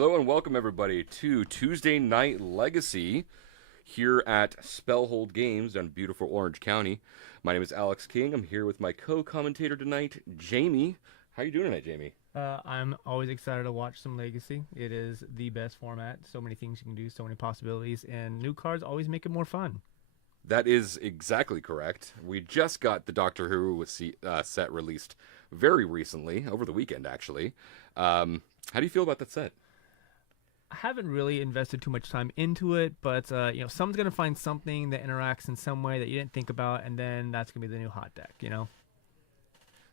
Hello and welcome everybody to Tuesday Night Legacy here at Spellhold Games in beautiful Orange County. My name is Alex King. I'm here with my co-commentator tonight, Jaimie. How are you doing tonight, Jaimie? I'm always excited to watch some Legacy. It is the best format. So many things you can do, so many possibilities, and new cards always make it more fun. That is exactly correct. We just got the Doctor Who set released very recently, over the weekend actually. How do you feel about that set? I haven't really invested too much time into it, but someone's gonna find something that interacts in some way that you didn't think about, and then that's gonna be the new hot deck.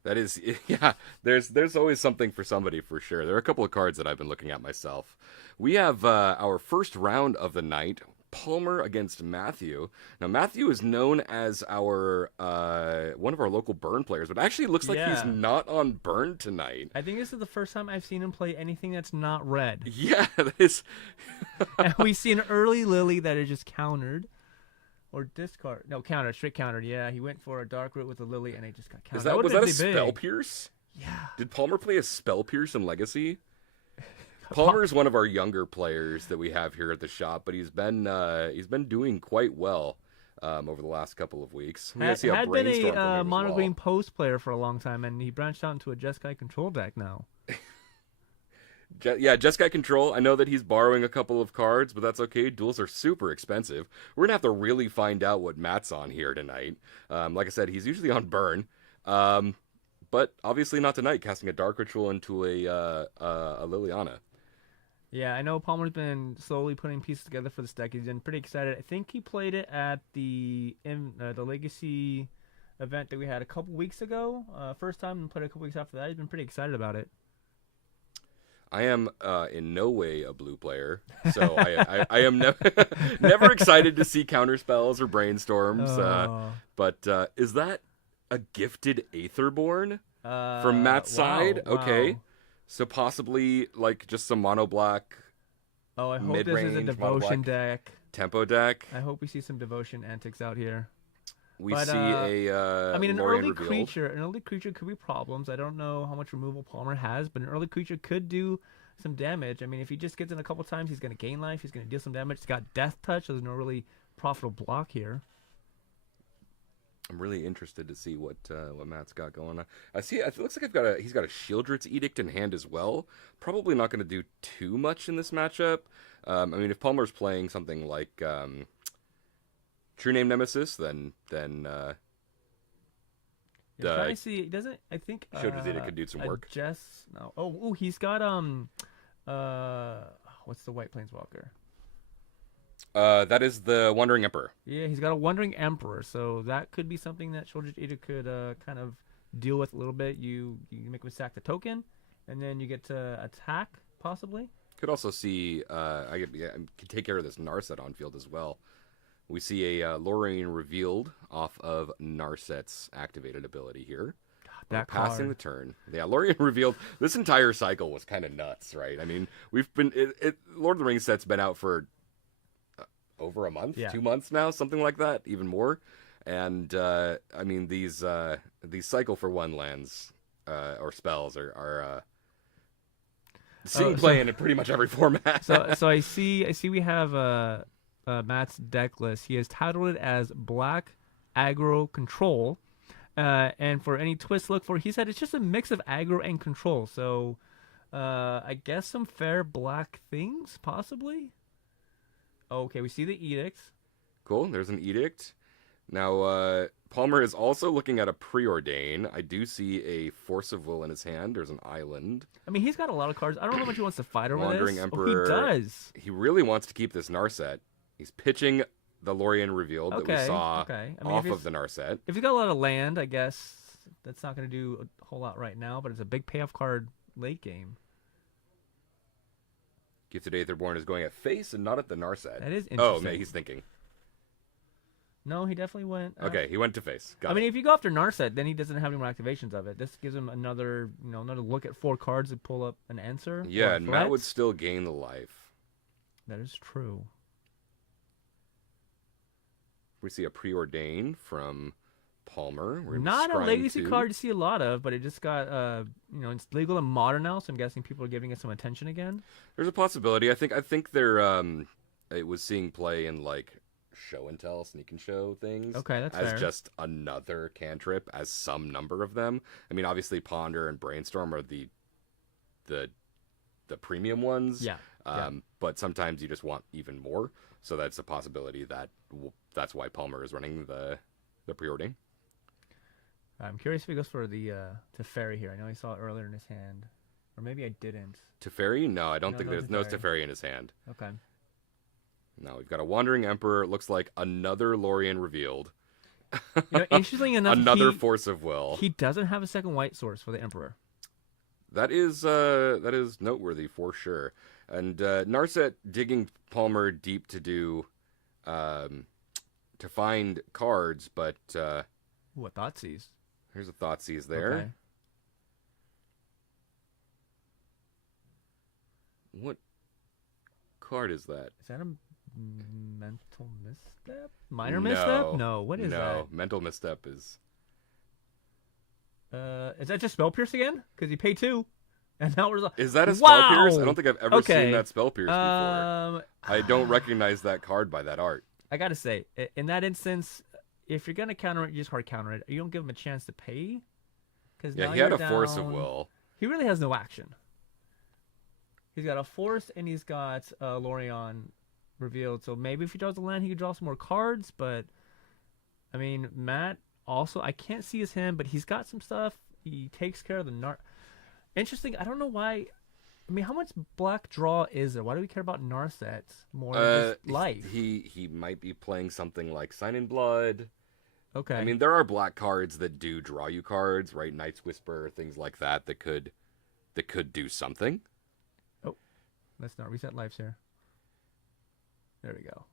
That is, yeah, there's always something for somebody for sure. There are a couple of cards that I've been looking at myself. We have our first round of the night, Palmer against Matthew. Now, Matthew is known as our one of our local Burn players, but actually it looks like he's not on Burn tonight. I think this is the first time I've seen him play anything that's not red. Yeah, that is. And we see an early Lily that is just countered. Or discard. No, countered. Straight countered. Yeah, he went for a dark root with a Lily, and it just got countered. Was that a Spell Pierce? Yeah. Did Palmer play a Spell Pierce in Legacy? Palmer is one of our younger players that we have here at the shop, but he's been doing quite well over the last couple of weeks. Had been a mono green post player for a long time, and he branched out into a Jeskai control deck now. Jeskai Control. I know that he's borrowing a couple of cards, but that's okay. Duels are super expensive. We're going to have to really find out what Matt's on here tonight. Like I said, he's usually on Burn, but obviously not tonight, casting a Dark Ritual into a Liliana. Yeah, I know Palmer's been slowly putting pieces together for this deck. He's been pretty excited. I think he played it at the Legacy event that we had a couple weeks ago. First time, and played it a couple weeks after that. He's been pretty excited about it. I am in no way a blue player, so I am never excited to see counter spells or brainstorms. But is that a gifted Aetherborn from Matt's side? Wow. Okay, so possibly like just some mono black. Oh, I hope this is a devotion deck. Tempo deck. I hope we see some devotion antics out here. We see an early creature. An early creature could be problems. I don't know how much removal Palmer has, but an early creature could do some damage. I mean, if he just gets in a couple times, he's going to gain life. He's going to deal some damage. He's got Death Touch, so there's no really profitable block here. I'm really interested to see what Matt's got going on. It looks like he's got a Shieldred's Edict in hand as well. Probably not going to do too much in this matchup. I mean, if Palmer's playing something like True Name Nemesis, then trying to see. Doesn't I think Shieldred's Edict could do some work. No. Oh, he's got what's the white planeswalker? That is the Wandering Emperor. Yeah, he's got a Wandering Emperor, so that could be something that Shieldred's Edict could kind of deal with a little bit. You make him sack the token, and then you get to attack possibly. Could also see could take care of this Narset on field as well. We see a Lorraine Revealed off of Narset's activated ability here. God, passing the turn. Yeah, Lorraine Revealed. This entire cycle was kind of nuts, right? I mean, Lord of the Rings set's been out for over a month, 2 months now, something like that, even more. And I mean, these cycle for one lands or spells are seeing play in pretty much every format. So I see we have Matt's deck list. He has titled it as Black Aggro Control, and for any twist look for, he said it's just a mix of aggro and control. So I guess some fair black things possibly. Okay, we see the edicts. Cool. There's an edict. Now Palmer is also looking at a Preordain. I do see a Force of Will in his hand. There's an island. I mean, he's got a lot of cards. I don't know how much he wants to fight over Wandering this. Emperor. He does. He really wants to keep this Narset. He's pitching the Lorien Revealed that we saw off of the Narset. If he's got a lot of land, I guess that's not going to do a whole lot right now, but it's a big payoff card late game. Gifted Aetherborn is going at face and not at the Narset. That is interesting. Oh, man, he's thinking. No, he definitely went. Okay, he went to face. I mean, if you go after Narset, then he doesn't have any more activations of it. This gives him another look at 4 cards to pull up an answer. Yeah, and Matt would still gain the life. That is true. We see a Preordain from Palmer. We're gonna be Not a scrying legacy two. card you see a lot of, but it just got it's legal and modern now, so I'm guessing people are giving it some attention again. There's a possibility. I think they're it was seeing play in like show and tell, sneak and show things. Okay, that's as fair. just another cantrip, as some number of them. I mean, obviously Ponder and Brainstorm are the premium ones. Yeah. But sometimes you just want even more. So that's a possibility that's why Palmer is running the pre-ordering. I'm curious if he goes for the Teferi here. I know he saw it earlier in his hand, or maybe I didn't. Teferi? No, I don't No, think no there's no Teferi. Teferi in his hand. Okay. No, we've got a Wandering Emperor. It looks like another Lorien revealed. Interestingly enough, Another Force of Will. He doesn't have a second white source for the Emperor. That is noteworthy for sure. And Narset digging Palmer deep to do to find cards, but Ooh, a Thoughtseize. here's a Thoughtseize there. Okay. What card is that? Is that a mental misstep? Minor misstep? No. What is that? No, mental misstep is. Is that just Spell Pierce again? Because he paid 2. And now we're Is that a Spell Wow! Pierce? I don't think I've ever Okay. seen that Spell Pierce before. I don't recognize that card by that art. I gotta say, in that instance, if you're gonna counter it, you just hard counter it. You don't give him a chance to pay. Because Yeah, he had a Force of Will. He really has no action. He's got a Force and he's got Lorien revealed. So maybe if he draws a land, he could draw some more cards. But I mean, Matt also, I can't see his hand, but he's got some stuff. He takes care of the Interesting. I don't know why. I mean, how much black draw is there? Why do we care about Narset more than just life? He might be playing something like Sign in Blood. Okay. I mean, there are black cards that do draw you cards, right? Knight's Whisper, things like that could do something. Oh, let's not reset lives here. There we go.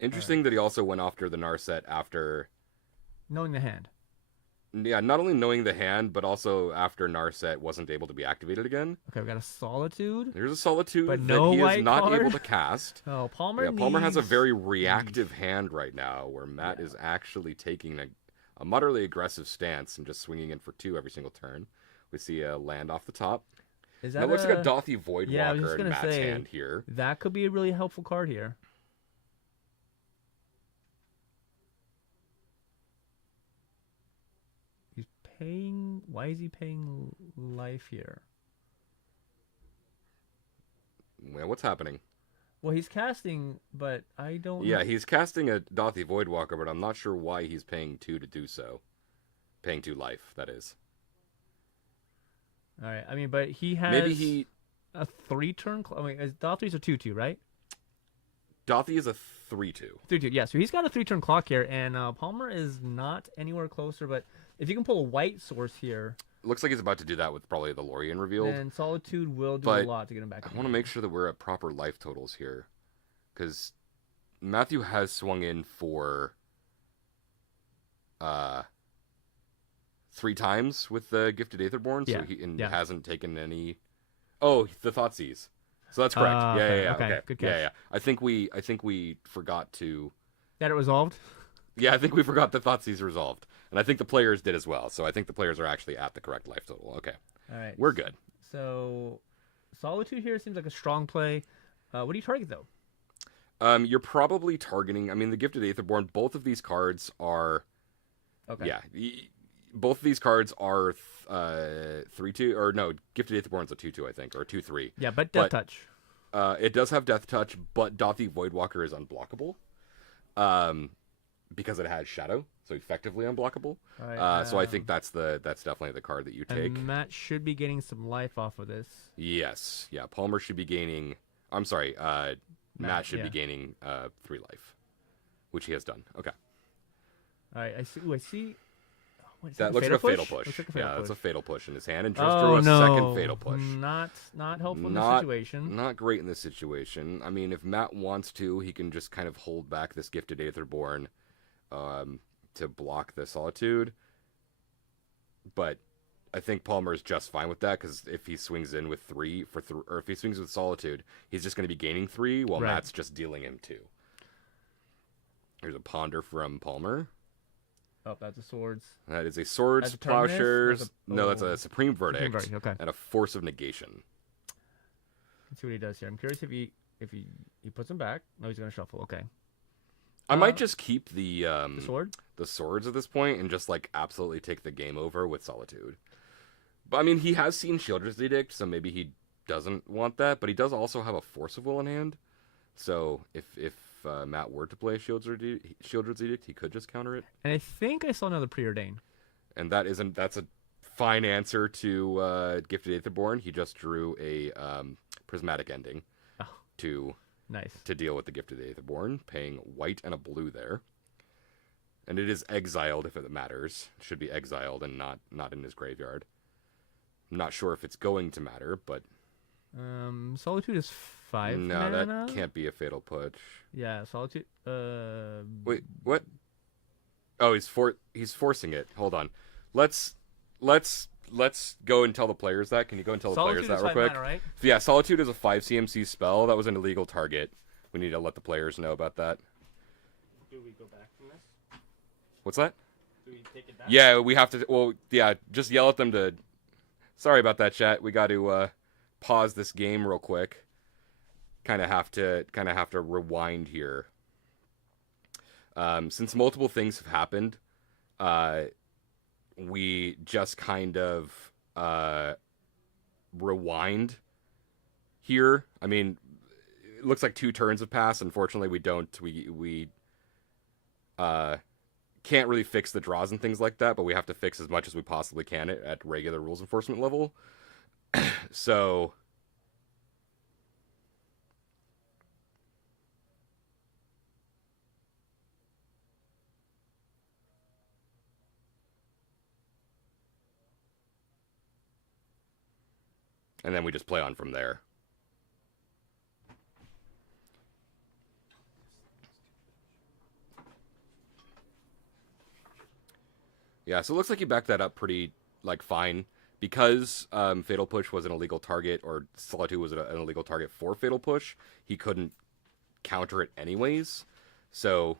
Interesting that he also went after the Narset after. Knowing the hand. Yeah, not only knowing the hand, but also after Narset wasn't able to be activated again. Okay, we got a Solitude. There's a Solitude But that no he white is not card? able to cast. Oh, Palmer. Yeah, Palmer has a needs- very reactive hand right now, where Matt is actually taking a moderately aggressive stance and just swinging in for 2 every single turn. We see a land off the top. Is That that looks like a Dothy Voidwalker Yeah, I was just in gonna Matt's say, hand here. That could be a really helpful card here. He's paying. Why is he paying life here? Yeah, what's happening? Well, he's casting, but I don't. Yeah, know. he's casting a Dothy Voidwalker, but I'm not sure why he's paying 2 to do so. Paying 2 life, that is. All right. I mean, but he has Maybe he. a 3-turn. I mean, Dothry's a 2/2, right? Dothy is a 3/2. 3/2. Yeah. So he's got a 3-turn clock here, and Palmer is not anywhere closer. But if you can pull a white source here, Looks like he's about to do that with probably the Lorien revealed. then Solitude will do But a lot to get him back. I want to make sure that we're at proper life totals here. Because Matthew has swung in for 3 times with the Gifted Aetherborn, so he hasn't taken any. Oh, the Thoughtseize. So that's correct. Yeah. Okay. Good catch. Yeah. I think we forgot to. Got it resolved. Yeah, I think we forgot the Thoughtseize resolved, and I think the players did as well. So I think the players are actually at the correct life total. Okay. All right. We're good. So Solitude here seems like a strong play. What do you target though? You're probably targeting. I mean, the Gifted Aetherborn. Both of these cards are. Okay. Yeah. Both of these cards are 3/2, or no, Gifted Aetherborn's a 2/2, I think, or 2/3. Yeah, but Death Touch. It does have Death Touch, but Dothy Voidwalker is unblockable. Because it has Shadow, so effectively unblockable. Right, so I think that's definitely the card that you take. And Matt should be getting some life off of this. Yes, yeah. Palmer should be gaining. I'm sorry, Matt should be gaining 3 life, which he has done. Okay. All right, I see. Ooh, I see. What, That looks like a fatal push. Looks like a fatal That's a push. fatal push in his hand, and just drew a second fatal push. Not helpful in this situation. Not great in this situation. I mean, if Matt wants to, he can just kind of hold back this Gifted Aetherborn to block the Solitude. But I think Palmer's just fine with that because if he swings in with or if he swings with Solitude, he's just going to be gaining 3 while Right. Matt's just dealing him 2. There's a Ponder from Palmer. Oh, that's a Swords. That is a Swords, That's a Terminus? Plowshares. No, That's a Supreme Verdict. Okay. And a Force of Negation. Let's see what he does here. I'm curious if he puts them back. No, he's gonna shuffle. Okay. I might just keep the Sword. the Swords at this point and just like absolutely take the game over with Solitude. But I mean, he has seen Shieldred's Edict, so maybe he doesn't want that. But he does also have a Force of Will in hand. So if Matt were to play Shieldred's Edict, he could just counter it. And I think I saw another Preordain. And that's a fine answer to Gifted Aetherborn. He just drew a Prismatic Ending to Nice. to deal with the Gifted Aetherborn, paying white and a blue there. And it is exiled if it matters. It should be exiled and not in his graveyard. I'm not sure if it's going to matter, but Solitude is 5 no, mana. that can't be a fatal push. Yeah, Solitude. Wait, what? Oh, he's forcing it. Hold on. Let's go and tell the players that. Can you go and tell the players that real quick? Mana, right? So yeah, Solitude is a 5 CMC spell. That was an illegal target. We need to let the players know about that. Do we go back from this? What's that? Do we take it back? Yeah, we have to. Well, yeah, just yell at them to. Sorry about that, chat. We got to pause this game real quick. Kind of have to rewind here. Since multiple things have happened, we just kind of rewind here. I mean, it looks like 2 turns have passed. Unfortunately, we don't. We can't really fix the draws and things like that, but we have to fix as much as we possibly can at regular rules enforcement level. So and then we just play on from there. Yeah, so it looks like you backed that up pretty, fine. Because Fatal Push was an illegal target, or Solitude was an illegal target for Fatal Push, he couldn't counter it anyways. So,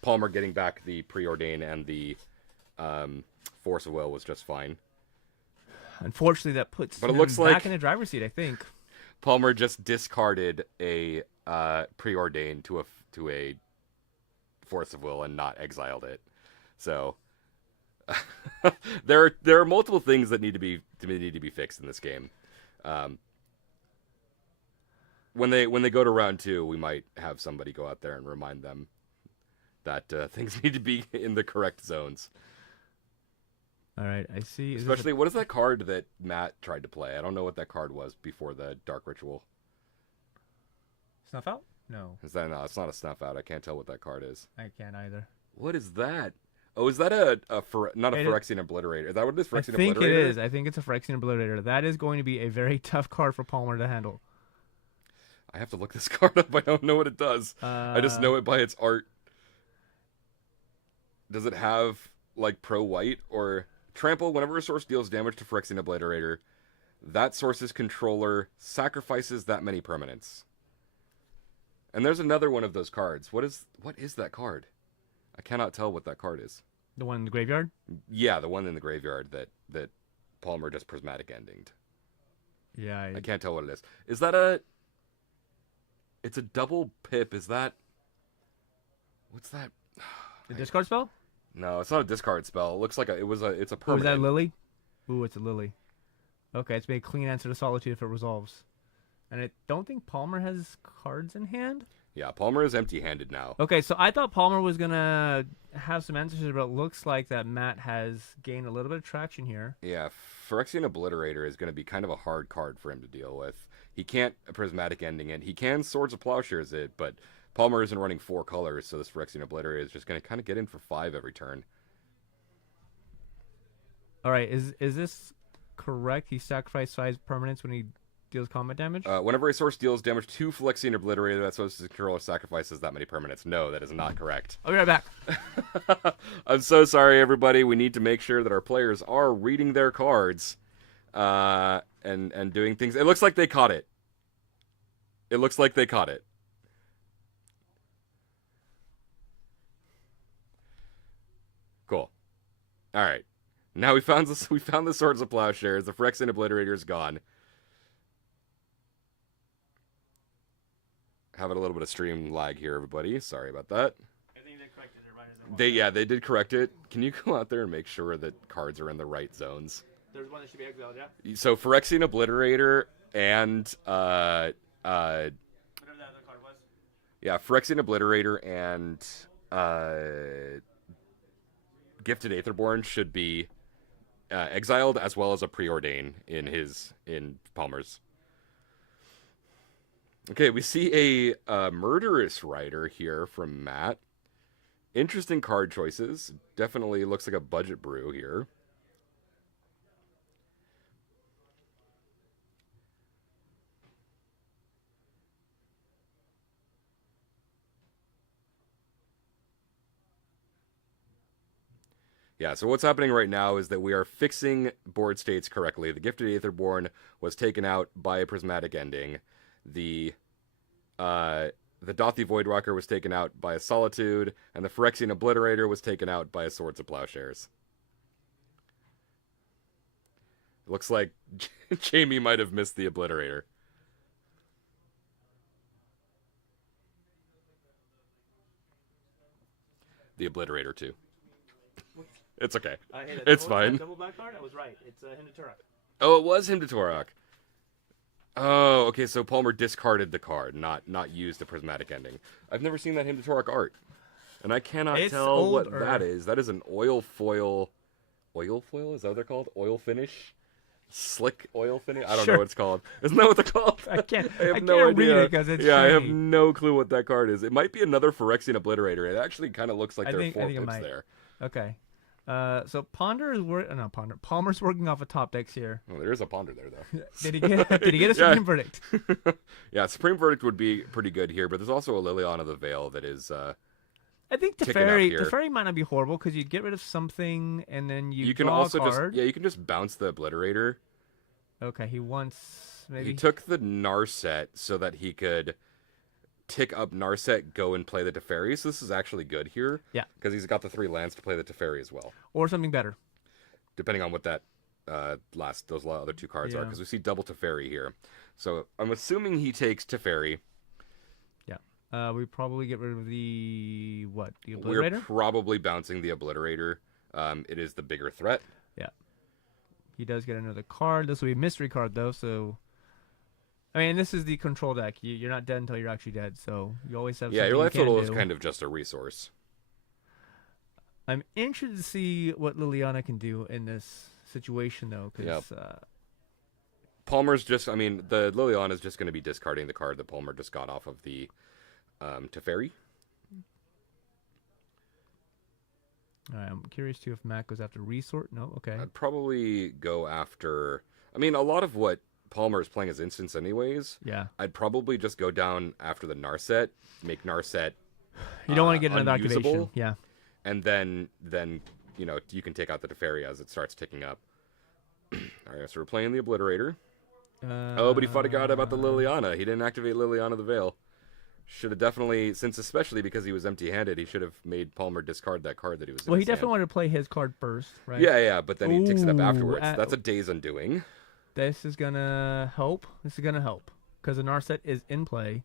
Palmer getting back the Preordain and the Force of Will was just fine. Unfortunately, that puts him back in the driver's seat, I think. Palmer just discarded a Preordain to a Force of Will and not exiled it. So there are multiple things that need to be fixed in this game. When they go to round 2, we might have somebody go out there and remind them that things need to be in the correct zones. All right, I see. Especially, what is that card that Matt tried to play? I don't know what that card was before the Dark Ritual. Snuff Out? No. No, it's not a Snuff Out. I can't tell what that card is. I can't either. What is that? Oh, is that not a Phyrexian Obliterator? Is that what it is? Phyrexian Obliterator? I think it is. I think it's a Phyrexian Obliterator. That is going to be a very tough card for Palmer to handle. I have to look this card up. I don't know what it does. I just know it by its art. Does it have, pro-white or... Trample, whenever a source deals damage to Phyrexian Obliterator, that source's controller sacrifices that many permanents. And there's another one of those cards. What is that card? I cannot tell what that card is. The one in the graveyard? Yeah, the one in the graveyard that Palmer just Prismatic Endinged. Yeah. I can't tell what it is. Is that it's a double pip. Is that... What's that? The discard spell? No, it's not a discard spell. It looks like it's a permanent. Oh, is that Lily? Ooh, it's a Lily. Okay, it's made a clean answer to Solitude if it resolves. And I don't think Palmer has cards in hand? Yeah, Palmer is empty-handed now. Okay, so I thought Palmer was going to have some answers, but it looks like that Matt has gained a little bit of traction here. Yeah, Phyrexian Obliterator is going to be kind of a hard card for him to deal with. He can't Prismatic Ending it. He can Swords of Plowshares it, but Palmer isn't running 4 colors, so this Phyrexian Obliterator is just going to kind of get in for 5 every turn. All right, is this correct? He sacrificed 5 permanents when he deals combat damage. Whenever a source deals damage to Phyrexian Obliterator, that's supposed to control or sacrifices that many permanents. No, that is not correct. I'll be right back. I'm so sorry, everybody. We need to make sure that our players are reading their cards and doing things. It looks like they caught it. It looks like they caught it. Cool. All right. Now we found this. We found the Swords of Plowshares. The Phyrexian Obliterator is gone. Having a little bit of stream lag here, everybody. Sorry about that. I think they corrected it right as they did correct it. Can you go out there and make sure that cards are in the right zones? There's one that should be exiled, yeah. So Phyrexian Obliterator and Whatever that other card was. yeah, Phyrexian Obliterator and Gifted Aetherborn should be exiled, as well as a Preordain in Palmer's. Okay, we see a Murderous Rider here from Matt. Interesting card choices. Definitely looks like a budget brew here. Yeah, so what's happening right now is that we are fixing board states correctly. The Gifted Aetherborn was taken out by a Prismatic Ending. The Dothi Voidwalker was taken out by a Solitude, and the Phyrexian Obliterator was taken out by a Swords of Plowshares. Looks like Jaimie might have missed the Obliterator. The Obliterator, too. It's okay. It's fine. Double black card? I was right. It's Hymn to Turok. Oh, it was Hymn to Turok. Oh, okay, so Palmer discarded the card, not used the Prismatic Ending. I've never seen that Hymn to Turok art. And I cannot tell what that is. That is an oil foil... Oil foil? Is that what they're called? Oil finish? Slick oil finish? I don't know what it's called. Isn't that what they're called? I can't no read idea. it because it's Yeah, shiny. I have no clue what that card is. It might be another Phyrexian Obliterator. It actually kind of looks like there are 4 pips there. Okay. So Palmer's working off of top decks here. Oh, there is a Ponder there, though. Did he get a Supreme Verdict? Yeah, Supreme Verdict would be pretty good here, but there's also a Liliana the Veil that is I think Teferi might not be horrible because you get rid of something and then you can draw also a card. you can just bounce the Obliterator. Okay, he wants maybe He took the Narset so that he could tick up Narset, go and play the Teferi. So this is actually good here. Yeah. Because he's got the 3 lands to play the Teferi as well. or something better. Depending on what that those other 2 cards are. Because we see double Teferi here. So I'm assuming he takes Teferi. Yeah. We probably get rid of the Obliterator? We're probably bouncing the Obliterator. It is the bigger threat. Yeah. He does get another card. This will be a mystery card though, so I mean, this is the control deck. You're not dead until you're actually dead, so you always have. Yeah, your life total is do. kind of just a resource. I'm interested to see what Liliana can do in this situation, though, because Palmer's just. I mean, the Liliana is just going to be discarding the card that Palmer just got off of the Teferi. I'm curious too if Matt goes after Resort. No, okay. I'd probably go after. I mean, a lot of what Palmer is playing as instants anyways. Yeah. I'd probably just go down after the Narset, make Narset You don't want to get another unusable, activation. Yeah. And then you can take out the Teferi as it starts ticking up. All right, so we're playing the Obliterator. But he forgot about the Liliana. He didn't activate Liliana the Veil. Should have definitely, especially because he was empty-handed, he should have made Palmer discard that card that he was in Well, he his definitely hand. wanted to play his card first, right? Yeah, but then he ticks it up afterwards. Ooh, That's a day's undoing. This is going to help. This is going to help because the Narset is in play.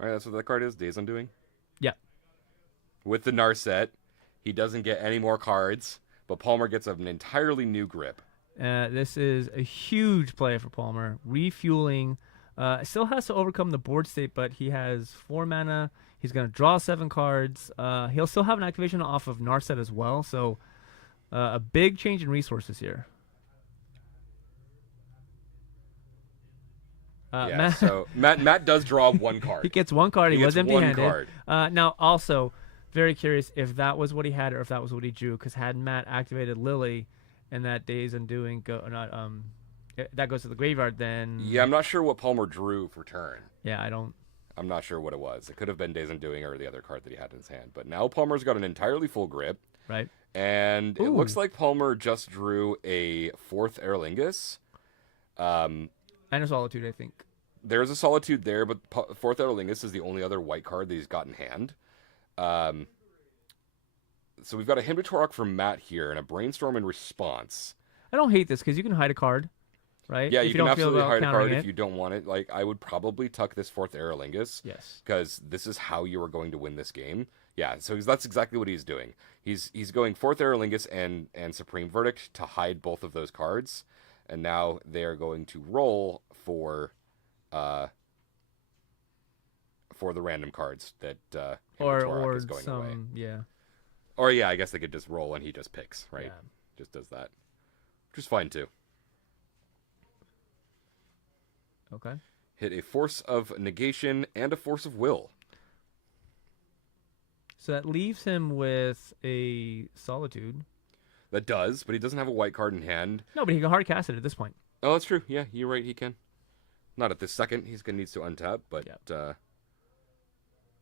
All right, that's what that card is, day's undoing. Yeah. With the Narset, he doesn't get any more cards, but Palmer gets an entirely new grip. This is a huge play for Palmer. Refueling. Still has to overcome the board state, but he has 4 mana. He's going to draw 7 cards. He'll still have an activation off of Narset as well, so a big change in resources here. So Matt does draw 1 card. He gets 1 card. He was gets one empty-handed. card. Now, also, very curious if that was what he had or if that was what he drew, because had Matt activated Lily and that Days Undoing that goes to the graveyard, then Yeah, I'm not sure what Palmer drew for turn. yeah, I don't. I'm not sure what it was. It could have been Days Undoing or the other card that he had in his hand. But now Palmer's got an entirely full grip. Right. And it looks like Palmer just drew a 4th Aerlingus. And a Solitude, I think. There's a Solitude there, but 4th Aerlingus is the only other white card that he's got in hand. So we've got a Hymn to Torok from Matt here and a Brainstorm in response. I don't hate this because you can hide a card. Right? Yeah, if you can absolutely hide a card it. if you don't want it. Like, I would probably tuck this 4th Aerolingus. Yes. Because this is how you are going to win this game. Yeah, so that's exactly what he's doing. He's going 4th Aerolingus and Supreme Verdict to hide both of those cards. And now they are going to roll for the random cards that or is going away. Yeah. Or yeah, I guess they could just roll and he just picks, right? Yeah. Just does that. Which is fine too. Okay. Hit a Force of Negation and a Force of Will. So that leaves him with a Solitude. That does, but he doesn't have a white card in hand. No, but he can hard cast it at this point. Oh, that's true. Yeah, you're right. He can. Not at this second. He's gonna needs to untap, but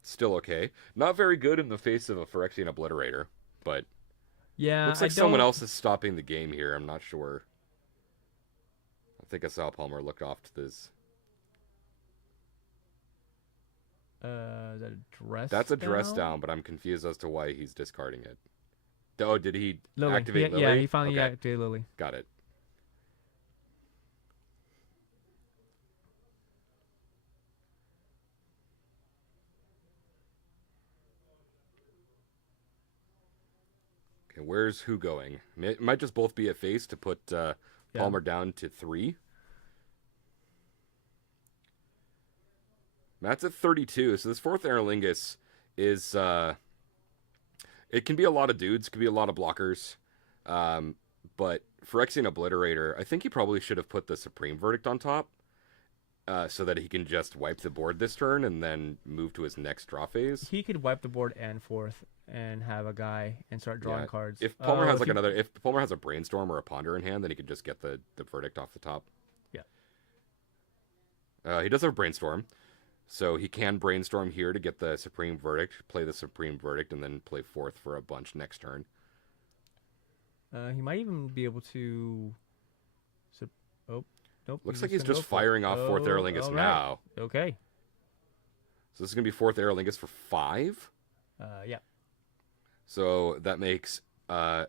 still okay. Not very good in the face of a Phyrexian Obliterator, but yeah, looks like someone else is stopping the game here. I'm not sure. I think I saw Palmer look off to this. Is that a dress? That's a dress down, but I'm confused as to why he's discarding it. Oh, did he Lily. activate Lily? Yeah, he finally activated Lily. Got it. Okay, where's who going? It might just both be a face to put Palmer down to 3. Matt's at 32, so this 4th Aerolingus is... it can be a lot of dudes, could be a lot of blockers. But Phyrexian Obliterator, I think he probably should have put the Supreme Verdict on top. So that he can just wipe the board this turn and then move to his next draw phase. He could wipe the board and 4th and have a guy and start drawing cards. If Palmer has if Palmer has a Brainstorm or a Ponder in hand, then he could just get the Verdict off the top. Yeah. He does have a Brainstorm. So he can Brainstorm here to get the Supreme Verdict, play the Supreme Verdict, and then play 4th for a bunch next turn. He might even be able to... Nope. Looks like he's just firing off 4th Aerolingus now. Okay. So this is going to be 4th Aerolingus for 5? Yeah. So that makes 5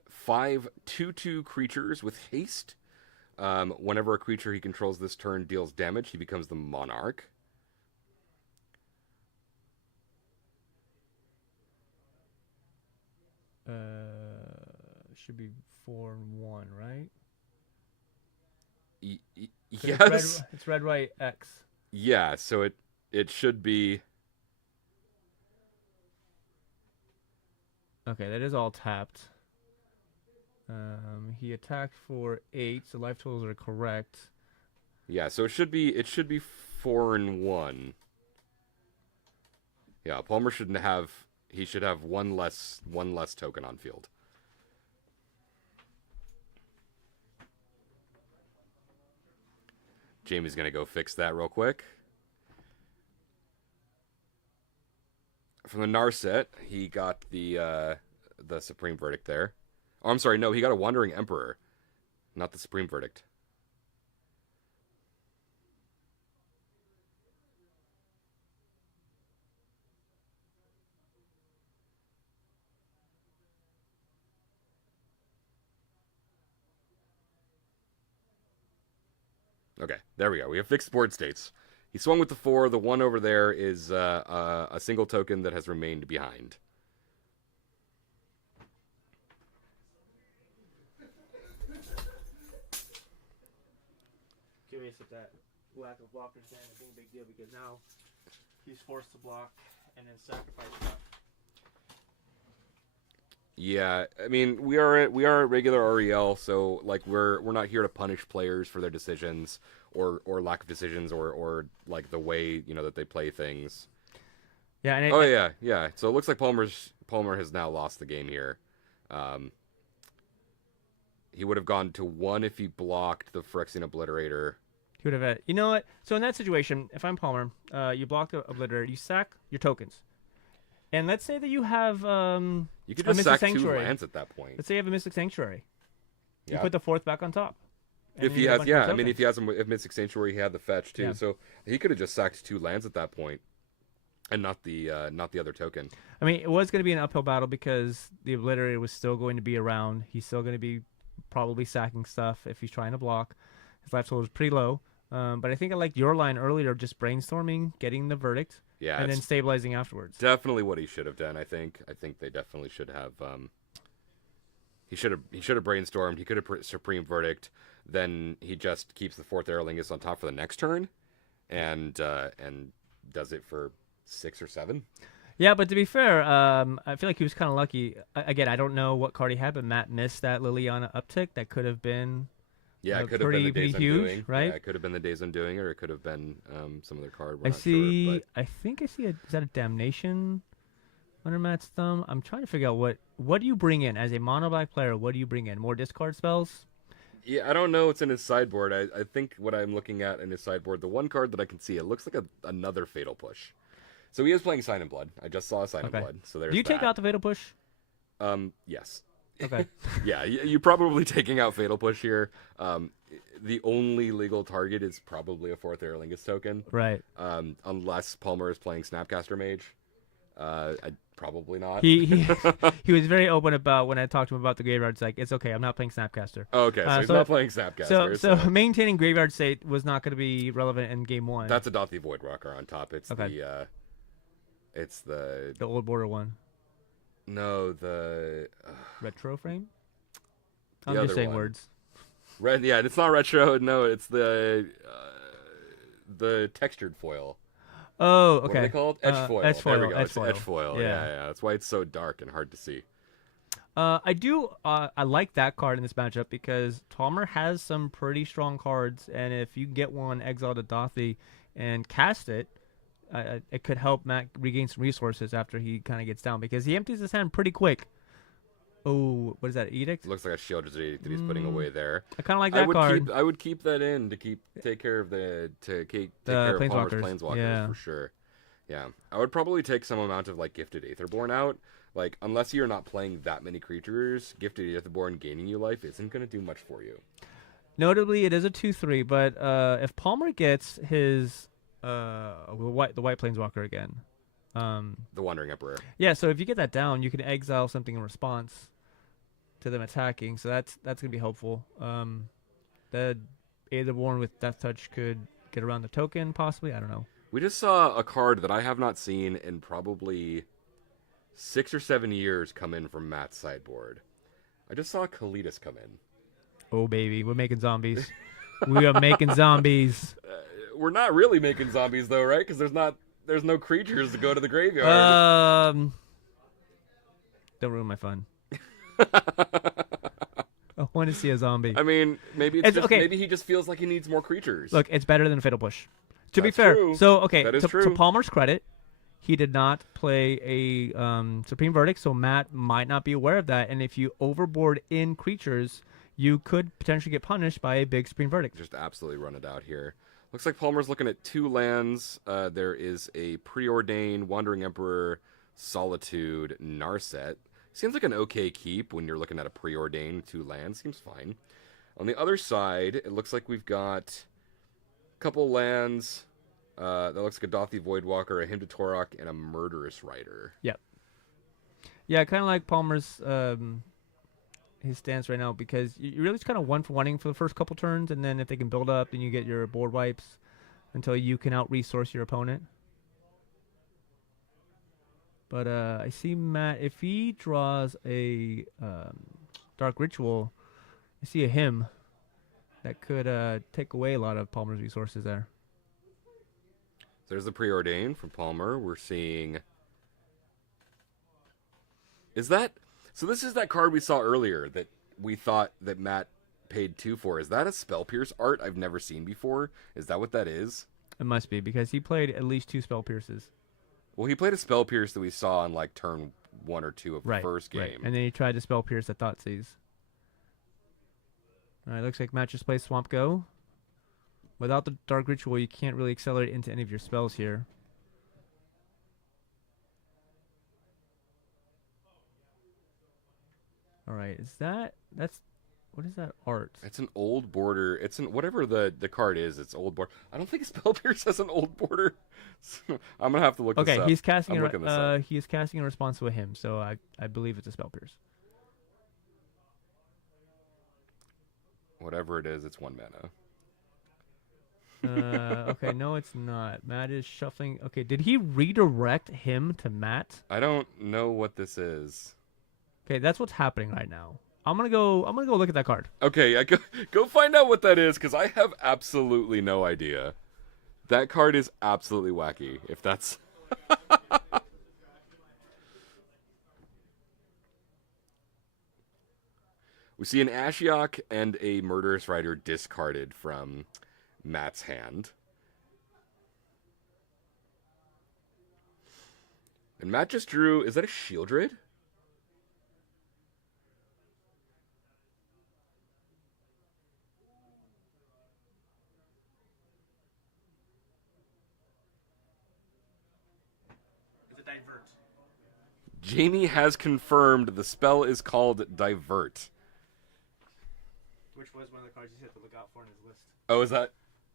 2/2 creatures with haste. Whenever a creature he controls this turn deals damage, he becomes the Monarch. Should be 4/1, right? Yes. It's red, white, X. Yeah, so it should be. Okay, that is all tapped. He attacked for 8, so life totals are correct. Yeah, so it should be 4/1. Yeah, Palmer shouldn't have. He should have one less token on field. Jamie's gonna go fix that real quick. From the Narset, he got the Supreme Verdict there. Oh, I'm sorry, no, he got a Wandering Emperor, not the Supreme Verdict. Okay, there we go. We have fixed board states. He swung with the 4. The 1 over there is a single token that has remained behind. Curious if that lack of blockers then is a big deal because now he's forced to block and then sacrifice stuff. Yeah, I mean we are at regular REL, so like we're not here to punish players for their decisions or lack of decisions or like the way that they play things. Yeah. And yeah. So it looks like Palmer has now lost the game here. He would have gone to 1 if he blocked the Phyrexian Obliterator. He would have had. You know what? So in that situation, if I'm Palmer, you block the Obliterator, you sack your tokens, and let's say that you have You could just sack 2 lands at that point. Let's say you have a Mystic Sanctuary. You Yeah. put the 4th back on top. If he has, I mean, if he has if Mystic Sanctuary, he had the fetch too, Yeah. so he could have just sacked 2 lands at that point, and not the other token. I mean, it was going to be an uphill battle because the Obliterator was still going to be around. He's still going to be probably sacking stuff if he's trying to block. His life total is pretty low. But I think I liked your line earlier of just brainstorming, getting the verdict, Yeah, and then it's stabilizing afterwards. definitely what he should have done. I think they definitely should have. He should have brainstormed. He could have Supreme Verdict. Then he just keeps the 4th Aerolingus on top for the next turn, and does it for 6 or 7. Yeah, but to be fair, I feel like he was kind of lucky. Again, I don't know what card he had, but Matt missed that Liliana uptick. That could have been Yeah, it could have been the Days huge, Undoing. right? Yeah, it could have been the Days Undoing, or it could have been some other card. I think I see is that a Damnation under Matt's thumb? I'm trying to figure out what do you bring in as a mono black player? What do you bring in? More discard spells? Yeah, I don't know what's in his sideboard. I think what I'm looking at in his sideboard, the one card that I can see, it looks like another Fatal Push. So he is playing Sign in Blood. I just saw a Sign in Blood. So there's Do you take out the Fatal Push? Yes. Okay. Yeah, you're probably taking out Fatal Push here. The only legal target is probably a 4th Aerolingus token. Right. Unless Palmer is playing Snapcaster Mage. Probably not. He was very open about when I talked to him about the graveyard. It's like, it's okay, I'm not playing Snapcaster. Okay, so he's not playing Snapcaster. So maintaining graveyard state was not going to be relevant in game 1. That's a Dothi Voidwalker on top. It's okay. the old border one. No, the retro frame. I'm just saying words. Yeah, it's not retro. No, it's the textured foil. Oh, okay. What are they called? Edge foil. Edge foil. There we go. Edge It's foil. edge foil. Yeah. That's why it's so dark and hard to see. I like that card in this matchup because Palmer has some pretty strong cards, and if you get one exile to Dothi and cast it, it could help Matt regain some resources after he kind of gets down because he empties his hand pretty quick. Oh, what is that? Edict? It looks like a shield that he's putting away there. I kind of like that card. I would keep that in to take care of Palmer's Planeswalkers for sure. Yeah, I would probably take some amount of like Gifted Aetherborn out. Like, unless you're not playing that many creatures, Gifted Aetherborn gaining you life isn't going to do much for you. Notably, it is a 2/3, but if Palmer gets his the white Planeswalker again, the Wandering Emperor. Yeah, so if you get that down, you can exile something in response to them attacking. So that's gonna be helpful. The Aetherborn with Death Touch could get around the token, possibly. I don't know. We just saw a card that I have not seen in probably 6 or 7 years come in from Matt's sideboard. I just saw Kalitas come in. Oh, baby. We're making zombies. We are making zombies. We're not really making zombies, though, right? Because there's no creatures to go to the graveyard. Don't ruin my fun. I want to see a zombie. I mean, maybe maybe he just feels like he needs more creatures. Look, it's better than Fatal Push. To be That's fair, true. so okay, That is to true. Palmer's credit, he did not play a Supreme Verdict, so Matt might not be aware of that. And if you overboard in creatures, you could potentially get punished by a big Supreme Verdict. Just absolutely run it out here. Looks like Palmer's looking at 2 lands. There is a Preordain, Wandering Emperor, Solitude, Narset. Seems like an okay keep when you're looking at a Preordain, 2 lands. Seems fine. On the other side, it looks like we've got couple lands. That looks like a Dothi Voidwalker, a Hymn to Torok, and a Murderous Rider. Yep. Yeah, kind of like Palmer's his stance right now because you really just kind of 1-for-1ing for the first couple turns, and then if they can build up, then you get your board wipes until you can out-resource your opponent. But I see Matt, if he draws a Dark Ritual, I see a Hymn that could take away a lot of Palmer's resources there. There's the Preordain from Palmer. We're seeing... So this is that card we saw earlier that we thought that Matt paid 2 for. Is that a Spell Pierce art I've never seen before? Is that what that is? It must be, because he played at least 2 Spell Pierces. Well, he played a Spell Pierce that we saw on like turn 1 or 2 of the first game. Right. And then he tried to Spell Pierce at Thoughtseize. All right, looks like Matt just plays Swamp Go. Without the Dark Ritual, you can't really accelerate into any of your spells here. All right, what is that art? It's an old border. It's an whatever the card is. It's old border. I don't think Spell Pierce has an old border. So I'm gonna have to look this up. Okay, he's casting. He is casting in response to a hymn, so I believe it's a Spell Pierce. Whatever it is, it's 1 mana. Okay, no, it's not. Matt is shuffling. Okay, did he redirect him to Matt? I don't know what this is. Okay, that's what's happening right now. I'm gonna go look at that card. Okay, go find out what that is, because I have absolutely no idea. That card is absolutely wacky. If that's we see an Ashiok and a Murderous Rider discarded from Matt's hand. And Matt just drew, is that a Shieldred? It's a Divert. Jaimie has confirmed the spell is called Divert. Which was one of the cards he said to look out for in his list. Oh, is that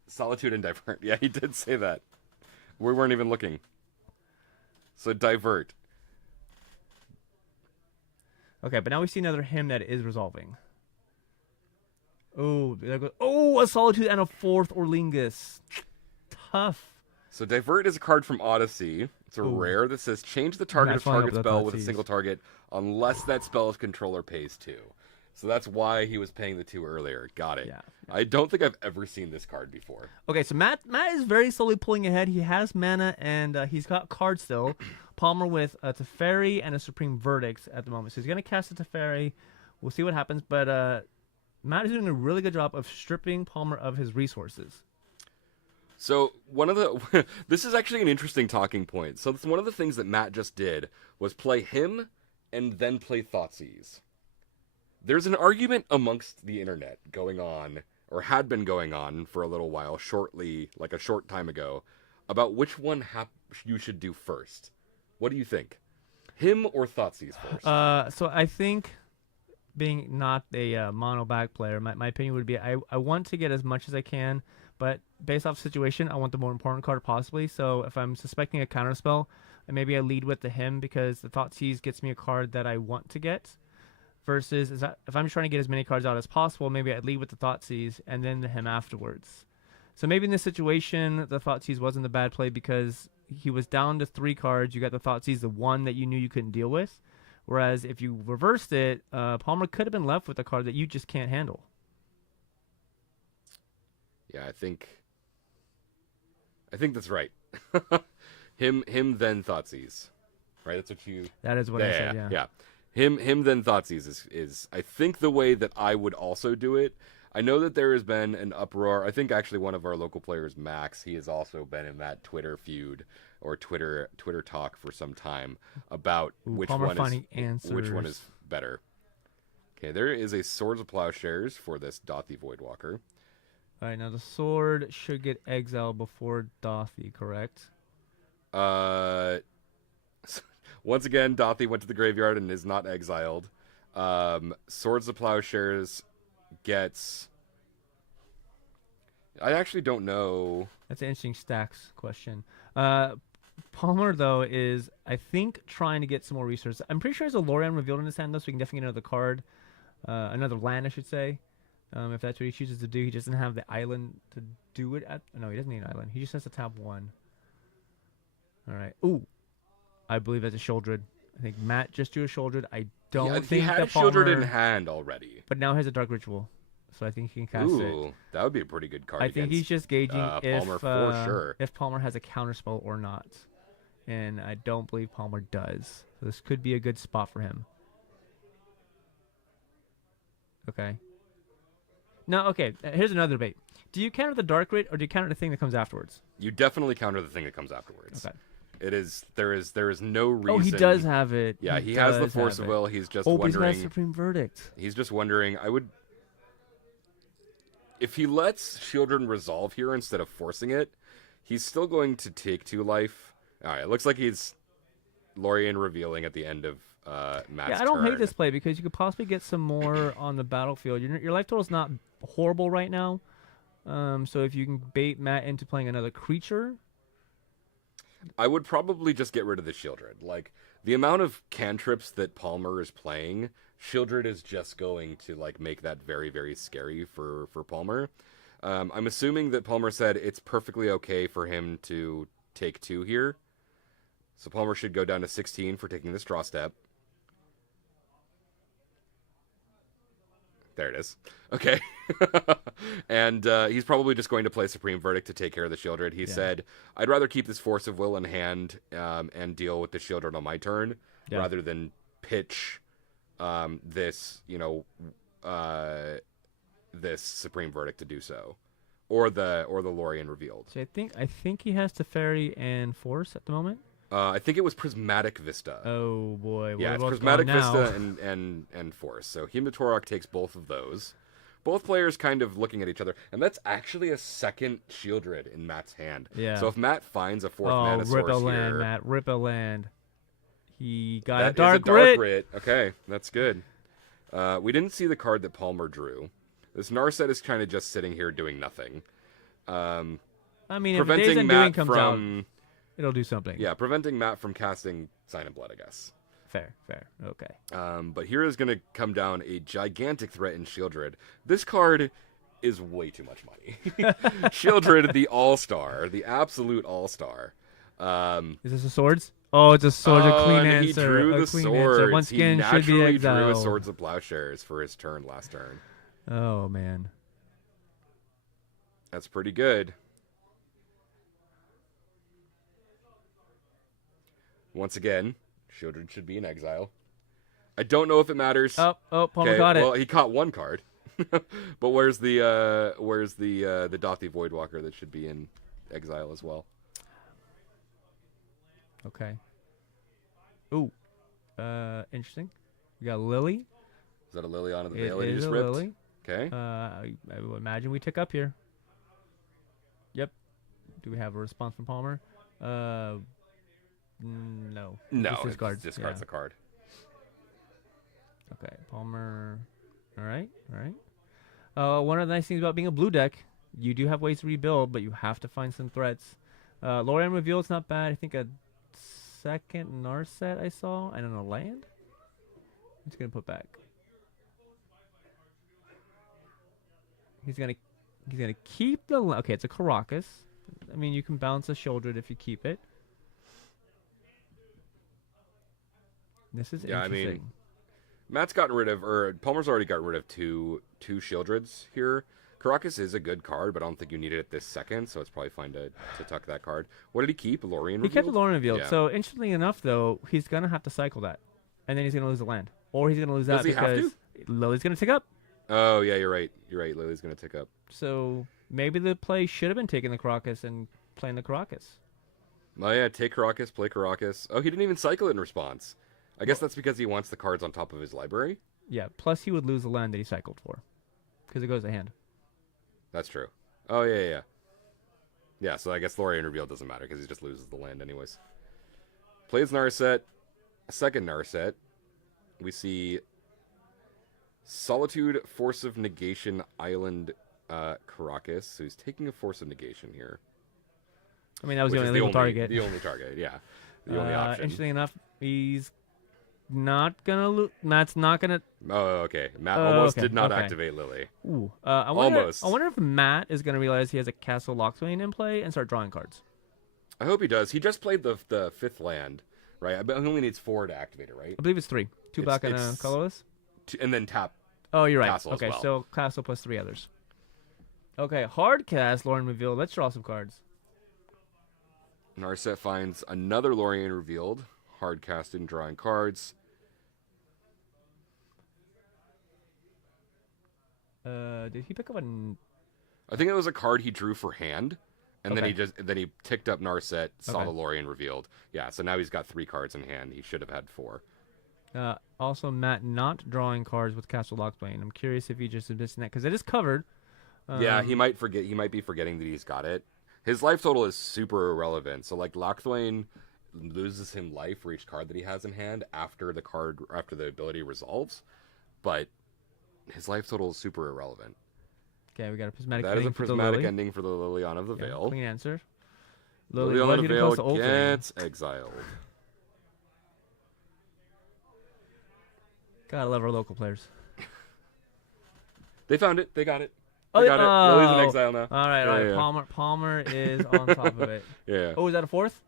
Solitude and Divert? Yeah, he did say that. We weren't even looking. So Divert. Okay, but now we see another hymn that is resolving. Oh, there goes, a Solitude and a 4th Orlingus. Tough. So Divert is a card from Odyssey. It's a rare that says change the target of target spell with a single target unless that spell's controller pays 2. So that's why he was paying the 2 earlier. Got it. Yeah. I don't think I've ever seen this card before. Okay, so Matt is very slowly pulling ahead. He has mana, and he's got cards still. Palmer with a Teferi and a Supreme Verdict at the moment. So he's going to cast a Teferi. We'll see what happens. But Matt is doing a really good job of stripping Palmer of his resources. So one of the this is actually an interesting talking point. So one of the things that Matt just did was play him and then play Thoughtseize. There's an argument amongst the internet going on, or had been going on for a little while, like a short time ago, about which one you should do first. What do you think? Him or Thoughtseize first? So I think, being not a mono back player, my opinion would be I want to get as much as I can, but based off situation, I want the more important card possibly. So if I'm suspecting a counterspell, maybe I lead with the him because the Thoughtseize gets me a card that I want to get. Versus, if I'm trying to get as many cards out as possible, maybe I'd lead with the Thoughtseize and then the him afterwards. So maybe in this situation, the Thoughtseize wasn't the bad play because he was down to 3 cards. You got the Thoughtseize, the one that you knew you couldn't deal with. Whereas if you reversed it, Palmer could have been left with a card that you just can't handle. Yeah, I think that's right. him then Thoughtseize. Right, that's what you... That is what I said, yeah. Him then Thoughtseize is I think the way that I would also do it. I know that there has been an uproar. I think actually one of our local players, Max, he has also been in that Twitter feud or Twitter talk for some time about which one is better. Okay, there is a Swords of Plowshares for this Dothy Voidwalker. All right, now the sword should get exiled before Dothy, correct? Once again, Dothy went to the graveyard and is not exiled. Swords of Plowshares gets... I actually don't know. That's an interesting stacks question. Palmer, though, is, I think, trying to get some more resources. I'm pretty sure he has a Lorien revealed in his hand, though, so we can definitely get another card. Another land, I should say. If that's what he chooses to do. He doesn't have the island to do it at... No, he doesn't need an island. He just has to tap 1. All right. Ooh. I believe that's a Shieldred. I think Matt just drew a Shieldred. I don't think he had a Shieldred in hand already. But now he has a Dark Ritual, so I think he can cast it. Ooh, that would be a pretty good card. I think he's just gauging Palmer for sure. If Palmer has a counterspell or not, and I don't believe Palmer does. So this could be a good spot for him. Okay. No, okay. Here's another debate. Do you counter the Dark Rit or do you counter the thing that comes afterwards? You definitely counter the thing that comes afterwards. Okay. There is no reason. Oh, he does have it. Yeah, he has the Force of Will. He's just wondering. He's got Supreme Verdict. He's just wondering. if he lets Children resolve here instead of forcing it, he's still going to take 2 life. All right, it looks like he's Lorien revealing at the end of Matt's Yeah, I don't turn. hate this play because you could possibly get some more on the battlefield. Your life total is not horrible right now. So if you can bait Matt into playing another creature, I would probably just get rid of the Shieldred. Like, the amount of cantrips that Palmer is playing, Shieldred is just going to, like, make that very, very scary for Palmer. I'm assuming that Palmer said it's perfectly okay for him to take 2 here. So Palmer should go down to 16 for taking this draw step. There it is. Okay. And he's probably just going to play Supreme Verdict to take care of the Shieldred. He said, I'd rather keep this Force of Will in hand and deal with the Shieldred on my turn rather than pitch this, this Supreme Verdict to do so. Or the Lorien revealed. So I think he has Teferi and Force at the moment. I think it was Prismatic Vista. Oh boy, yeah, it's Prismatic Vista and Force. So Hematorok takes both of those. Both players kind of looking at each other, and that's actually a second Shieldred in Matt's hand. Yeah. So if Matt finds a 4th mana source rip a here, land, Matt, rip a land. He got that a dark writ. Okay, that's good. We didn't see the card that Palmer drew. This Narset is kind of just sitting here doing nothing. I mean, if preventing Days Matt Undoing comes from out, it'll do something. yeah, preventing Matt from casting Sign of Blood, I guess. Fair. Okay. But here is going to come down a gigantic threat in Shieldred. This card is way too much money. Shieldred, the all-star, the absolute all-star. Is this a swords? Oh, it's a sword. A clean and answer. he drew the clean swords. Answer. Once again, he should be naturally drew exiled. a Swords of Plowshares for his turn last turn. Oh man. That's pretty good. Once again, Shieldred should be in exile. I don't know if it matters. Oh, Palmer got it. Well, he caught 1 card. But where's the Dothy Voidwalker that should be in exile as well? Okay. Ooh. Interesting. We got Lily. Is that a Lily on the It Veil that you is just a ripped? Lily. Okay. I would imagine we tick up here. Yep. Do we have a response from Palmer? No. No, Just discards. discards the card. Okay, Palmer. All right. One of the nice things about being a blue deck, you do have ways to rebuild, but you have to find some threats. Lorien reveal, it's not bad. I think a second Narset I saw, and then a land. I'm just gonna put back. He's gonna keep the. Okay, it's a Caracas. I mean, you can bounce a Shieldred if you keep it. This is interesting. I mean, Matt's gotten rid of, or Palmer's already got rid of two Shieldreds here. Caracas is a good card, but I don't think you need it at this second, so it's probably fine to tuck that card. What did he keep? Lorien revealed? He kept the Lorien revealed. Yeah. So, interestingly enough, though, he's going to have to cycle that. And then he's going to lose the land. Or he's going to lose that Does he have because Lily's going to tick up. Oh, yeah, you're right. Lily's going to tick up. So, maybe the play should have been taking the Caracas and playing the Caracas. Oh, yeah, take Caracas, play Caracas. Oh, he didn't even cycle it in response. I guess that's because he wants the cards on top of his library. Yeah, plus he would lose the land that he cycled for. Because it goes to hand. That's true. Oh, yeah. Yeah, so I guess Lorien reveal doesn't matter because he just loses the land anyways. Plays Narset. A second Narset. We see Solitude, Force of Negation, Island, Caracas. So he's taking a Force of Negation here. I mean, that was the only legal target. The only target, yeah. The only option. Interestingly enough, he's not going to lose. Matt's not going to... Oh, okay. Matt almost did not activate Lily. Ooh. Almost. I wonder if Matt is going to realize he has a Castle Lockswain in play and start drawing cards. I hope he does. He just played the 5th land, right? I bet he only needs 4 to activate it, right? I believe it's 3. 2 black and a colorless. And then tap. Oh, you're right. Castle Okay, as well. so Castle plus 3 others. Okay, hard cast, Lorien revealed. Let's draw some cards. Narset finds another Lorien revealed. Hard casting, drawing cards. Did he pick up I think it was a card he drew for hand, and Okay. then he ticked up Narset, saw Okay. the Lorien revealed. Yeah, so now he's got 3 cards in hand. He should have had 4. Also, Matt not drawing cards with Castle Lockswain. I'm curious if he just is missing that because it is covered. Yeah, he might forget. He might be forgetting that he's got it. His life total is super irrelevant. So like Lockthwain loses him life for each card that he has in hand after the ability resolves, but his life total is super irrelevant. Okay, we got a prismatic. That is a prismatic ending for the Liliana of the Veil. Clean answer. Liliana of the Veil gets exiled. Gotta love our local players. They found it. They got it. Oh, they got it. Lily's in exile now. All right. Yeah. Palmer is on top of it. Yeah. Oh, is that a fourth?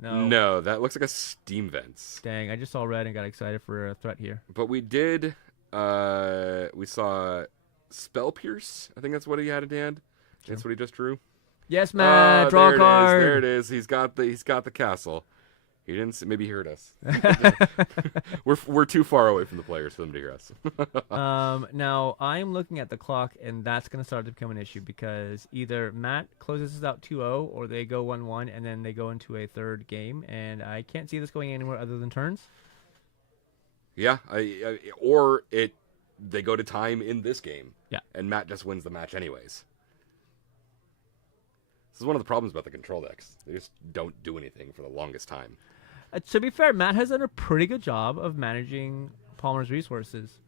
No, that looks like a Steam Vents. Dang, I just saw red and got excited for a threat here. But we did. We saw Spell Pierce. I think that's what he had in hand. Sure. That's what he just drew. Yes, Matt. Draw a card. There it is. He's got the castle. He didn't. Maybe he heard us. we're too far away from the players for them to hear us. Now I'm looking at the clock, and that's going to start to become an issue because either Matt closes this out 2-0, or they go 1-1, and then they go into a third game, and I can't see this going anywhere other than turns. Yeah, they go to time in this game. Yeah, and Matt just wins the match anyways. This is one of the problems about the control decks. They just don't do anything for the longest time. To be fair, Matt has done a pretty good job of managing Palmer's resources.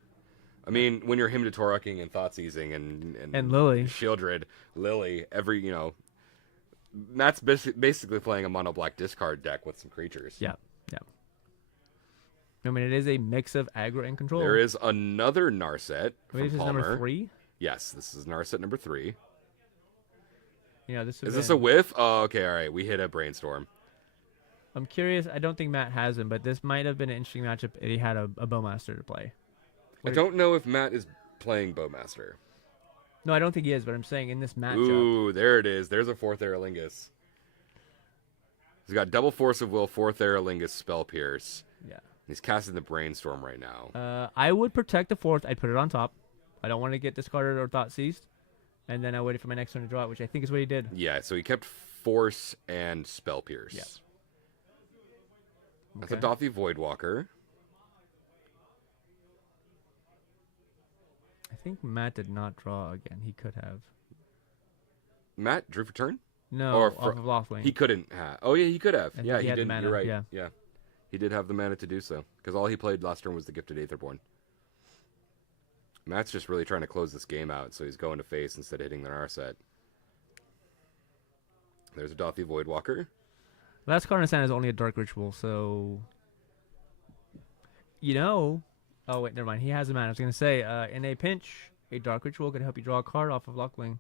I mean, when you're him to Toruking and Thought Seizing and Lily, Shieldred, Lily, Matt's basically playing a mono black discard deck with some creatures. Yeah. I mean, it is a mix of aggro and control. There is another Narset from this is Palmer. number 3? Yes, this is Narset number 3. Yeah, is this a whiff? Oh, okay, all right. We hit a Brainstorm. I'm curious. I don't think Matt has him, but this might have been an interesting matchup if he had a Bowmaster to play. I don't know if Matt is playing Bowmaster. No, I don't think he is, but I'm saying in this matchup. Ooh, there it is. There's a 4th Aerolingus. He's got double Force of Will, 4th Aerolingus, Spell Pierce. Yeah. He's casting the Brainstorm right now. I would protect the 4th. I'd put it on top. I don't want to get discarded or Thought Seized. And then I waited for my next turn to draw it, which I think is what he did. Yeah, so he kept Force and Spell Pierce. Yeah. That's a Dothy Voidwalker. I think Matt did not draw again. He could have. Matt drew for turn? No, off of Loftwing. He couldn't have. Oh, yeah, he could have. Yeah, he didn't. Mana. You're right. Yeah. He did have the mana to do so. Because all he played last turn was the Gifted Aetherborn. Matt's just really trying to close this game out, so he's going to face instead of hitting the Narset. There's a Dothy Voidwalker. Last card in his hand is only a Dark Ritual, so... Oh, wait, never mind. He has a mana. I was going to say, in a pinch, a Dark Ritual could help you draw a card off of Lockwing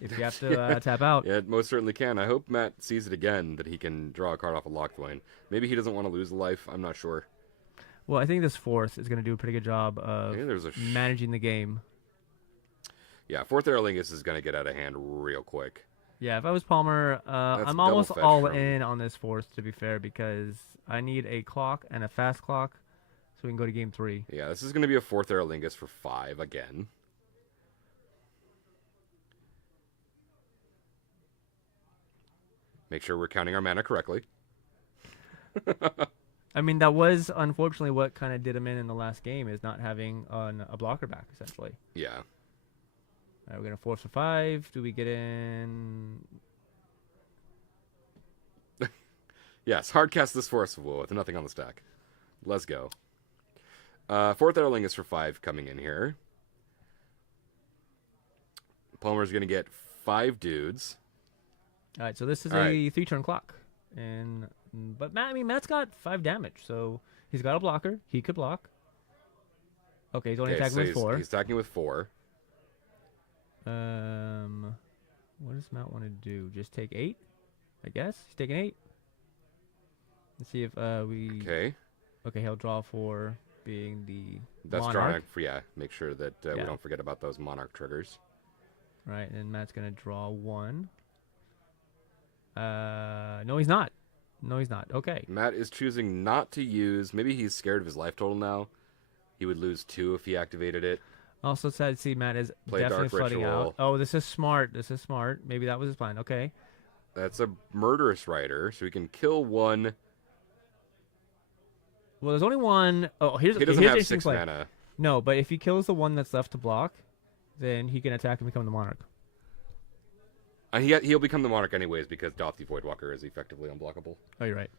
if you have to tap out. Yeah, it most certainly can. I hope Matt sees it again, that he can draw a card off of Lockwing. Maybe he doesn't want to lose a life. I'm not sure. Well, I think this 4th is going to do a pretty good job of managing the game. Yeah, 4th Aerolingus is going to get out of hand real quick. Yeah, if I was Palmer, I'm almost all in on this 4th, to be fair, because I need a clock and a fast clock so we can go to game 3. Yeah, this is going to be a 4th Aerolingus for 5 again. Make sure we're counting our mana correctly. I mean, that was unfortunately what kind of did him in the last game, is not having a blocker back, essentially. Yeah. All right, we're going to force for 5. Do we get in? Yes, hard cast this Force of Will with nothing on the stack. Let's go. 4th Aerolingus for 5 coming in here. Palmer's going to get 5 dudes. All right, so this is a 3-turn clock. But Matt's got 5 damage, so he's got a blocker. He could block. Okay, he's only attacking with 4. He's attacking with 4. What does Matt want to do? Just take 8? I guess he's taking 8. Let's see if we. Okay. Okay, he'll draw 4, being the That's Monarch. Make sure that we don't forget about those Monarch triggers. Right, and Matt's gonna draw 1. No, he's not. Okay. Matt is choosing not to use. Maybe he's scared of his life total now. He would lose 2 if he activated it. Also sad to see Matt is Play definitely Dark flooding Ritual. out. Oh, this is smart. Maybe that was his plan. Okay. That's a Murderous Rider, so he can kill 1. Well, there's only one. Oh, he doesn't have 6 mana. No, but if he kills the one that's left to block, then he can attack and become the Monarch. He'll become the Monarch anyways because Dothi Voidwalker is effectively unblockable. Oh, you're right.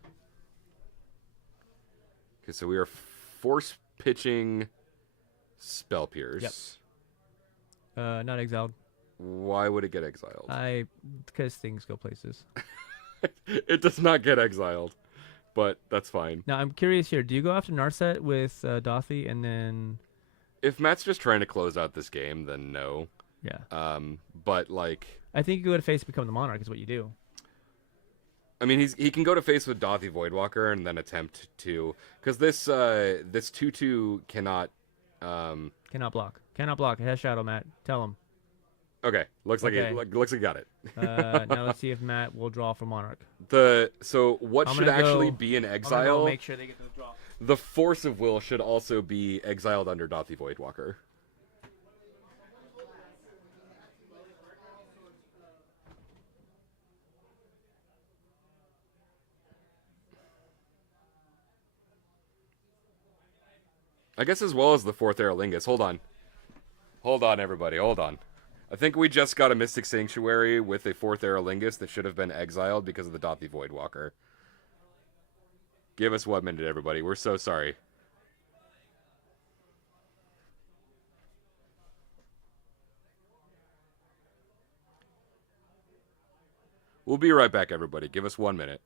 Okay, so we are force pitching Spell Pierce. Yep. Not exiled. Why would it get exiled? Because things go places. It does not get exiled, but that's fine. Now, I'm curious here. Do you go after Narset with Dothi and then... If Matt's just trying to close out this game, then no. Yeah. But, like... I think you go to face become the Monarch is what you do. I mean, he can go to face with Dothi Voidwalker and then attempt to... Because this 2/2 cannot... Cannot block. Cannot block. It has Shadow, Matt. Tell him. Okay. Looks like he got it. Now let's see if Matt will draw for Monarch. So what should actually be in exile? Go make sure they get the draw. The Force of Will should also be exiled under Dothi Voidwalker. I guess as well as the 4th Aerolingus. Hold on, everybody. Hold on. I think we just got a Mystic Sanctuary with a 4th Aerolingus that should have been exiled because of the Dothi Voidwalker. Give us 1 minute, everybody. We're so sorry. We'll be right back, everybody. Give us 1 minute.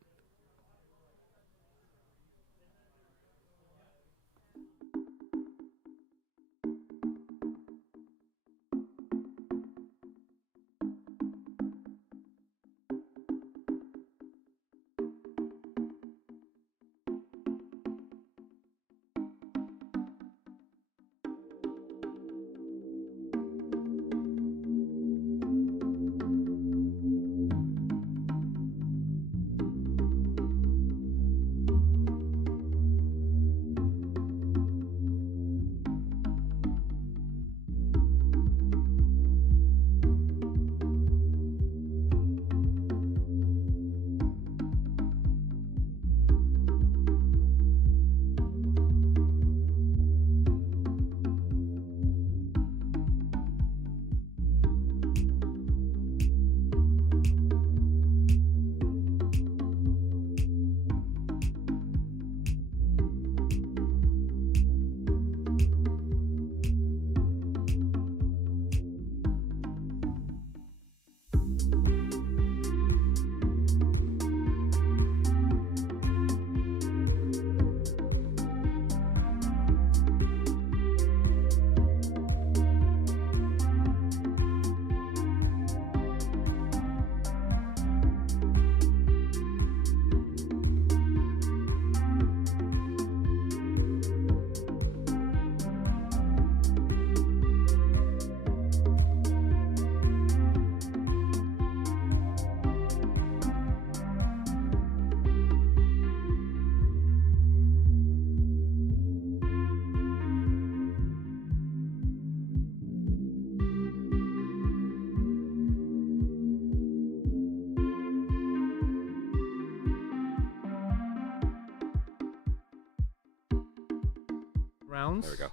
Rounds. There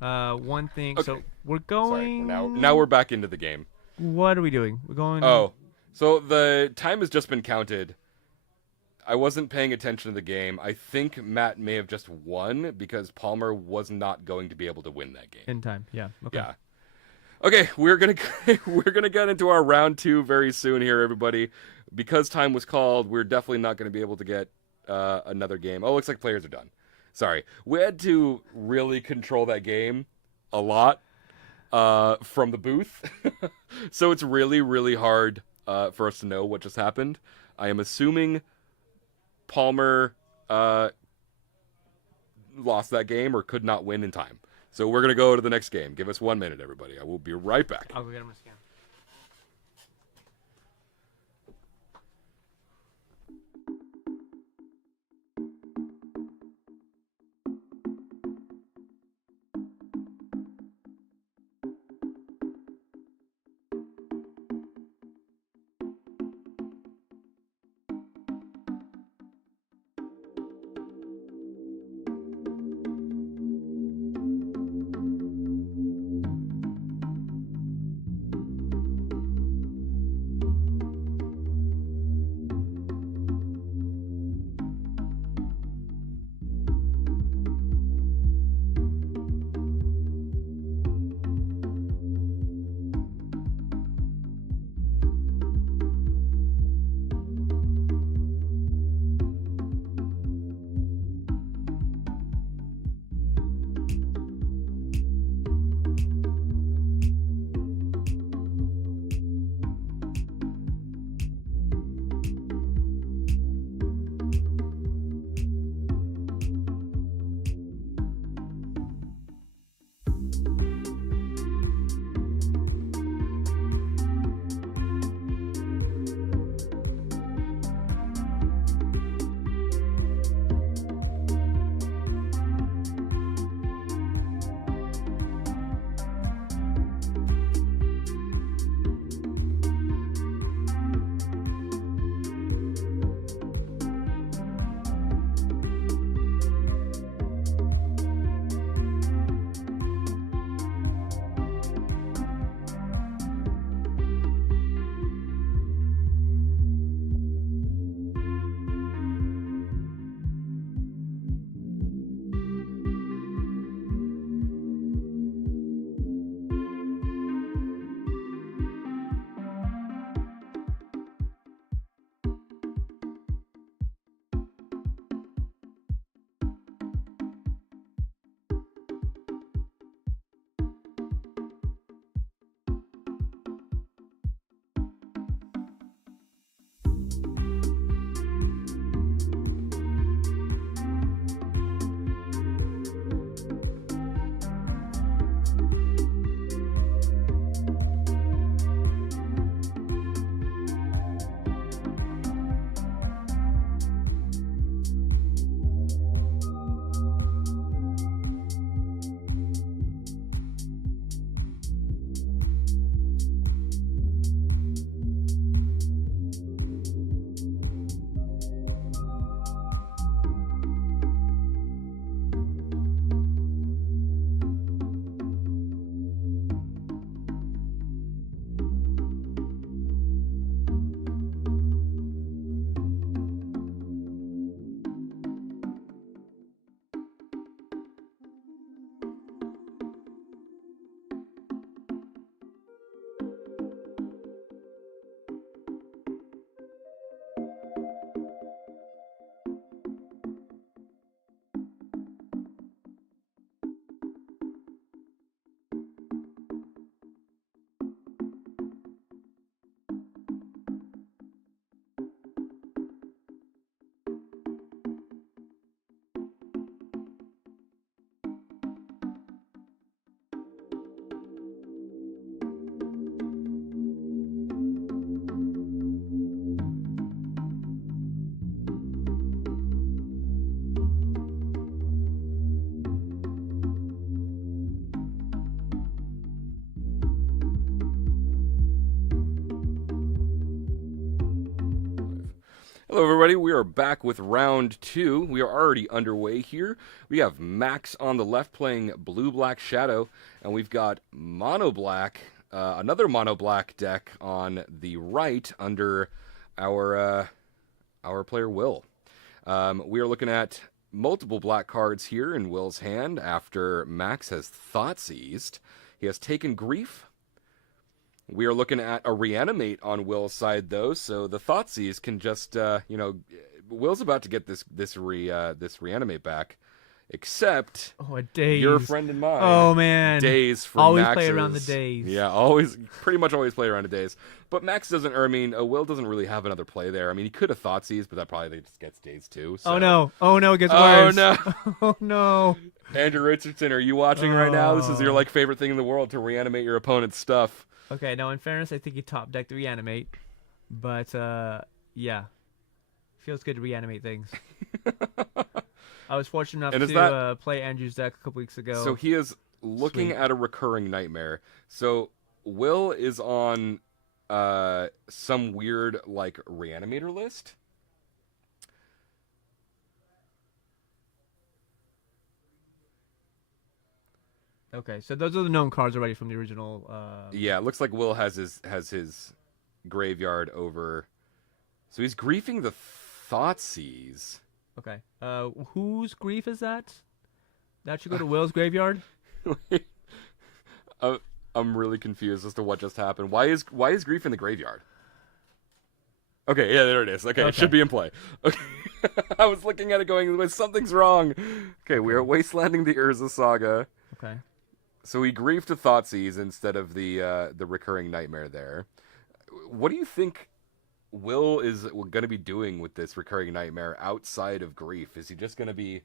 we go. One thing. Okay. So we're going. Sorry, now we're back into the game. What are we doing? We're going. Oh, so the time has just been counted. I wasn't paying attention to the game. I think Matt may have just won because Palmer was not going to be able to win that game. In time, yeah. Okay. Yeah. Okay, we're gonna get into our round 2 very soon here, everybody. Because time was called, we're definitely not going to be able to get another game. Oh, looks like players are done. Sorry, we had to really control that game a lot from the booth, so it's really, really hard for us to know what just happened. I am assuming Palmer lost that game or could not win in time. So we're going to go to the next game. Give us 1 minute, everybody. I will be right back. I'll go get him a scan. Hello, everybody. We are back with round 2. We are already underway here. We have Max on the left playing Blue-Black Shadow, and we've got Mono-Black, another Mono-Black deck on the right under our player Will. We are looking at multiple black cards here in Will's hand after Max has Thoughtseized. He has taken Grief. We are looking at a Reanimate on Will's side, though, so the Thoughtseize can just, Will's about to get this Reanimate back, except a daze. Your friend and mine. Oh, man. Daze for always Max's. Play around the daze. Yeah, pretty much always play around a daze. But Max doesn't, Will doesn't really have another play there. I mean, he could have Thoughtseize, but that probably just gets dazed too. So. Oh no, it gets worse. Oh no. Oh no. Andrew Richardson, are you watching right now? This is your favorite thing in the world, to reanimate your opponent's stuff. Okay, now in fairness, I think he top decked the Reanimate, but yeah, feels good to reanimate things. I was fortunate enough to play Andrew's deck a couple weeks ago. So he is looking at a recurring nightmare. So Will is on some weird reanimator list. Okay, so those are the known cards already from the original. Yeah, it looks like Will has his graveyard over. So he's griefing the Thoughtseize. Okay. Whose grief is that? That should go to Will's graveyard? I'm really confused as to what just happened. Why is grief in the graveyard? Okay, yeah, there it is. Okay, it should be in play. Okay. I was looking at it going, something's wrong. Okay, we are wastelanding the Urza Saga. Okay. So he griefed to Thoughtseize instead of the recurring nightmare there. What do you think Will is going to be doing with this recurring nightmare outside of grief? Is he just going to be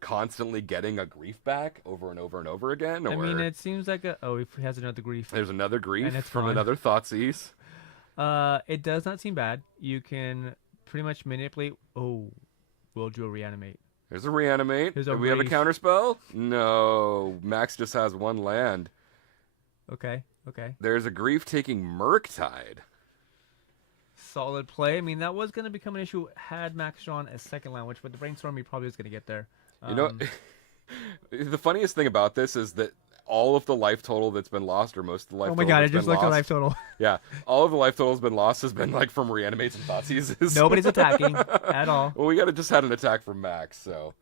constantly getting a grief back over and over and over again? Or... I mean, it seems like he has another grief. There's another grief from another Thoughtseize. It does not seem bad. You can pretty much manipulate. Oh, Will do a Reanimate. There's a Reanimate. Do we have a counterspell? No. Max just has one land. Okay. There's a Grief taking Murktide. Solid play. I mean, that was going to become an issue had Max drawn a second land, which with the Brainstorm, he probably was going to get there. The funniest thing about this is that all of the life total that's been lost, or most of the life total. Oh my god, I just looked at life total. Yeah, all of the life total has been lost, has been from Reanimates and Thoughtseizes. Nobody's attacking at all. Well, we just had an attack from Max, so.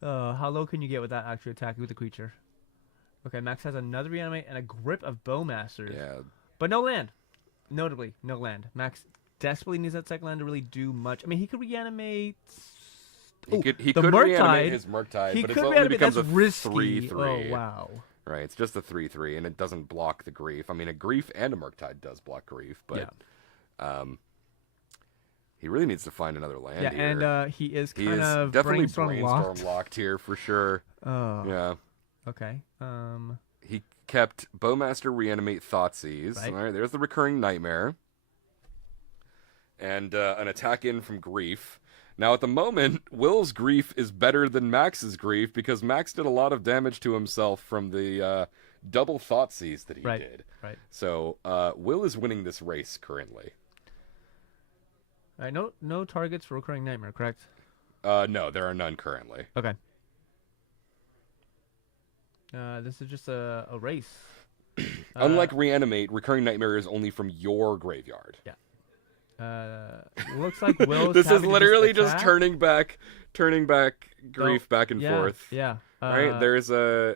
How low can you get with that actually attacking with the creature? Okay, Max has another Reanimate and a Grip of Bowmasters. Yeah. But no land. Notably, no land. Max desperately needs that second land to really do much. I mean, he could reanimate... He could reanimate his Murktide, but it only becomes a 3/3. Oh, wow. Right, it's just a 3/3, and it doesn't block the Grief. I mean, a Grief and a Murktide does block Grief, but he really needs to find another land here. And he is kind of definitely brainstorm locked here for sure. Oh. Yeah. Okay. He kept Bowmaster, Reanimate, Thoughtseize. Right. All right, there's the recurring Nightmare. And an attack in from Grief. Now, at the moment, Will's Grief is better than Max's Grief because Max did a lot of damage to himself from the double Thoughtseize that he did. Right. So, Will is winning this race currently. All right, no targets for Recurring Nightmare, correct? No, there are none currently. Okay. This is just a race. Unlike Reanimate, Recurring Nightmare is only from your graveyard. Yeah. Looks like Will. This is literally just turning back Grief back and forth. Yeah. All right, there's a.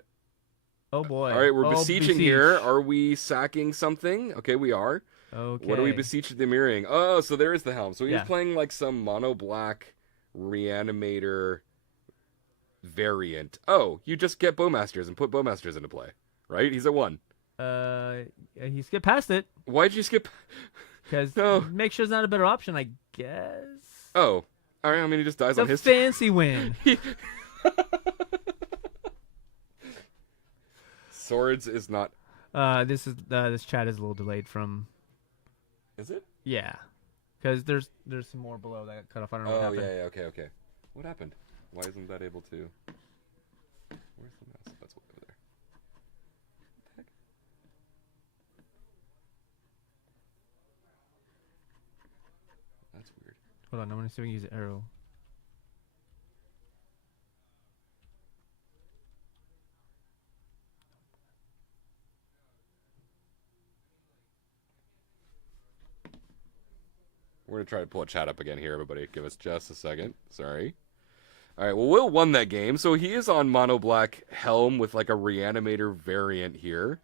Oh boy. All right, we're besieging here. Are we sacking something? Okay, we are. Okay. What do we beseech the mirroring? Oh, so there is the helm. So he's playing some mono black Reanimator variant. Oh, you just get Bowmasters and put Bowmasters into play, right? He's at 1. He skipped past it. Why'd you skip? Because make sure it's not a better option, I guess. Oh, all right. I mean, he just dies on his fancy win. Swords is not. This chat is a little delayed from. Is it? Yeah, because there's some more below that cut off. I don't know what happened. Yeah. Okay. What happened? Why isn't that able to? Where's the mouse? That's way over there. What the heck? That's weird. Hold on, I want to see if we can use the arrow. We're going to try to pull a chat up again here, everybody. Give us just a second. Sorry. All right, well, Will won that game, so he is on Mono Black Helm with like a Reanimator variant here.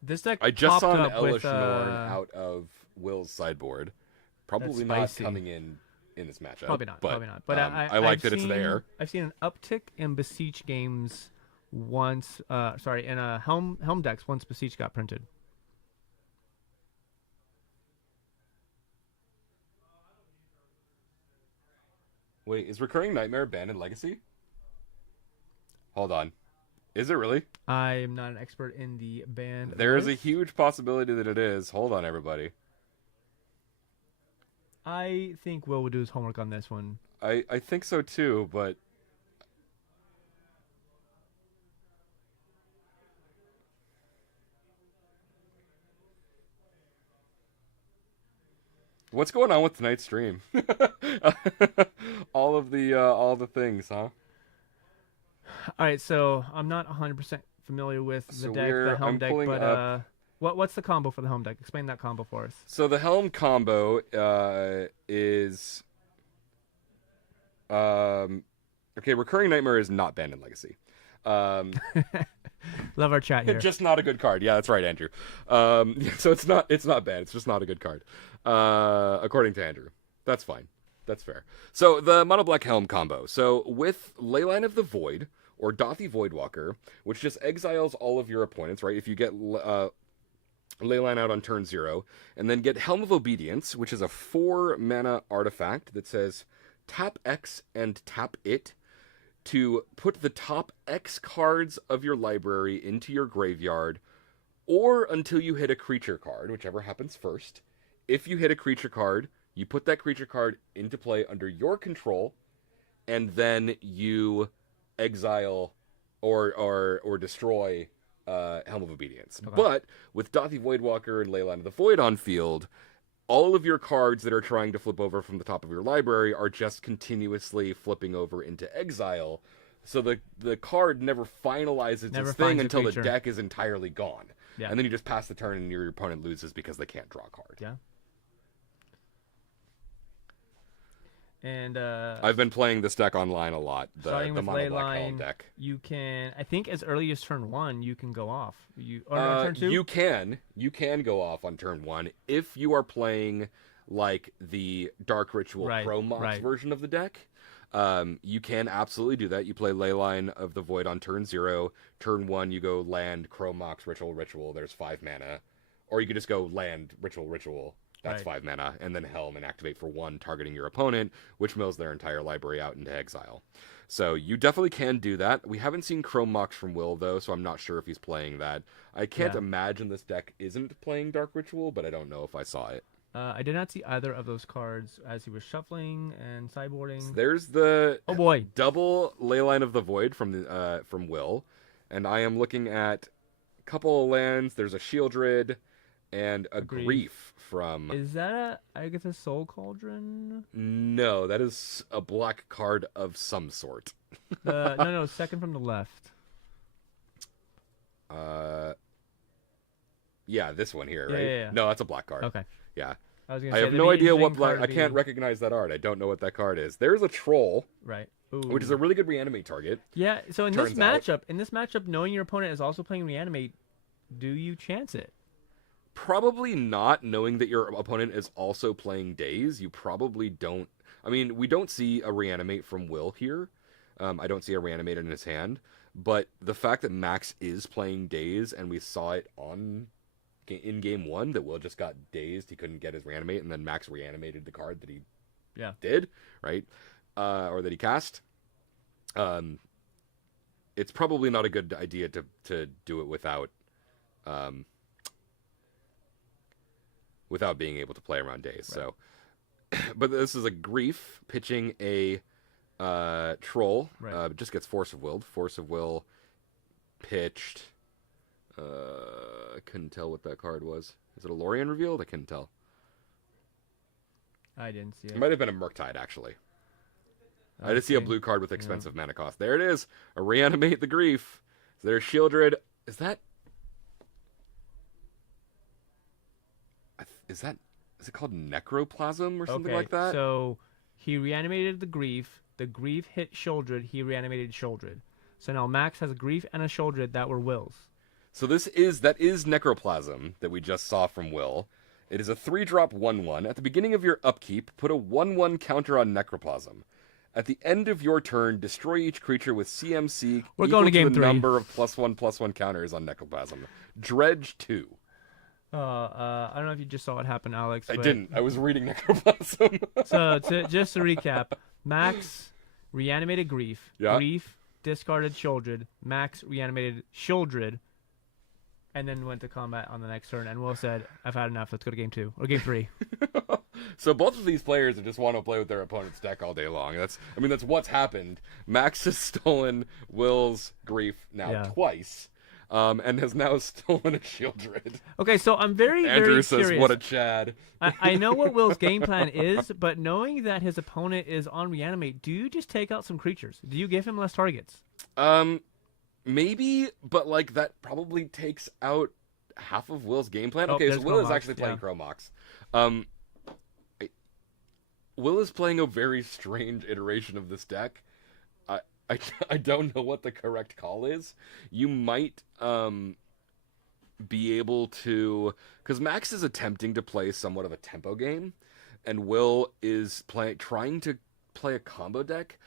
This deck I just saw an popped up with Elishnorn out of Will's sideboard. Probably not coming in this matchup. Probably not. But I like that it's there. I've seen an uptick in Beseech games once. In Helm decks once Beseech got printed. Wait, is Recurring Nightmare banned in Legacy? Hold on. Is it really? I am not an expert in the ban. There is a huge possibility that it is. Hold on, everybody. I think Will would do his homework on this one. I think so too, but... What's going on with tonight's stream? all the things, huh? All right, so I'm not 100% familiar with the deck, the Helm deck, but what's the combo for the Helm deck? Explain that combo for us. So the Helm combo is okay. Recurring Nightmare is not banned in Legacy. Love our chat here. Just not a good card. Yeah, that's right, Andrew. So it's not bad. It's just not a good card, according to Andrew. That's fine. That's fair. So the Mono Black Helm combo. So with Leyline of the Void or Dothy Voidwalker, which just exiles all of your opponents, right? If you get Leyline out on turn 0, and then get Helm of Obedience, which is a 4-mana artifact that says tap X and tap it to put the top X cards of your library into your graveyard, or until you hit a creature card, whichever happens first. If you hit a creature card, you put that creature card into play under your control, and then you exile or destroy Helm of Obedience. Okay. But with Dothy Voidwalker and Leyline of the Void on field, all of your cards that are trying to flip over from the top of your library are just continuously flipping over into exile. So the card never finalizes its thing until the deck is entirely gone. Yeah. And then you just pass the turn and your opponent loses because they can't draw a card. Yeah. And I've been playing this deck online a lot. The Mono Black Helm deck. You can, I think, as early as turn 1, you can go off. Turn 2? You can go off on turn 1 if you are playing like the Dark Ritual Chrome Mox version of the deck. You can absolutely do that. You play Leyline of the Void on turn 0. Turn 1, you go land Chrome Mox Ritual. There's 5 mana, or you could just go land Ritual. That's 5 mana, and then Helm and activate for 1, targeting your opponent, which mills their entire library out into exile. So you definitely can do that. We haven't seen Chrome Mox from Will, though, so I'm not sure if he's playing that. I can't imagine this deck isn't playing Dark Ritual, but I don't know if I saw it. I did not see either of those cards as he was shuffling and sideboarding. So there's the double Leyline of the Void from Will, and I am looking at a couple of lands. There's a Shieldred and a Grief from... Is that Agatha Soul Cauldron? No, that is a black card of some sort. No, second from the left. Yeah, this one here, right? Yeah. No, that's a black card. Okay. Yeah. I have no idea what black... I can't recognize that art. I don't know what that card is. There's a Troll. Right. Ooh. Which is a really good Reanimate target. Yeah, so in this matchup, knowing your opponent is also playing Reanimate, do you chance it? Probably not, knowing that your opponent is also playing Daze. You probably don't... I mean, we don't see a Reanimate from Will here. I don't see a Reanimate in his hand. But the fact that Max is playing Daze, and we saw it in Game 1, that Will just got dazed, he couldn't get his Reanimate, and then Max reanimated the card that he did, right? Or that he cast. It's probably not a good idea to do it without being able to play around Daze. Right. So, but this is a Grief pitching a Troll. Right. Just gets Force of Will. Force of Will pitched. I couldn't tell what that card was. Is it a Lorien Revealed? I couldn't tell. I didn't see It it. might have been a Murktide, actually. I did see a blue card with expensive mana cost. There it is. A Reanimate the Grief. So there's Shieldred. Is it called Necroplasm or something like that? So he reanimated the Grief. The Grief hit Shieldred. He reanimated Shieldred. So now Max has a Grief and a Shieldred that were Will's. So that is Necroplasm that we just saw from Will. It is a 3-drop 1/1. At the beginning of your upkeep, put a 1/1 counter on Necroplasm. At the end of your turn, destroy each creature with CMC We're equal going to game the 3. number of +1/+1 counters on Necroplasm. Dredge 2. I don't know if you just saw what happened, Alex. I didn't. I was reading Necroplasm. So just to recap, Max reanimated Grief. Yeah. Grief discarded Shieldred. Max reanimated Shieldred, and then went to combat on the next turn. And Will said, "I've had enough. Let's go to game 2 or game 3." So both of these players just want to play with their opponent's deck all day long. That's what's happened. Max has stolen Will's Grief now twice, and has now stolen a Shieldred. Okay, so I'm very Andrew says, curious. "What a Chad." I know what Will's game plan is, but knowing that his opponent is on Reanimate, do you just take out some creatures? Do you give him less targets? Maybe, but like that probably takes out half of Will's game plan. Okay, so Will is actually playing Chromox. Will is playing a very strange iteration of this deck. I don't know what the correct call is. You might be able to, because Max is attempting to play somewhat of a tempo game, and Will is trying to play a combo deck.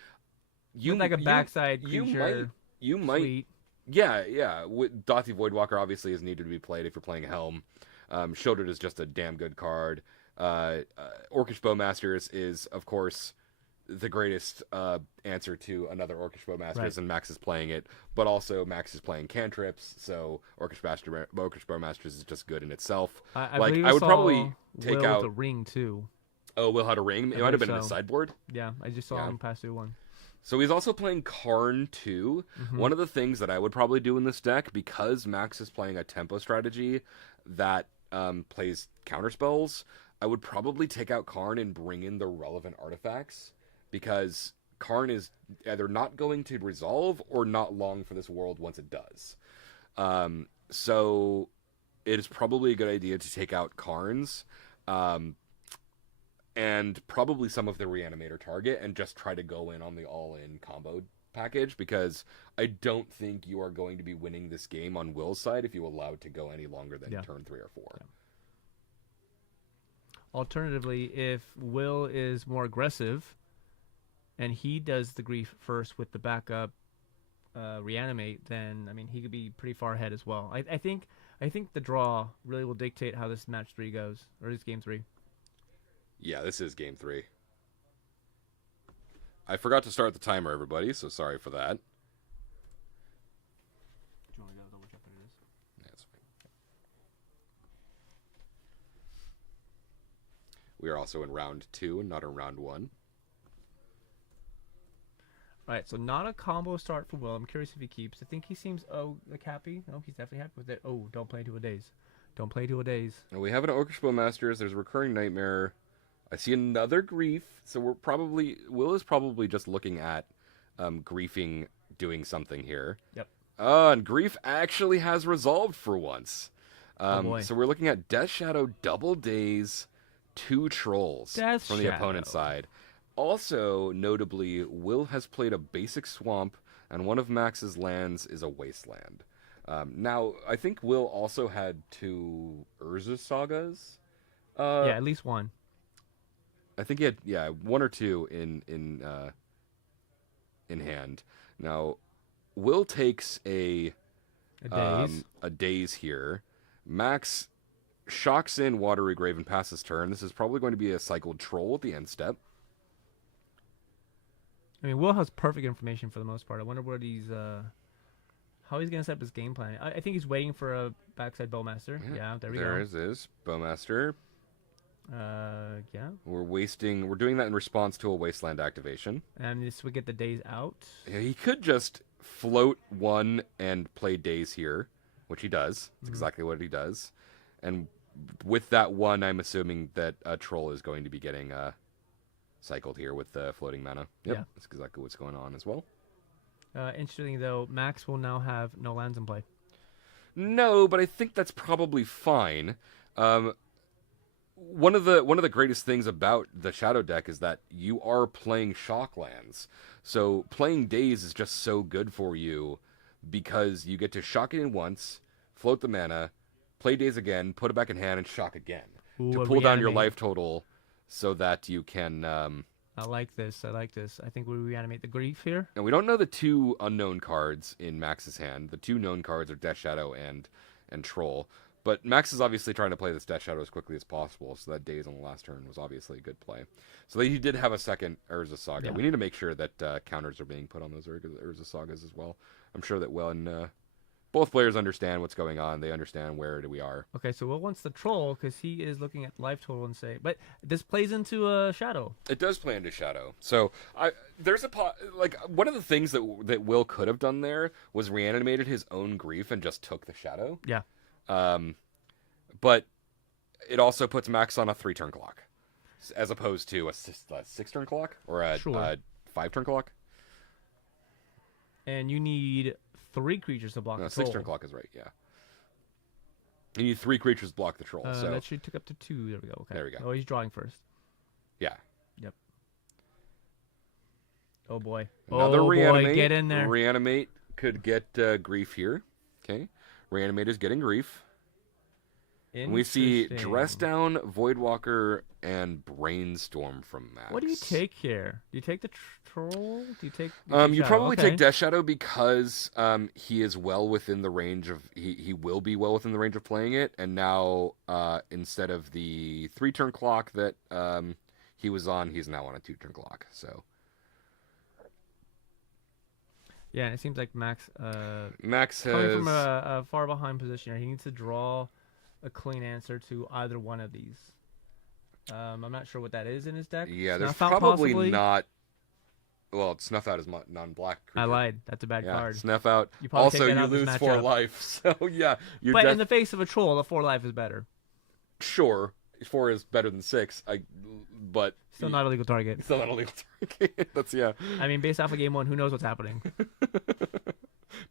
With like a backside creature. You might. Fleet. Yeah. Dathi Voidwalker obviously is needed to be played if you're playing Helm. Shieldred is just a damn good card. Orcish Bowmasters is, of course, the greatest answer to another Orcish Bowmasters, and Max is playing it. But also, Max is playing cantrips, so Orcish Bowmasters is just good in itself. I would probably take Will out with a ring too. Oh, Will had a ring. It might have been in the sideboard. Yeah, I just saw him pass through one. So he's also playing Karn too. Mm-hmm. One of the things that I would probably do in this deck, because Max is playing a tempo strategy that plays counterspells, I would probably take out Karn and bring in the relevant artifacts, because Karn is either not going to resolve or not long for this world once it does. So it is probably a good idea to take out Karns, and probably some of the Reanimator target, and just try to go in on the all-in combo package, because I don't think you are going to be winning this game on Will's side if you allow it to go any longer than turn 3 or 4. Yeah. Alternatively, if Will is more aggressive and he does the grief first with the backup reanimate, then he could be pretty far ahead as well. I think the draw really will dictate how this match 3 goes, or this game 3. Yeah, this is game 3. I forgot to start the timer, everybody, so sorry for that. Do you want to go double check what it is? Yeah, that's fine. We are also in round 2 and not in round 1. Alright, so not a combo start for Will. I'm curious if he keeps. I think he seems happy. No, he's definitely happy with it. Oh, don't play 2 a days. Don't play 2 a days. And we have an Orcish Bowmasters. There's a Recurring Nightmare. I see another Grief. So Will is probably just looking at griefing, doing something here. Yep. And Grief actually has resolved for once. Boy. So we're looking at Death Shadow, Double Daze, 2 Trolls from the opponent's side. Also, notably, Will has played a basic Swamp, and one of Max's lands is a Wasteland. Now, I think Will also had 2 Urza Sagas. Yeah, at least one. I think he had 1 or 2 in hand. Now, Will takes a daze here. Max shocks in Watery Grave and passes turn. This is probably going to be a cycled Troll at the end step. Will has perfect information for the most part. I wonder what how he's going to set up his game plan. I think he's waiting for a backside Bowmaster. Yeah, there we go. There it is, Bowmaster. Yeah. We're doing that in response to a Wasteland activation. And this would get the days out. Yeah, he could just float 1 and play Daze here, which he does. That's exactly what he does. And with that one, I'm assuming that a troll is going to be getting cycled here with the floating mana. Yep, Yeah. that's exactly what's going on as well. Interesting though, Max will now have no lands in play. No, but I think that's probably fine. One of the greatest things about the Shadow deck is that you are playing shock lands. So playing Daze is just so good for you because you get to shock it in once, float the mana, play Daze again, put it back in hand, and shock again to pull down your life total so that you can... I like this. I think we reanimate the Grief here. And we don't know the two unknown cards in Max's hand. The two known cards are Death Shadow and Troll. But Max is obviously trying to play this Death Shadow as quickly as possible, so that Daze on the last turn was obviously a good play. So he did have a second Urza Saga. Yeah. We need to make sure that counters are being put on those Urza Sagas as well. I'm sure that when both players understand what's going on, they understand where we are. Okay, so Will wants the Troll because he is looking at life total and say, but this plays into Shadow. It does play into Shadow. So there's one of the things that Will could have done there was reanimated his own Grief and just took the Shadow. Yeah. But it also puts Max on a 3-turn clock, as opposed to a 6-turn clock or a 5-turn clock. And you need 3 creatures to block the Troll. 6-turn clock is right, yeah. You need 3 creatures to block the Troll. So that should take up to 2. There we go. Okay. There we go. Oh, he's drawing first. Yeah. Yep. Oh boy. Another reanimate. Boy, get in there. Reanimate could get Grief here. Okay. Reanimate is getting Grief. And we see Dress Down, Voidwalker, and Brainstorm from Max. What do you take here? Do you take the Troll? Do you take? You probably take Death Shadow because he is well within the range of he will be well within the range of playing it, and now instead of the 3-turn clock that he was on, he's now on a 2-turn clock. So yeah, it seems like Max has coming from a far behind position here. He needs to draw a clean answer to either one of these. I'm not sure what that is in his deck. Yeah, Snuff there's Out, probably possibly? not. Well, Snuff Out is non-black creature. I lied. That's a bad card. Snuff Out. You probably Also, take that you out of this lose 4 matchup. life. So yeah, But in the face of a Troll, the 4 life is better. Sure, 4 is better than 6. But Still not a legal target. Still not a legal target. That's yeah. I mean, based off of game 1, who knows what's happening?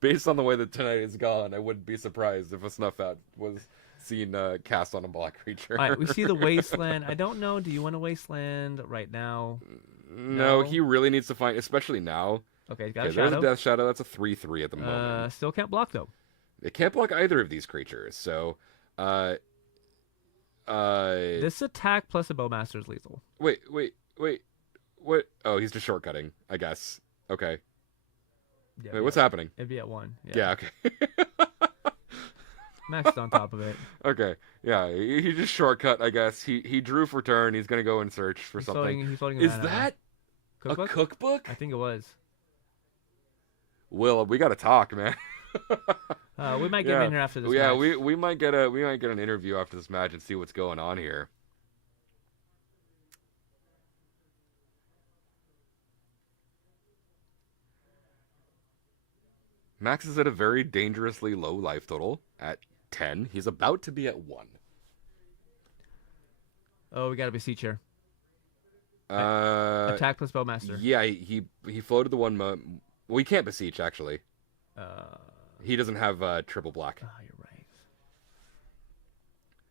Based on the way that tonight is gone, I wouldn't be surprised if a Snuff Out was seen cast on a black creature. All right, we see the Wasteland. I don't know. Do you want a Wasteland right now? No, he really needs to find, especially now. Okay, he's got a there's Shadow. a Death Shadow. That's a 3/3 at the moment. Still can't block though. It can't block either of these creatures. So, this attack plus a Bowmaster is lethal. Wait. What? Oh, he's just shortcutting, I guess. Okay. Yeah, Wait, what's happening? It'd be at 1. Yeah, okay. Max is on top of it. Okay, yeah, he just shortcut, I guess. He drew for turn. He's gonna go and search for something. He's floating Is that cookbook? a cookbook? I think it was. Will, we gotta talk, man. We might get him in here after this. Yeah, match. we might get an interview after this match and see what's going on here. Max is at a very dangerously low life total at 10. He's about to be at 1. Oh, we got a beseech here. Uh, Attack plus Bowmaster. Yeah, he floated the one. Well, he can't beseech actually. He doesn't have triple black. Oh, you're right.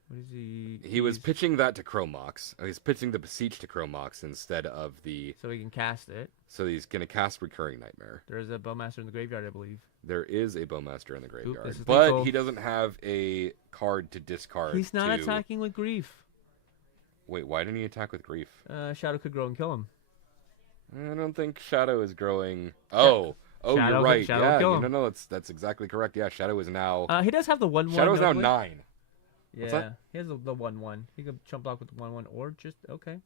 What is he? He was pitching that to Chromox. He's pitching the beseech to Chromox instead of the. So he can cast it. So he's gonna cast Recurring Nightmare. There's a Bowmaster in the graveyard, I believe. There is a Bowmaster in the graveyard, this is but lethal. he doesn't have a card to discard. He's not attacking with Grief. Wait, why didn't he attack with Grief? Shadow could grow and kill him. I don't think Shadow is growing. Oh, Shadow you're right. Shadow Yeah, kill him. no, that's exactly correct. Yeah, Shadow is now. He does have the 1/1. Shadow is now normally. 9. Yeah, What's that? he has the 1/1. He could chump block with the 1/1 or just okay.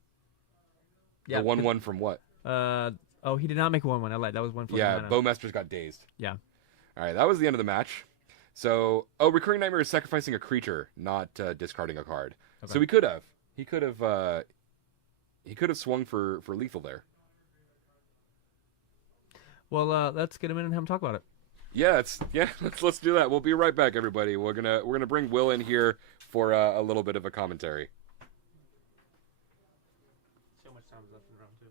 The 1/1 from what? Oh, he did not make a 1/1. I lied. That was one for Yeah, Bowmaster's got dazed. Yeah. All right, that was the end of the match. So, Recurring Nightmare is sacrificing a creature, not discarding a card. Okay. So he could have swung for lethal there. Well, let's get him in and have him talk about it. Yeah, let's do that. We'll be right back, everybody. We're gonna bring Will in here for a little bit of a commentary. So much time is left in round 2.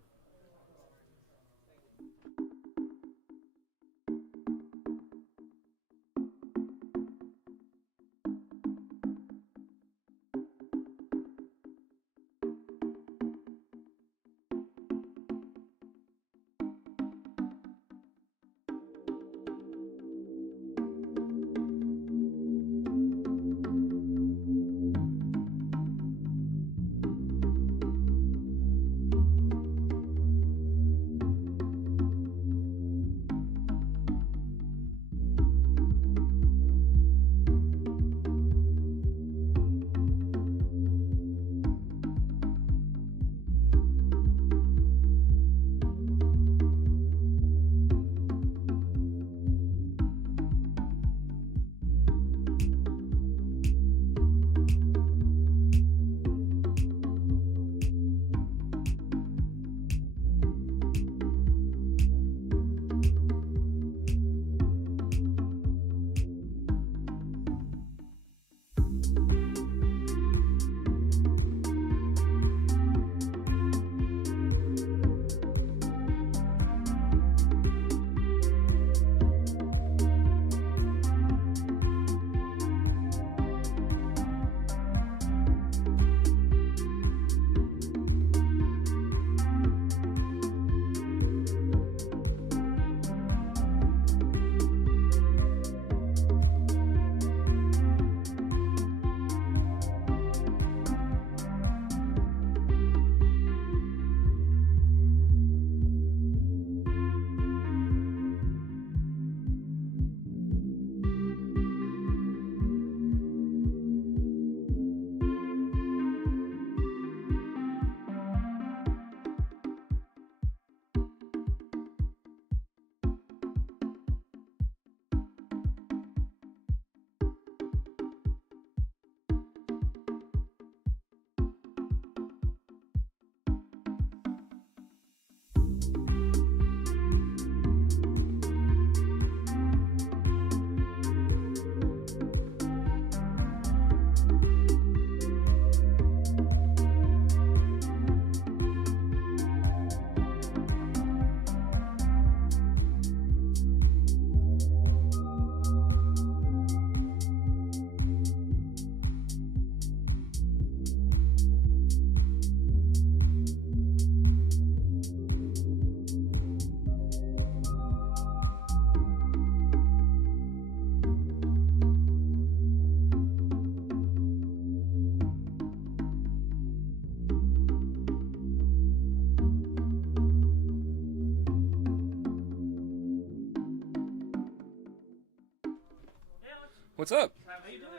What's up? How you doing?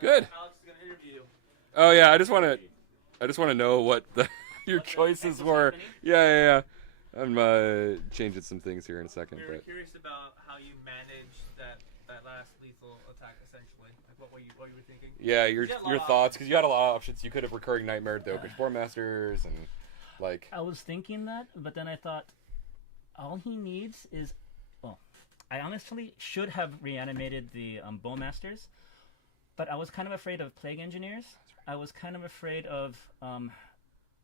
Good. Alex is gonna interview you. Oh yeah, I just want to know what your choices were. Yeah. I'm changing some things here in a second. We were But curious about how you managed that last lethal attack, essentially. Like what were you thinking? yeah, your thoughts, because you had a lot of options. You could have recurring nightmared the Oakish Boar Masters and like. I was thinking that, but then I thought all he needs is. Well, I honestly should have reanimated the Bowmasters, but I was kind of afraid of Plague Engineers. I was kind of afraid of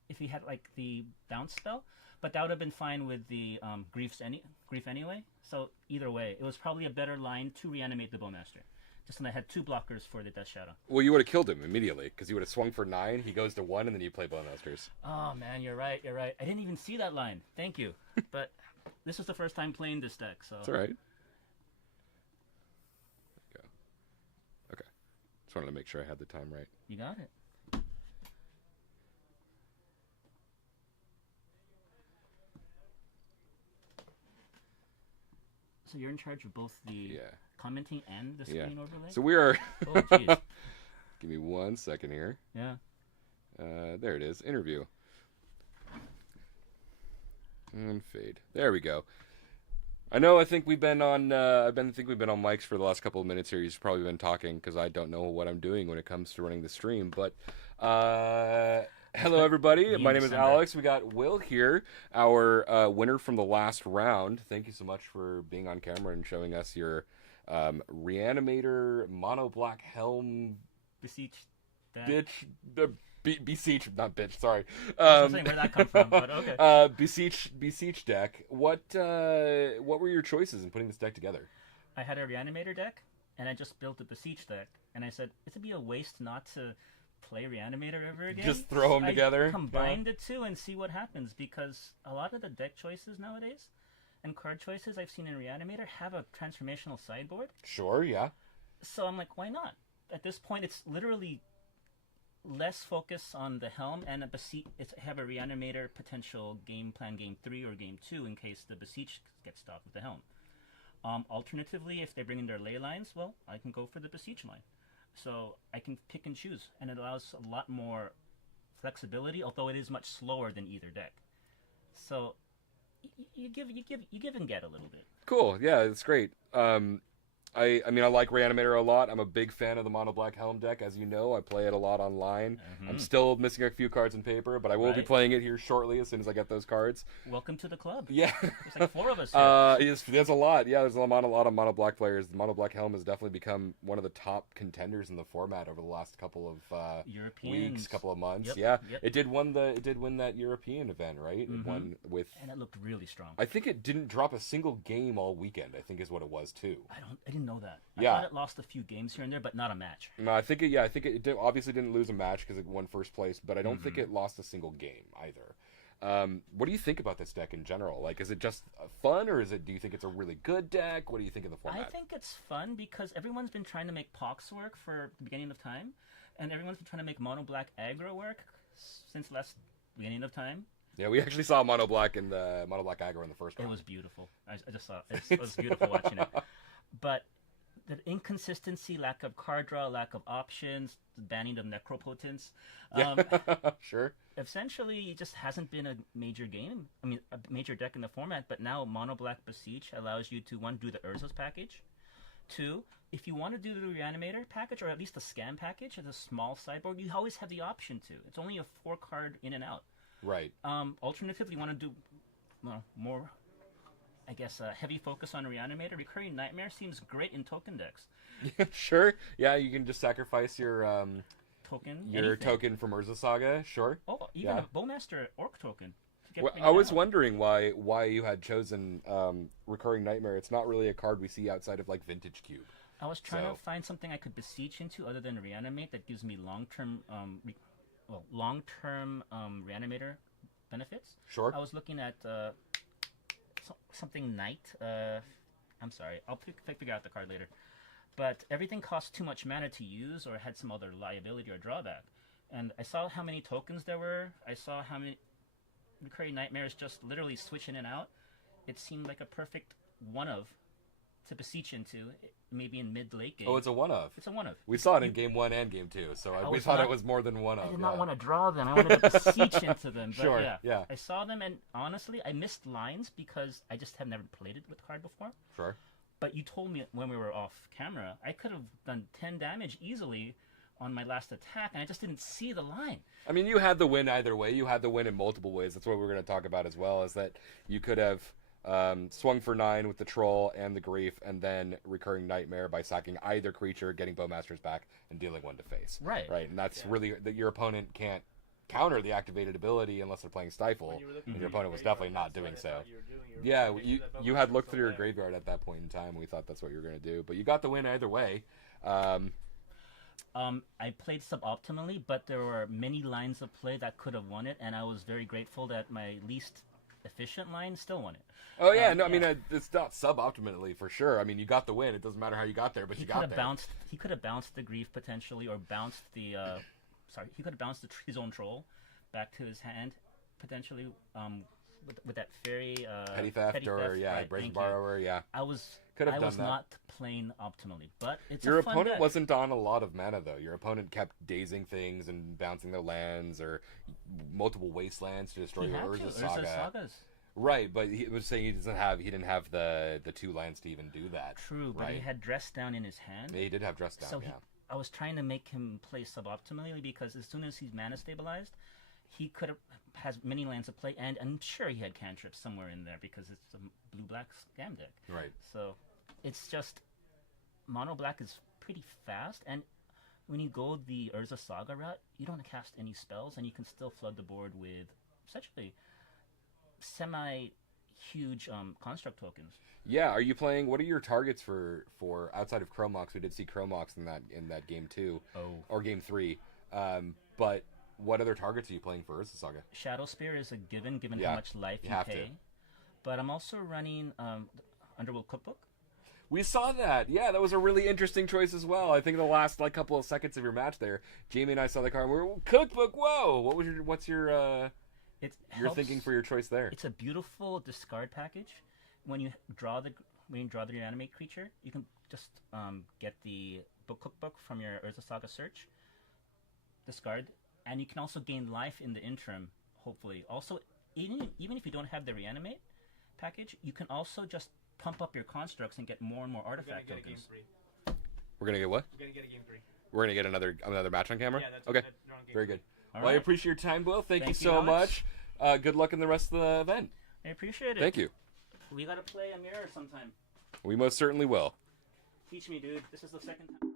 if he had like the bounce spell, but that would have been fine with the grief anyway. So either way, it was probably a better line to reanimate the Bowmaster. Just when I had 2 blockers for the Death Shadow. Well, you would have killed him immediately because you would have swung for 9. He goes to 1, and then you play Bowmasters. Oh man, you're right. I didn't even see that line. Thank you. But this was the first time playing this deck, so. That's all right. There you go. Okay. Just wanted to make sure I had the time right. You got it. So you're in charge of both the commenting and the screen overlay? So we are... Oh, jeez. Give me 1 second here. Yeah. There it is. Interview. And fade. There we go. I think we've been on. Think we've been on mics for the last couple of minutes here. He's probably been talking because I don't know what I'm doing when it comes to running the stream. But hello, everybody. My name is Alex. We got Will here, our winner from the last round. Thank you so much for being on camera and showing us your Reanimator Mono Black Helm Beseech deck. Beseech, not bitch. Sorry. I'm saying where that come from, but okay. Beseech deck. What were your choices in putting this deck together? I had a Reanimator deck, and I just built a Beseech deck, and I said it'd be a waste not to play Reanimator ever again. Just throw them together. Combine the two and see what happens, because a lot of the deck choices nowadays and card choices I've seen in Reanimator have a transformational sideboard. Sure, yeah. So I'm like, why not? At this point, it's literally less focus on the helm and a Beseech. Have a Reanimator potential game plan game 3 or game 2 in case the Beseech gets stopped with the helm. Alternatively, if they bring in their ley lines, well, I can go for the Beseech line. So I can pick and choose, and it allows a lot more flexibility, although it is much slower than either deck. So you give and get a little bit. Cool. Yeah, it's great. I mean, I like Reanimator a lot. I'm a big fan of the Mono Black Helm deck, as you know. I play it a lot online. Mm-hmm. I'm still missing a few cards in paper, but I will be playing it here shortly as soon as I get those cards. Welcome to the club. Yeah. There's like 4 of us here. There's a lot. Yeah, there's a lot of Mono Black players. The Mono Black Helm has definitely become one of the top contenders in the format over the last couple of weeks, couple of months. Yep. It did win that European event, right? Mm-hmm. It won with, and it looked really strong. I think it didn't drop a single game all weekend, I think is what it was too. I didn't know that. Yeah. I thought it lost a few games here and there, but not a match. No, I think it obviously didn't lose a match because it won first place, but I don't think it lost a single game either. What do you think about this deck in general? Like, is it just fun, or do you think it's a really good deck? What do you think of the format? I think it's fun because everyone's been trying to make Pox work for the beginning of time, and everyone's been trying to make Mono Black aggro work since last beginning of time. Yeah, we actually saw Mono Black in the Mono Black aggro in the first round. It was beautiful. I just saw it. It was beautiful watching it. But the inconsistency, lack of card draw, lack of options, banning of Necropotence. Sure. Essentially, it just hasn't been a major game. I mean, a major deck in the format. But now Mono Black Beseech allows you to, 1, do the Urza's package. 2, if you want to do the Reanimator package, or at least the Scam package as a small sideboard, you always have the option to. It's only a 4-card in and out. Right. Alternatively, you want to do more, I guess, heavy focus on Reanimator. Recurring Nightmare seems great in token decks. Sure. Yeah, you can just sacrifice your token token from Urza Saga. Sure. Oh, even a Bowmaster Orc token. Well, I was wondering why you had chosen Recurring Nightmare. It's not really a card we see outside of like Vintage Cube. I was trying to find something I could beseech into other than Reanimate that gives me long-term Reanimator benefits. Sure. I was looking at something Knight. I'm sorry. I'll figure out the card later. But everything cost too much mana to use or had some other liability or drawback. And I saw how many tokens there were. I saw how many Recurring Nightmares just literally switch in and out. It seemed like a perfect one-of to beseech into, maybe in mid-late game. Oh, it's a one-of. It's a one-of. We saw it in game 1 and game 2, so we thought it was more than one-of. I did not want to draw them. I wanted to beseech into them. But sure, yeah. I saw them, and honestly, I missed lines because I just have never played it with card before. Sure. But you told me when we were off camera, I could have done 10 damage easily on my last attack, and I just didn't see the line. I mean, you had the win either way. You had the win in multiple ways. That's what we're going to talk about as well, is that you could have swung for 9 with the Troll and the Grief, and then Recurring Nightmare by sacking either creature, getting Bowmasters back, and dealing 1 to face. Right. And that's really that your opponent can't counter the activated ability unless they're playing Stifle, and your opponent was definitely not doing so. Yeah, you had looked through your graveyard at that point in time, and we thought that's what you were going to do. But you got the win either way. I played suboptimally, but there were many lines of play that could have won it, and I was very grateful that my least efficient line still won it. Oh yeah, I mean it's not suboptimally for sure. I mean, you got the win. It doesn't matter how you got there, but you got there. He could have bounced the Grief potentially, or bounced the he could have bounced his own Troll back to his hand potentially. With that fairy petty theft, right, Brazen Borrower, yeah. I was that. Not playing optimally, but it's your a fun opponent deck. Wasn't on a lot of mana though. Your opponent kept dazing things and bouncing their lands or multiple wastelands to destroy your Urza Saga. Right, but he was saying he didn't have the 2 lands to even do that. True, but he had Dress Down in his hand. Yeah, he did have Dress Down. So I was trying to make him play suboptimally because as soon as he's mana stabilized, he has many lands to play, and I'm sure he had cantrips somewhere in there because it's a blue-black scam deck. Right. So it's just Mono Black is pretty fast, and when you go the Urza Saga route, you don't cast any spells, and you can still flood the board with essentially semi-huge construct tokens. Yeah, are you playing? What are your targets for outside of Chromox? We did see Chromox in that game 2, or game 3. But what other targets are you playing for Urza Saga? Shadow Spear is a given how much life you pay. To. But I'm also running Underworld Cookbook. We saw that. Yeah, that was a really interesting choice as well. I think the last couple of seconds of your match there, Jaimie and I saw the card. And we were Cookbook. Whoa! What's your thinking for your choice there? It's a beautiful discard package. When you draw the reanimate creature, you can just get the cookbook from your Urza Saga search, discard, and you can also gain life in the interim. Hopefully, also even if you don't have the reanimate package, you can also just pump up your constructs and get more and more artifact tokens. We're gonna get what? We're gonna get a game 3. We're gonna get another match on camera. Yeah, that's okay. Very good. All well, right. I appreciate your time, Will. Thank you so Alex. much. Good luck in the rest of the event. I appreciate it. Thank you. We gotta play a mirror sometime. We most certainly will. Teach me, dude. This is the second time.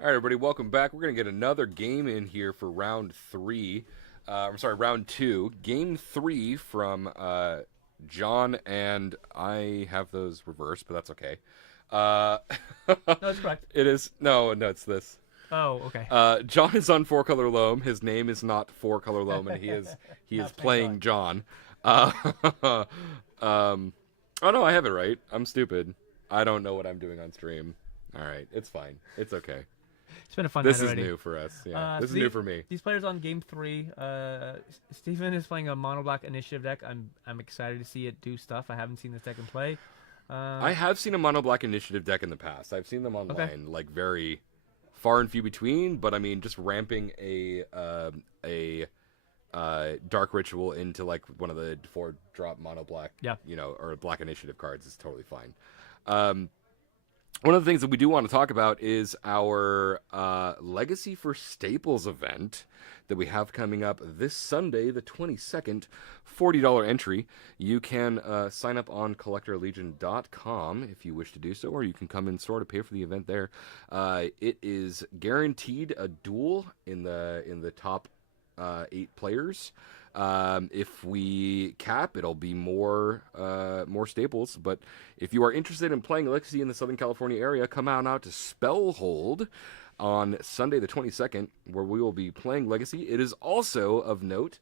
All right, everybody, welcome back. We're going to get another game in here for round 3. Round 2. Game 3 from John, and I have those reversed, but that's okay. No, that's correct. It is. No, it's this. Oh, okay. John is on 4-color loam. His name is not 4-color loam, and he is playing John. Oh no, I have it right. I'm stupid. I don't know what I'm doing on stream. All right, it's fine. It's okay. It's been a fun This night is already. new for us. Yeah, this is new for me. These players on game 3. Stephen is playing a mono black initiative deck. I'm excited to see it do stuff. I haven't seen this deck in play. I have seen a mono black initiative deck in the past. I've seen them online, like very far and few between. But I mean, just ramping a Dark Ritual into like one of the 4-drop mono black, Yeah. Or black initiative cards is totally fine. One of the things that we do want to talk about is our Legacy for Staples event that we have coming up this Sunday, the 22nd. $40 entry. You can sign up on collectorlegion.com if you wish to do so, or you can come in store to pay for the event there. It is guaranteed a duel in the top 8 players. If we cap, it'll be more staples. But if you are interested in playing Legacy in the Southern California area, come out to Spellhold on Sunday the 22nd, where we will be playing Legacy. It is also of note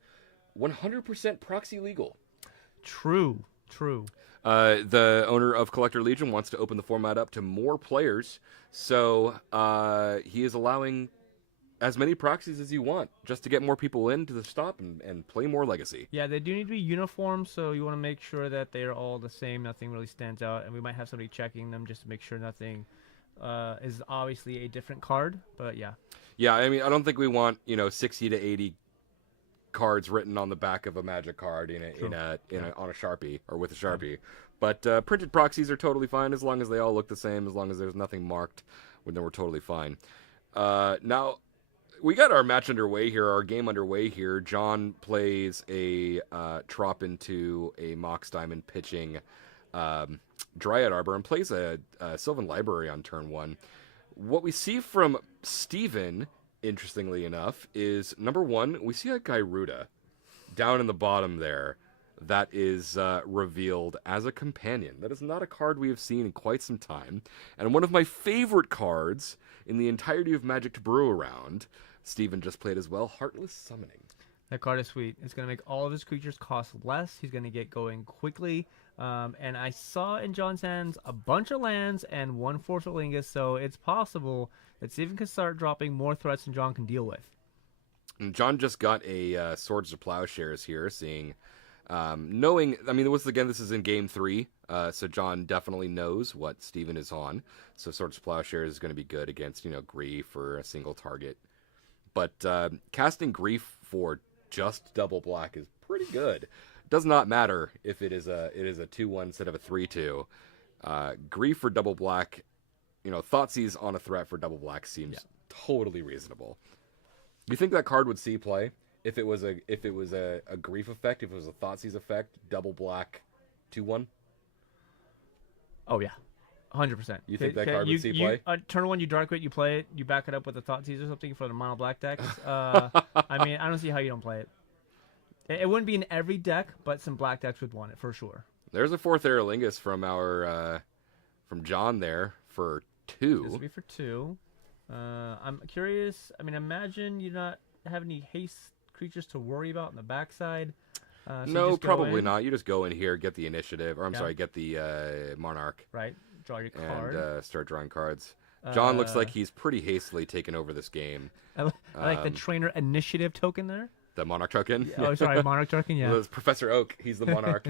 100% proxy legal. True. The owner of Collector Legion wants to open the format up to more players, so he is allowing as many proxies as you want, just to get more people into the stop and play more Legacy. Yeah, they do need to be uniform, so you want to make sure that they are all the same, nothing really stands out, and we might have somebody checking them just to make sure nothing is obviously a different card, but yeah. Yeah, I mean, I don't think we want, 60 to 80 cards written on the back of a Magic card on a Sharpie or with a Sharpie. Yeah. But printed proxies are totally fine as long as they all look the same, as long as there's nothing marked, then we're totally fine. Now, we got our match underway here, our game underway here. John plays a Trop into a Mox Diamond pitching Dryad Arbor and plays a Sylvan Library on turn 1. What we see from Steven, interestingly enough, is number 1, we see a Gyruda down in the bottom there that is revealed as a companion. That is not a card we have seen in quite some time. And one of my favorite cards in the entirety of Magic to Brew Around, Steven just played as well, Heartless Summoning. That card is sweet. It's going to make all of his creatures cost less. He's going to get going quickly. And I saw in John's hands a bunch of lands and 1 Force of Lingus, so it's possible that Steven can start dropping more threats than John can deal with. And John just got a Swords to Plowshares here, seeing... knowing, I mean, this is in game 3, so John definitely knows what Steven is on. So Swords to Plowshares is going to be good against, Grief or a single target. But casting Grief for just double black is pretty good. Does not matter if it is a 2-1 instead of a 3-2. Grief for double black, Thoughtseize on a threat for double black seems totally reasonable. Do you think that card would see play? If it was a Grief effect, if it was a Thoughtseize effect, double black, 2-1? Oh, yeah. 100%. You think that card would see play? Turn 1, you Dark Rit, you play it, you back it up with a Thoughtseize or something for the mono black decks. I mean, I don't see how you don't play it. It wouldn't be in every deck, but some black decks would want it for sure. There's a 4th Aerolingus from John there for 2. This would be for 2. I'm curious. I mean, imagine you not have any haste creatures to worry about on the backside. So no, probably not. You just go in here, get the initiative, or get the Monarch. Right. Draw your card. And start drawing cards. John looks like he's pretty hastily taken over this game. I like the trainer initiative token there. The Monarch token? Oh, sorry, Monarch token, yeah. Well, it's Professor Oak. He's the Monarch.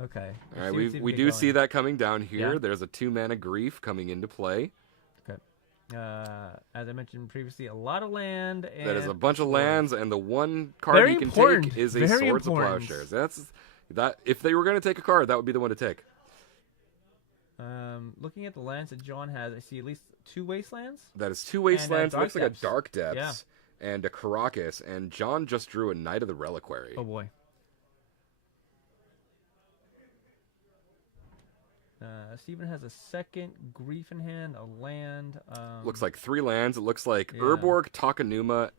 Okay. All right, we do see that coming down here. Yeah. There's a 2-mana Grief coming into play. Okay. As I mentioned previously, a lot of land. And that is a bunch of lands, and the one card you can take is a Swords of Plowshares. That if they were going to take a card, that would be the one to take. Looking at the lands that John has, I see at least 2 Wastelands. That is 2 Wastelands. Looks like a Dark Depths and a Caracas. And John just drew a Knight of the Reliquary. Oh boy. Steven has a 2nd Grief in hand, a land. Looks like 3 lands. It looks like Urborg, Takenuma,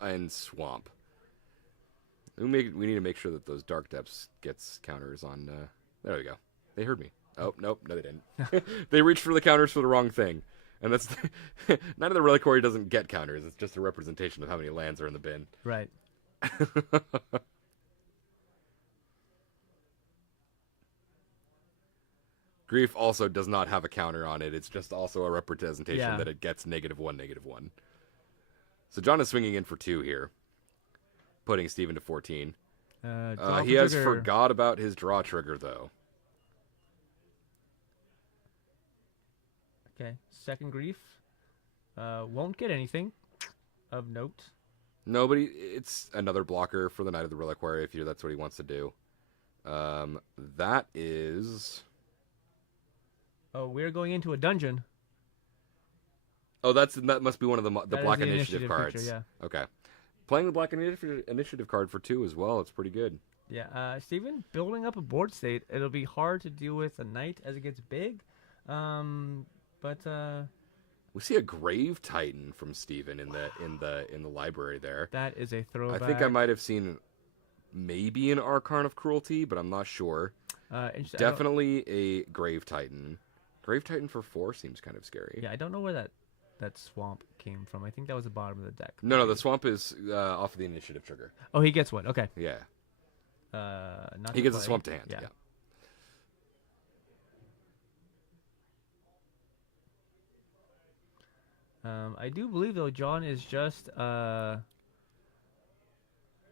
and Swamp. We need to make sure that those Dark Depths gets counters on... there we go. They heard me. Oh, nope. No, they didn't. They reached for the counters for the wrong thing. And that's... None of the Reliquary doesn't get counters. It's just a representation of how many lands are in the bin. Right. Grief also does not have a counter on it. It's just also a representation that it gets -1/-1. So John is swinging in for 2 here, putting Steven to 14. He has forgot about his draw trigger, though. Okay, 2nd Grief. Won't get anything of note. No, but it's another blocker for the Knight of the Reliquary if that's what he wants to do. That is... Oh, we're going into a dungeon. Oh, that must be one of the That Black is the Initiative cards. Feature, yeah. Okay. Playing the Black Initiative card for 2 as well, it's pretty good. Yeah, Steven, building up a board state, it'll be hard to deal with a knight as it gets big. But we see a Grave Titan from Steven in the library there. that is a throwback. I think I might have seen maybe an Archon of Cruelty, but I'm not sure. Definitely a Grave Titan. Grave Titan for 4 seems kind of scary. Yeah, I don't know where that swamp came from. I think that was the bottom of the deck. No, the swamp is off of the initiative trigger. Oh, he gets one. Okay. Yeah. Not he to gets play. a swamp to hand. Yeah. I do believe though John is just a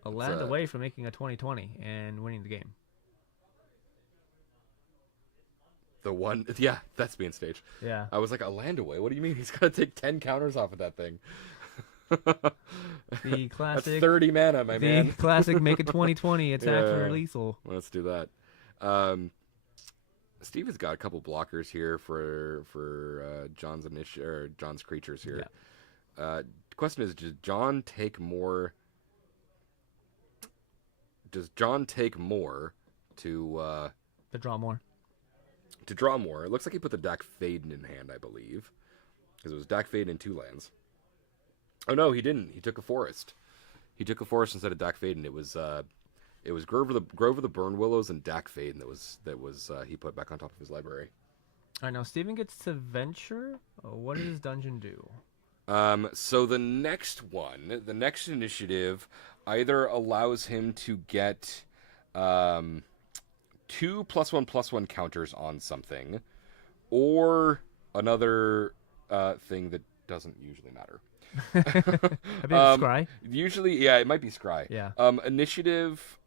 land away from making a 2020 and winning the game. The one, yeah, that's being staged. Yeah. I was like, a land away? What do you mean? He's got to take 10 counters off of that thing. The classic. That's 30 mana, my man. The classic make a 2020 attack Yeah. for lethal. Let's do that. Steve has got a couple blockers here for John's John's creatures here. Yeah. Question is, does John take more? Does John take more to draw more? To draw more? It looks like he put the Dak Faden in hand, I believe, because it was Dak Faden and 2 lands. Oh no, he didn't. He took a forest. He took a forest instead of Dak Faden. It was Grove of the Burn Willows and Dak Faden that was he put back on top of his library. All right, now Steven gets to venture. What does his dungeon do? So the next one, the next initiative, either allows him to get 2 +1/+1 counters on something, or another thing that doesn't usually matter. I think it's Scry. Usually, yeah, it might be Scry. Yeah. Initiative.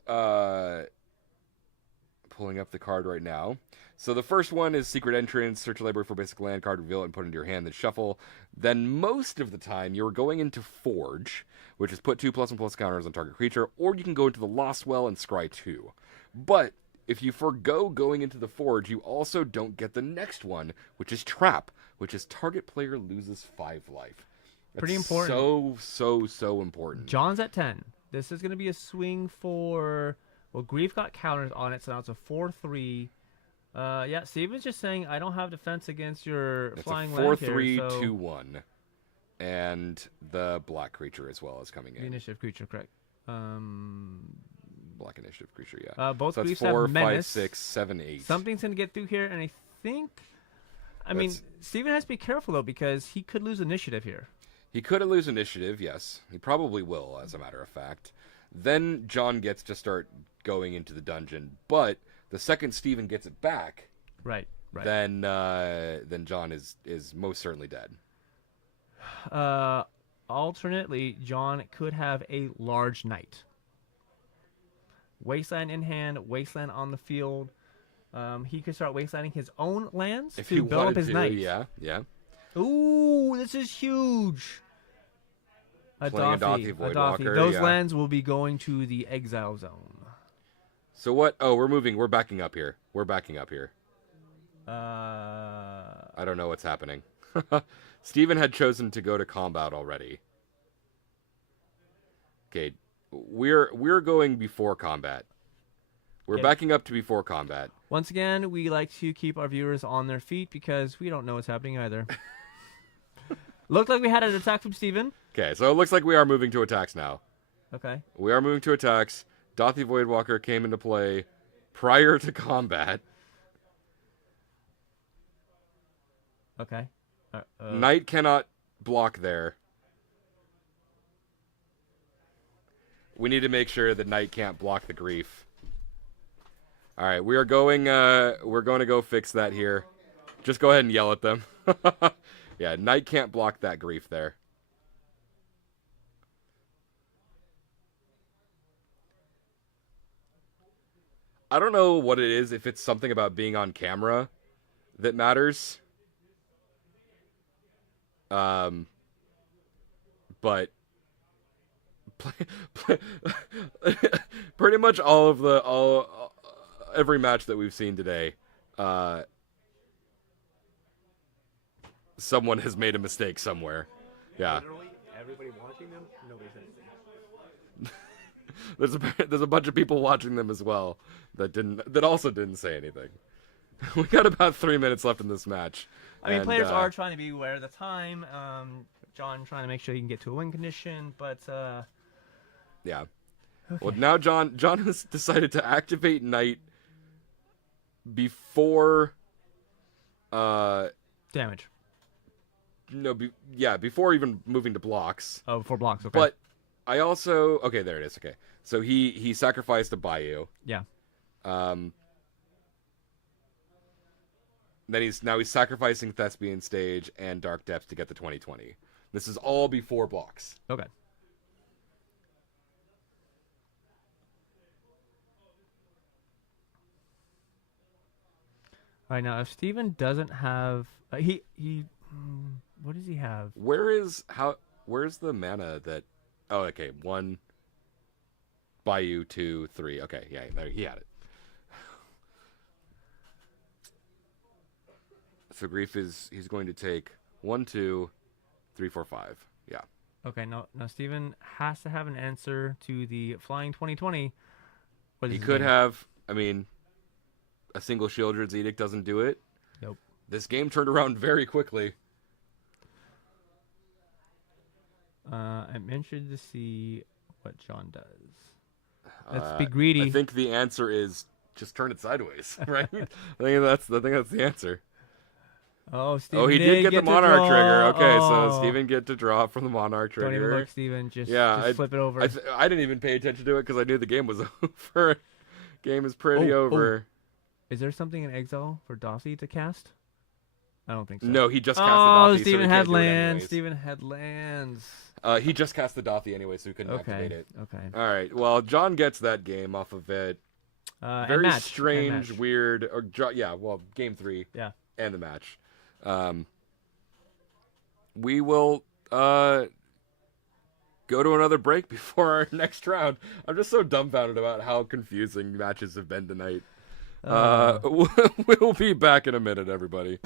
Pulling up the card right now. So the first one is Secret Entrance. Search your library for basic land card, reveal it, and put it into your hand, then shuffle. Then most of the time, you're going into Forge, which is put 2 +1/+ counters on target creature, or you can go into the Lost Well and Scry 2. But if you forgo going into the Forge, you also don't get the next one, which is Trap, which is target player loses 5 life. That's pretty important. So important. John's at 10. This is going to be a swing for... Well, Grief got counters on it, so now it's a 4/3. Yeah, Steven's just saying, I don't have defense against your flying land here. 4/3/2/1. And the black creature as well is coming in. The initiative creature, correct. Black initiative creature, yeah. Both so that's Griefs 4, have 5, Menace. 6, 7, 8. Something's going to get through here, and I think... I mean, Steven has to be careful, though, because he could lose initiative here. He could lose initiative, yes. He probably will, as a matter of fact. Then John gets to start going into the dungeon. But the second Steven gets it back, right. then John is most certainly dead. Alternately, John could have a large knight. Wasteland in hand, Wasteland on the field. He could start wastelanding his own lands If to he build up his knight. Yeah. Ooh, this is huge. Playing a Dathi Voidwalker, Those yeah. lands will be going to the exile zone. So what? Oh, we're backing up here. I don't know what's happening. Steven had chosen to go to combat already. Okay, we're going before combat. We're Okay. backing up to before combat. Once again, we like to keep our viewers on their feet because we don't know what's happening either. Looked like we had an attack from Steven. Okay, so it looks like we are moving to attacks now. Okay. We are moving to attacks. Dathi Voidwalker came into play prior to combat. Okay. Knight cannot block there. We need to make sure that Knight can't block the grief. All right, we're going to go fix that here. Just go ahead and yell at them. Yeah, Knight can't block that grief there. I don't know what it is, if it's something about being on camera that matters. But pretty much every match that we've seen today, someone has made a mistake somewhere. Yeah. Literally, everybody watching them, nobody said anything. There's a bunch of people watching them as well that also didn't say anything. We got about 3 minutes left in this match. I mean, players are trying to be aware of the time. John trying to make sure he can get to a win condition, but yeah. okay. Well, now John has decided to activate Knight before damage. No, before even moving to blocks. Oh, before blocks. Okay. But I also there it is. Okay, so he sacrificed a Bayou. Yeah. Then he's sacrificing Thespian Stage and Dark Depths to get the 2020. This is all before blocks. Okay. All right, now if Steven doesn't have what does he have? Where's the mana that? Oh, okay, 1 Bayou, 2, 3. Okay, yeah, there he had it. So Grief he's going to take 1, 2, 3, 4, 5. Yeah. Okay, now Steven has to have an answer to the Flying 2020. He could have. I mean, a single Shieldred's Edict doesn't do it. Nope. This game turned around very quickly. I'm interested to see what John does. Let's be greedy. I think the answer is just turn it sideways, right? I think that's the answer. Oh, Steven he did get the Monarch trigger. Okay, oh. so Steven get to draw from the Monarch trigger. Don't even look, Steven. Just flip it over. I didn't even pay attention to it because I knew the game was over. Game is pretty over. Is there something in Exile for Dossie to cast? I don't think so. No, he just cast the Dothy. Steven so had lands. Steven had lands. He just cast the Dothy anyway, so he couldn't activate it. Okay. All right. Well, John gets that game off of it. Very strange, weird. Game 3. Yeah. And the match. We will go to another break before our next round. I'm just so dumbfounded about how confusing matches have been tonight. We'll be back in a minute, everybody.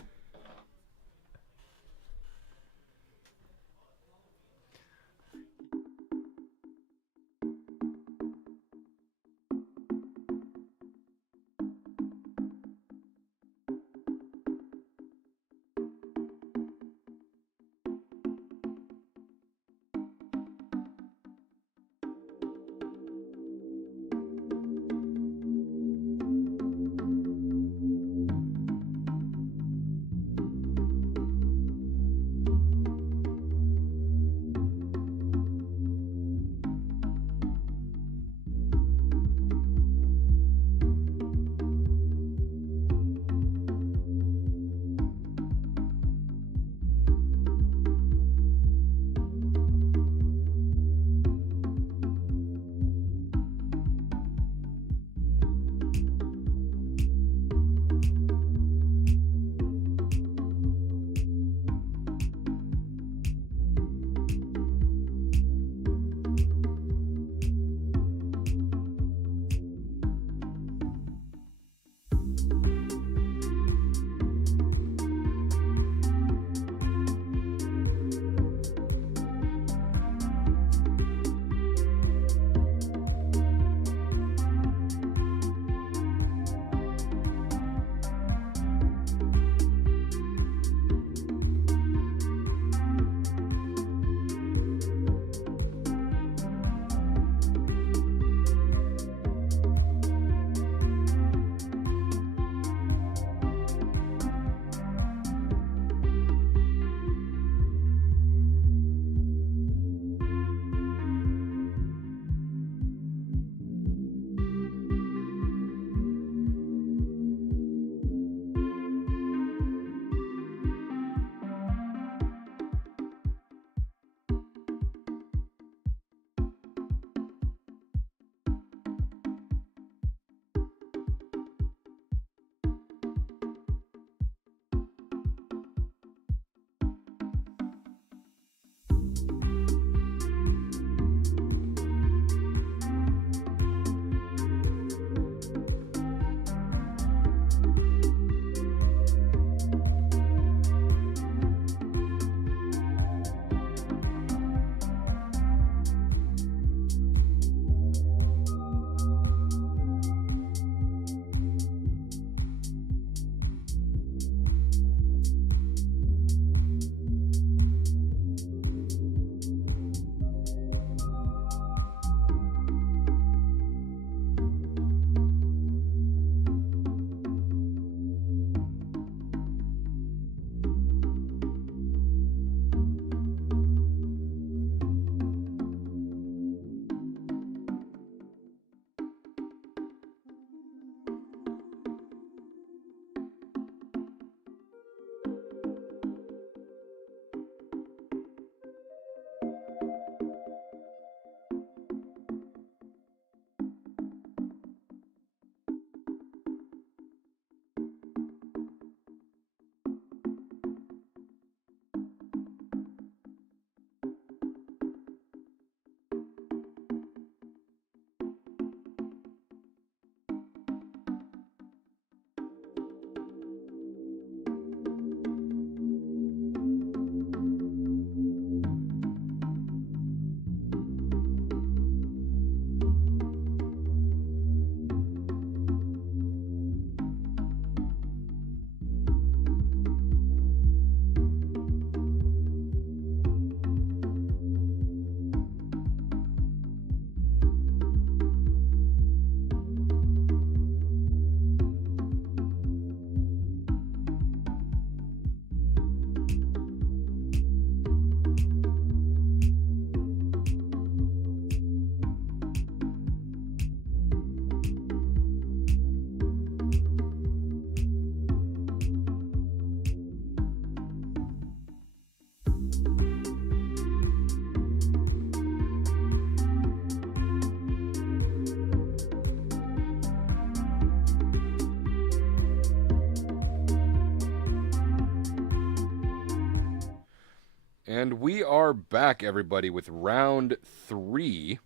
And we are back, everybody, with round 3.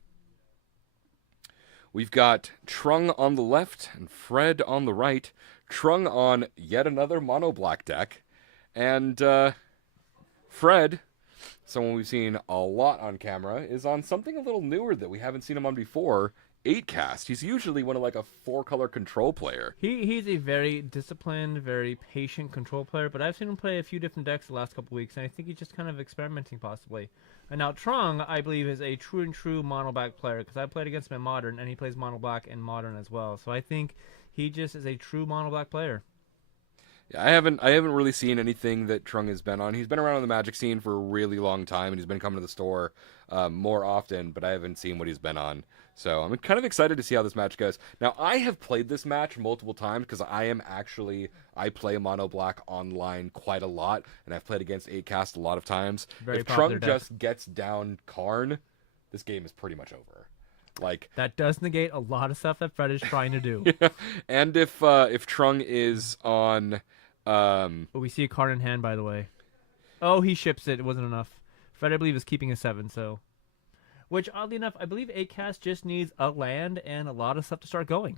We've got Trung on the left and Fred on the right. Trung on yet another mono black deck. And Fred, someone we've seen a lot on camera, is on something a little newer that we haven't seen him on before. 8-cast. He's usually one of like a 4-color control player. He's a very disciplined, very patient control player, but I've seen him play a few different decks the last couple weeks, and I think he's just kind of experimenting possibly. And now Trung, I believe, is a true mono black player, because I played against him in Modern, and he plays mono black in Modern as well. So I think he just is a true mono black player. Yeah, I haven't really seen anything that Trung has been on. He's been around on the Magic scene for a really long time, and he's been coming to the store more often, but I haven't seen what he's been on. So I'm kind of excited to see how this match goes. Now, I have played this match multiple times because I play Mono Black online quite a lot, and I've played against 8-cast a lot of times. If Trung just gets down Karn, this game is pretty much over. Like, that does negate a lot of stuff that Fred is trying to do. Yeah. And if Trung is on... we see a card in hand, by the way. Oh, he ships it. It wasn't enough. Fred, I believe, is keeping a 7, so... Which, oddly enough, I believe 8-cast just needs a land and a lot of stuff to start going.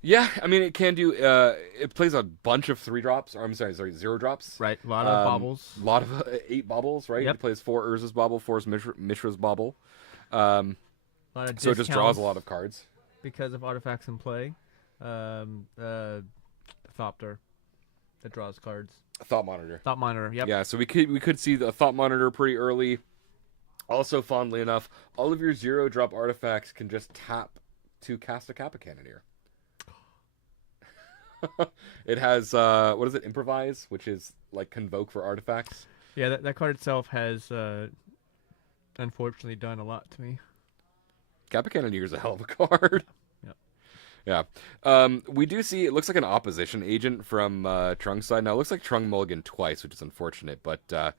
Yeah, I mean, it can do... it plays a bunch of 3-drops, or I'm sorry, 0-drops. Right, a lot of baubles. A lot of 8 baubles, right? Yep. It plays 4 Urza's bauble, 4 Mishra's bauble. So it just draws a lot of cards. Because of artifacts in play. Thopter that draws cards. Thought Monitor, yep. Yeah, so we could see the Thought Monitor pretty early. Also, fondly enough, all of your 0-drop artifacts can just tap to cast a Kappa Cannoneer. It has, what is it, Improvise, which is like Convoke for artifacts. Yeah, that card itself has unfortunately done a lot to me. Kappa Cannoneer is a hell of a card. Yep. Yeah. We do see, it looks like an opposition agent from Trung's side. Now, it looks like Trung mulliganed twice, which is unfortunate, but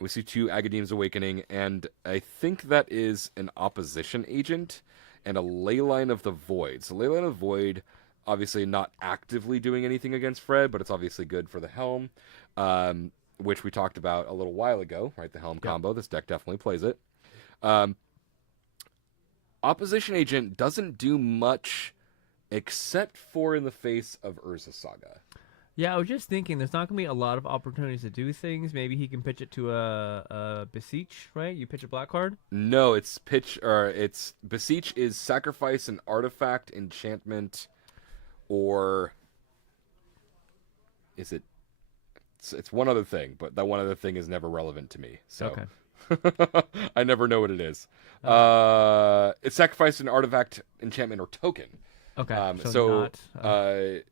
we see 2 Agadeem's Awakening, and I think that is an opposition agent and a Leyline of the Void. So Leyline of the Void, obviously not actively doing anything against Fred, but it's obviously good for the Helm, which we talked about a little while ago, right? The Helm combo. This deck definitely plays it. Opposition agent doesn't do much except for in the face of Urza Saga. Yeah, I was just thinking there's not going to be a lot of opportunities to do things. Maybe he can pitch it to a Beseech, right? You pitch a black card? No, it's Beseech is sacrifice an artifact, enchantment, or is it? It's one other thing, but that one other thing is never relevant to me. So okay. I never know what it is. It's sacrifice an artifact, enchantment, or token. Okay, so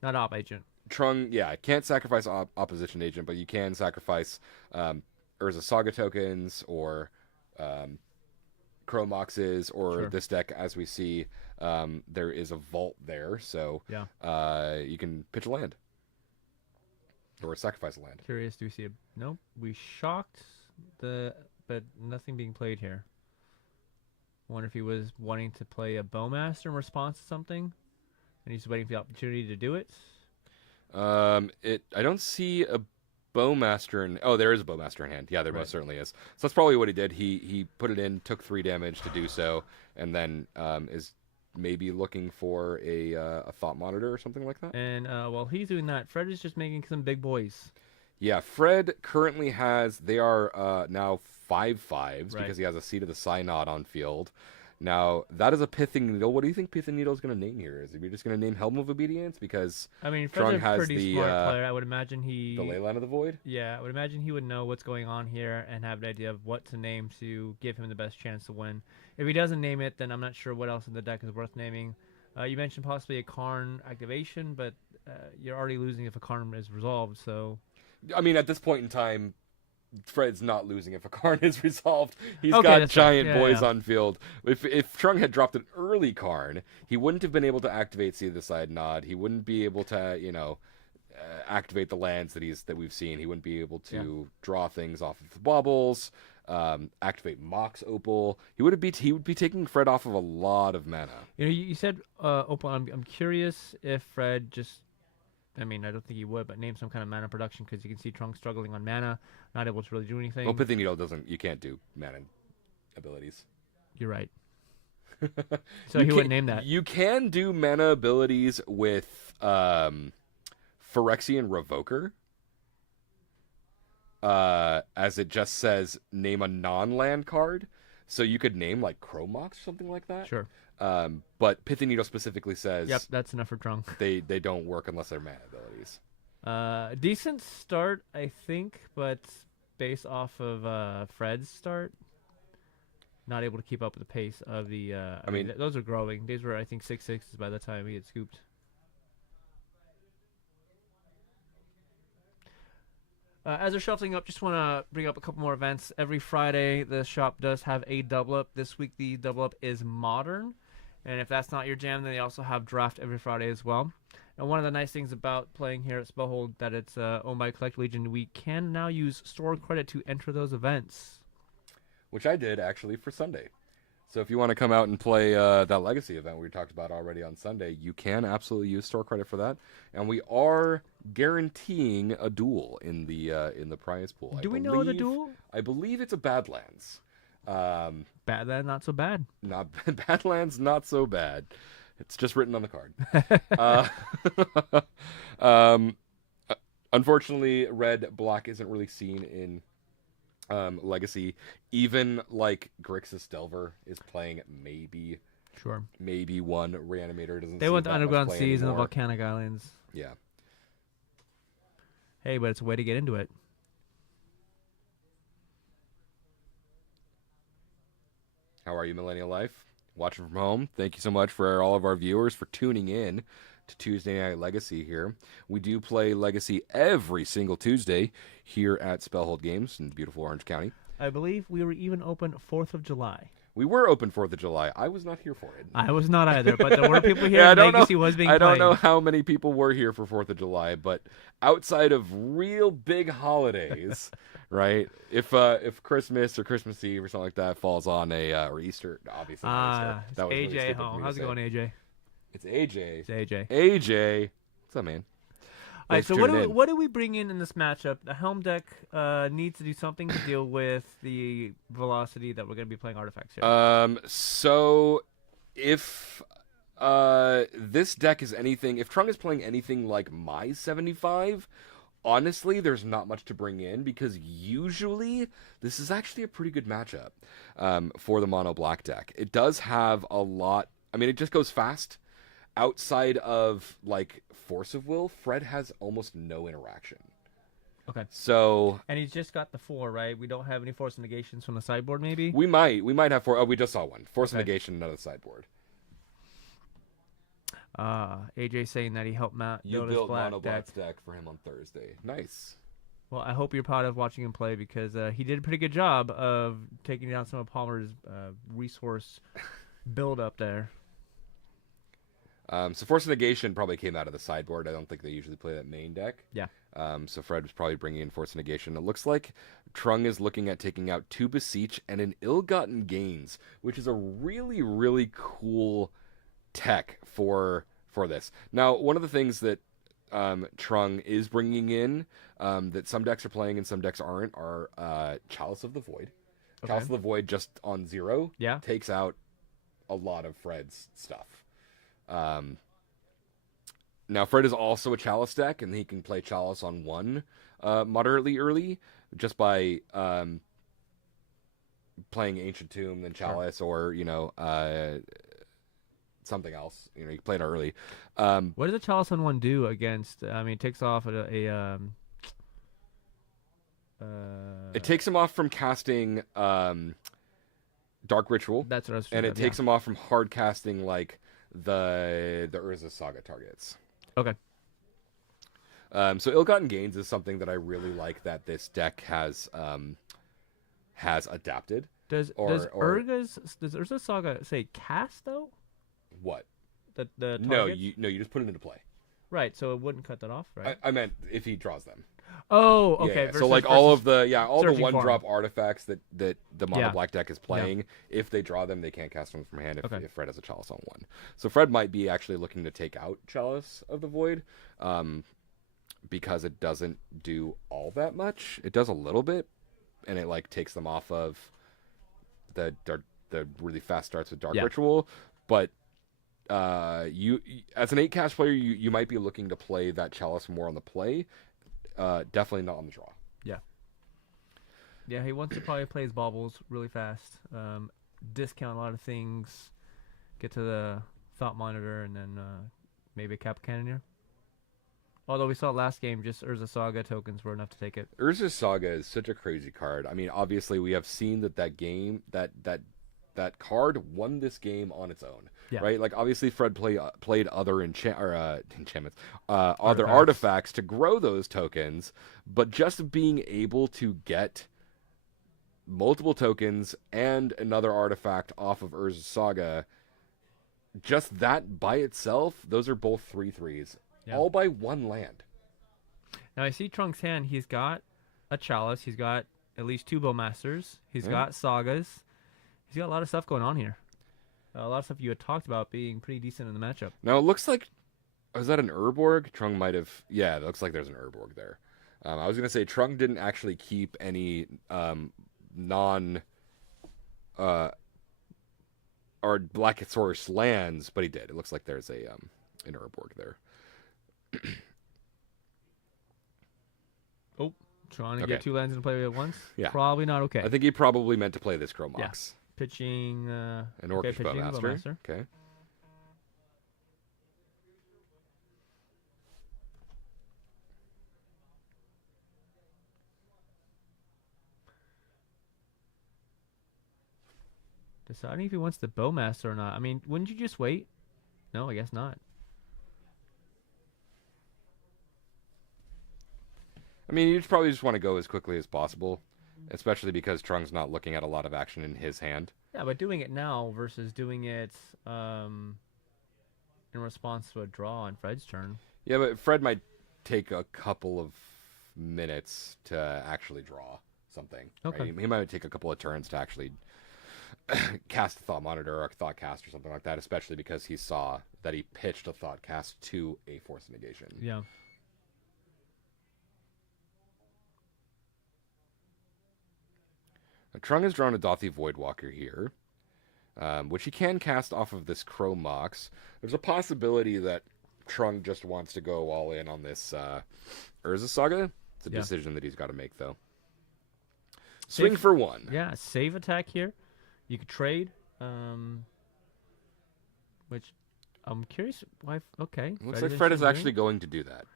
not op agent. Trung, can't sacrifice opposition agent, but you can sacrifice Urza Saga tokens or Chromoxes, or this deck, as we see, there is a vault there, so you can pitch a land or sacrifice a land. Curious, do we see a... Nope, we shocked but nothing being played here. Wonder if he was wanting to play a Bowmaster in response to something, and he's waiting for the opportunity to do it. I don't see a Bowmaster in... Oh, there is a Bowmaster in hand. Yeah, there most certainly is. So that's probably what he did. He put it in, took 3 damage to do so, and then is maybe looking for a Thought Monitor or something like that. And while he's doing that, Fred is just making some big boys. Yeah, Fred currently has... They are now 5/5s because he has a Seed of the Synod on field. Now, that is a Pithing Needle. What do you think Pithing Needle is going to name here? Is he just going to name Helm of Obedience? Because I mean, Fred's a pretty smart player. I would imagine the Leyline of the Void? Yeah, I would imagine he would know what's going on here and have an idea of what to name to give him the best chance to win. If he doesn't name it, then I'm not sure what else in the deck is worth naming. You mentioned possibly a Karn activation, but you're already losing if a Karn is resolved, so... I mean, at this point in time, Fred's not losing if a Karn is resolved. He's got giant boys on field. If Trung had dropped an early Karn, he wouldn't have been able to activate Seed of the Side Nod. He wouldn't be able to, activate the lands that we've seen. He wouldn't be able to draw things off of the baubles, activate Mox Opal. He would be taking Fred off of a lot of mana. You said Opal. I'm curious if Fred just I mean, I don't think he would, but name some kind of mana production because you can see Trunks struggling on mana, not able to really do anything. Well, Pithing Needle doesn't. You can't do mana abilities. You're right. So You he can- wouldn't name that. You can do mana abilities with Phyrexian Revoker. As it just says, name a non-land card. So you could name like Chromox or something like that. Sure. But Pithing Needle specifically says Yep, that's enough for Trunks. they don't work unless they're mana abilities. Decent start, I think, but based off of Fred's start, not able to keep up with the pace of the. I mean, those are growing. These were, I think, 6/6s by the time he had scooped. As they're shuffling up, just want to bring up a couple more events. Every Friday, the shop does have a double up. This week, the double up is Modern. And if that's not your jam, then they also have Draft every Friday as well. And one of the nice things about playing here at Spellhold that it's owned by Collect Legion, we can now use store credit to enter those events. Which I did, actually, for Sunday. So if you want to come out and play that Legacy event we talked about already on Sunday, you can absolutely use store credit for that. And we are guaranteeing a duel in the prize pool. Do we know the duel? I believe it's a Badlands. Badlands, not so bad. Not Badlands, not so bad. It's just written on the card. Unfortunately, red black isn't really seen in Legacy. Even like Grixis Delver is playing maybe one Reanimator. Doesn't. They went to to Underground Seas and the Volcanic Islands. Yeah. Hey, but it's a way to get into it. How are you, Millennial Life? Watching from home. Thank you so much for all of our viewers for tuning in to Tuesday Night Legacy here. We do play Legacy every single Tuesday here at Spellhold Games in beautiful Orange County. I believe we were even open 4th of July. We were open 4th of July. I was not here for it. I was not either, but there were people here. Legacy was being played. I don't know how many people were here for 4th of July, but outside of real big holidays, right? If Christmas or Christmas Eve or something like that falls on or Easter, obviously. Not Easter. That was AJ really home. How's it going, AJ? It's AJ. It's AJ. AJ. What's up, man? All right, so what do we bring in this matchup? The Helm deck needs to do something to deal with the velocity that we're going to be playing artifacts here. So if this deck is anything, if Trung is playing anything like my 75, honestly, there's not much to bring in because usually this is actually a pretty good matchup for the mono black deck. It does have a lot. I mean, it just goes fast. Outside of like Force of Will, Fred has almost no interaction. Okay. So and he's just got the 4, right? We don't have any Force negations from the sideboard, maybe. We might have 4. Oh, we just saw one. Force negation, another sideboard. AJ saying that he helped Matt build his Mono deck. Black's deck for him on Thursday. Nice. Well, I hope you're proud of watching him play because he did a pretty good job of taking down some of Palmer's resource build up there. So Force Negation probably came out of the sideboard. I don't think they usually play that main deck. Yeah. So Fred was probably bringing in Force Negation. It looks like Trung is looking at taking out 2 Beseech and an Ill-Gotten Gains, which is a really, really cool tech for this. Now, one of the things that Trung is bringing in that some decks are playing and some decks aren't are Chalice of the Void. Okay. Chalice of the Void just on 0 Yeah. takes out a lot of Fred's stuff. Now Fred is also a Chalice deck, and he can play Chalice on 1 moderately early just by playing Ancient Tomb, then Chalice, or something else. You can play it early. What does a Chalice on 1 do against? I mean, it takes off it takes him off from casting Dark Ritual. That's what I was and it takes him off from hard casting like the Urza Saga targets. Okay. So Ill-Gotten Gains is something that I really like that this deck has adapted. Does Urza Saga say cast though? What? The no, targets? you just put it into play. Right, so it wouldn't cut that off, right? I meant if he draws them. Oh, okay. Yeah. So like all the 1-drop farm. artifacts that the mono black deck is playing, if they draw them, they can't cast them from hand if Fred has a Chalice on 1. So Fred might be actually looking to take out Chalice of the Void. because it doesn't do all that much. It does a little bit, and it like takes them off of the really fast starts with Dark Ritual. But you as an 8 cast player, you might be looking to play that Chalice more on the play. Definitely not on the draw. Yeah, he wants to probably play his baubles really fast, discount a lot of things, get to the Thought Monitor, and then maybe a Cap Cannoneer. Although we saw last game, just Urza Saga tokens were enough to take it. Urza Saga is such a crazy card. I mean, obviously we have seen that card won this game on its own, right? Like obviously Fred played other enchantments, other artifacts to grow those tokens, but just being able to get multiple tokens and another artifact off of Urza Saga, just that by itself, those are both 3/3s, all by one land. Now I see Trunk's hand. He's got a Chalice. He's got at least 2 Bowmasters. He's got Sagas. He's got a lot of stuff going on here. A lot of stuff you had talked about being pretty decent in the matchup. Now it looks like, was that an Urborg? Trunk might have. Yeah, it looks like there's an Urborg there. I was gonna say Trunk didn't actually keep any non or Black Source lands, but he did. It looks like there's an Urborg there. Trying to get 2 lands in play at once? Yeah. Probably not okay. I think he probably meant to play this Chromox. Yeah. Pitching an Orcish Bowmaster. Okay. Deciding if he wants the Bowmaster or not. I mean, wouldn't you just wait? No, I guess not. I mean, you probably just want to go as quickly as possible, especially because Trunk's not looking at a lot of action in his hand. Yeah, but doing it now versus doing it in response to a draw on Fred's turn. Yeah, but Fred might take a couple of minutes to actually draw something. Okay. Right? He might take a couple of turns to actually cast a Thought Monitor or a Thought Cast or something like that, especially because he saw that he pitched a Thought Cast to a Force Negation. Yeah. Trung has drawn a Dothy Voidwalker here, which he can cast off of this Crow Mox. There's a possibility that Trung just wants to go all in on this Urza Saga. It's a decision that he's got to make, though. Swing for 1. Yeah, save attack here. You could trade, which I'm curious why. Okay. Looks like Fred is actually going to do that.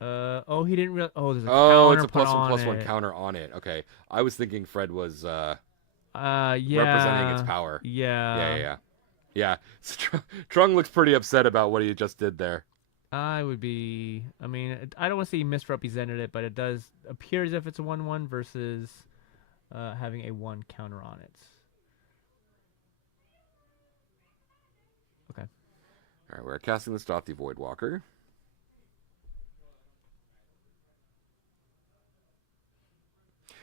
He didn't realize. Oh, there's a counter. It's a +1/+1 counter on it. Okay, I was thinking Fred was representing its power. Yeah. So Trung looks pretty upset about what he just did there. I would be. I mean, I don't want to say he misrepresented it, but it does appear as if it's a 1/1 versus having a 1 counter on it. Okay. All right, we're casting this Dothy Voidwalker.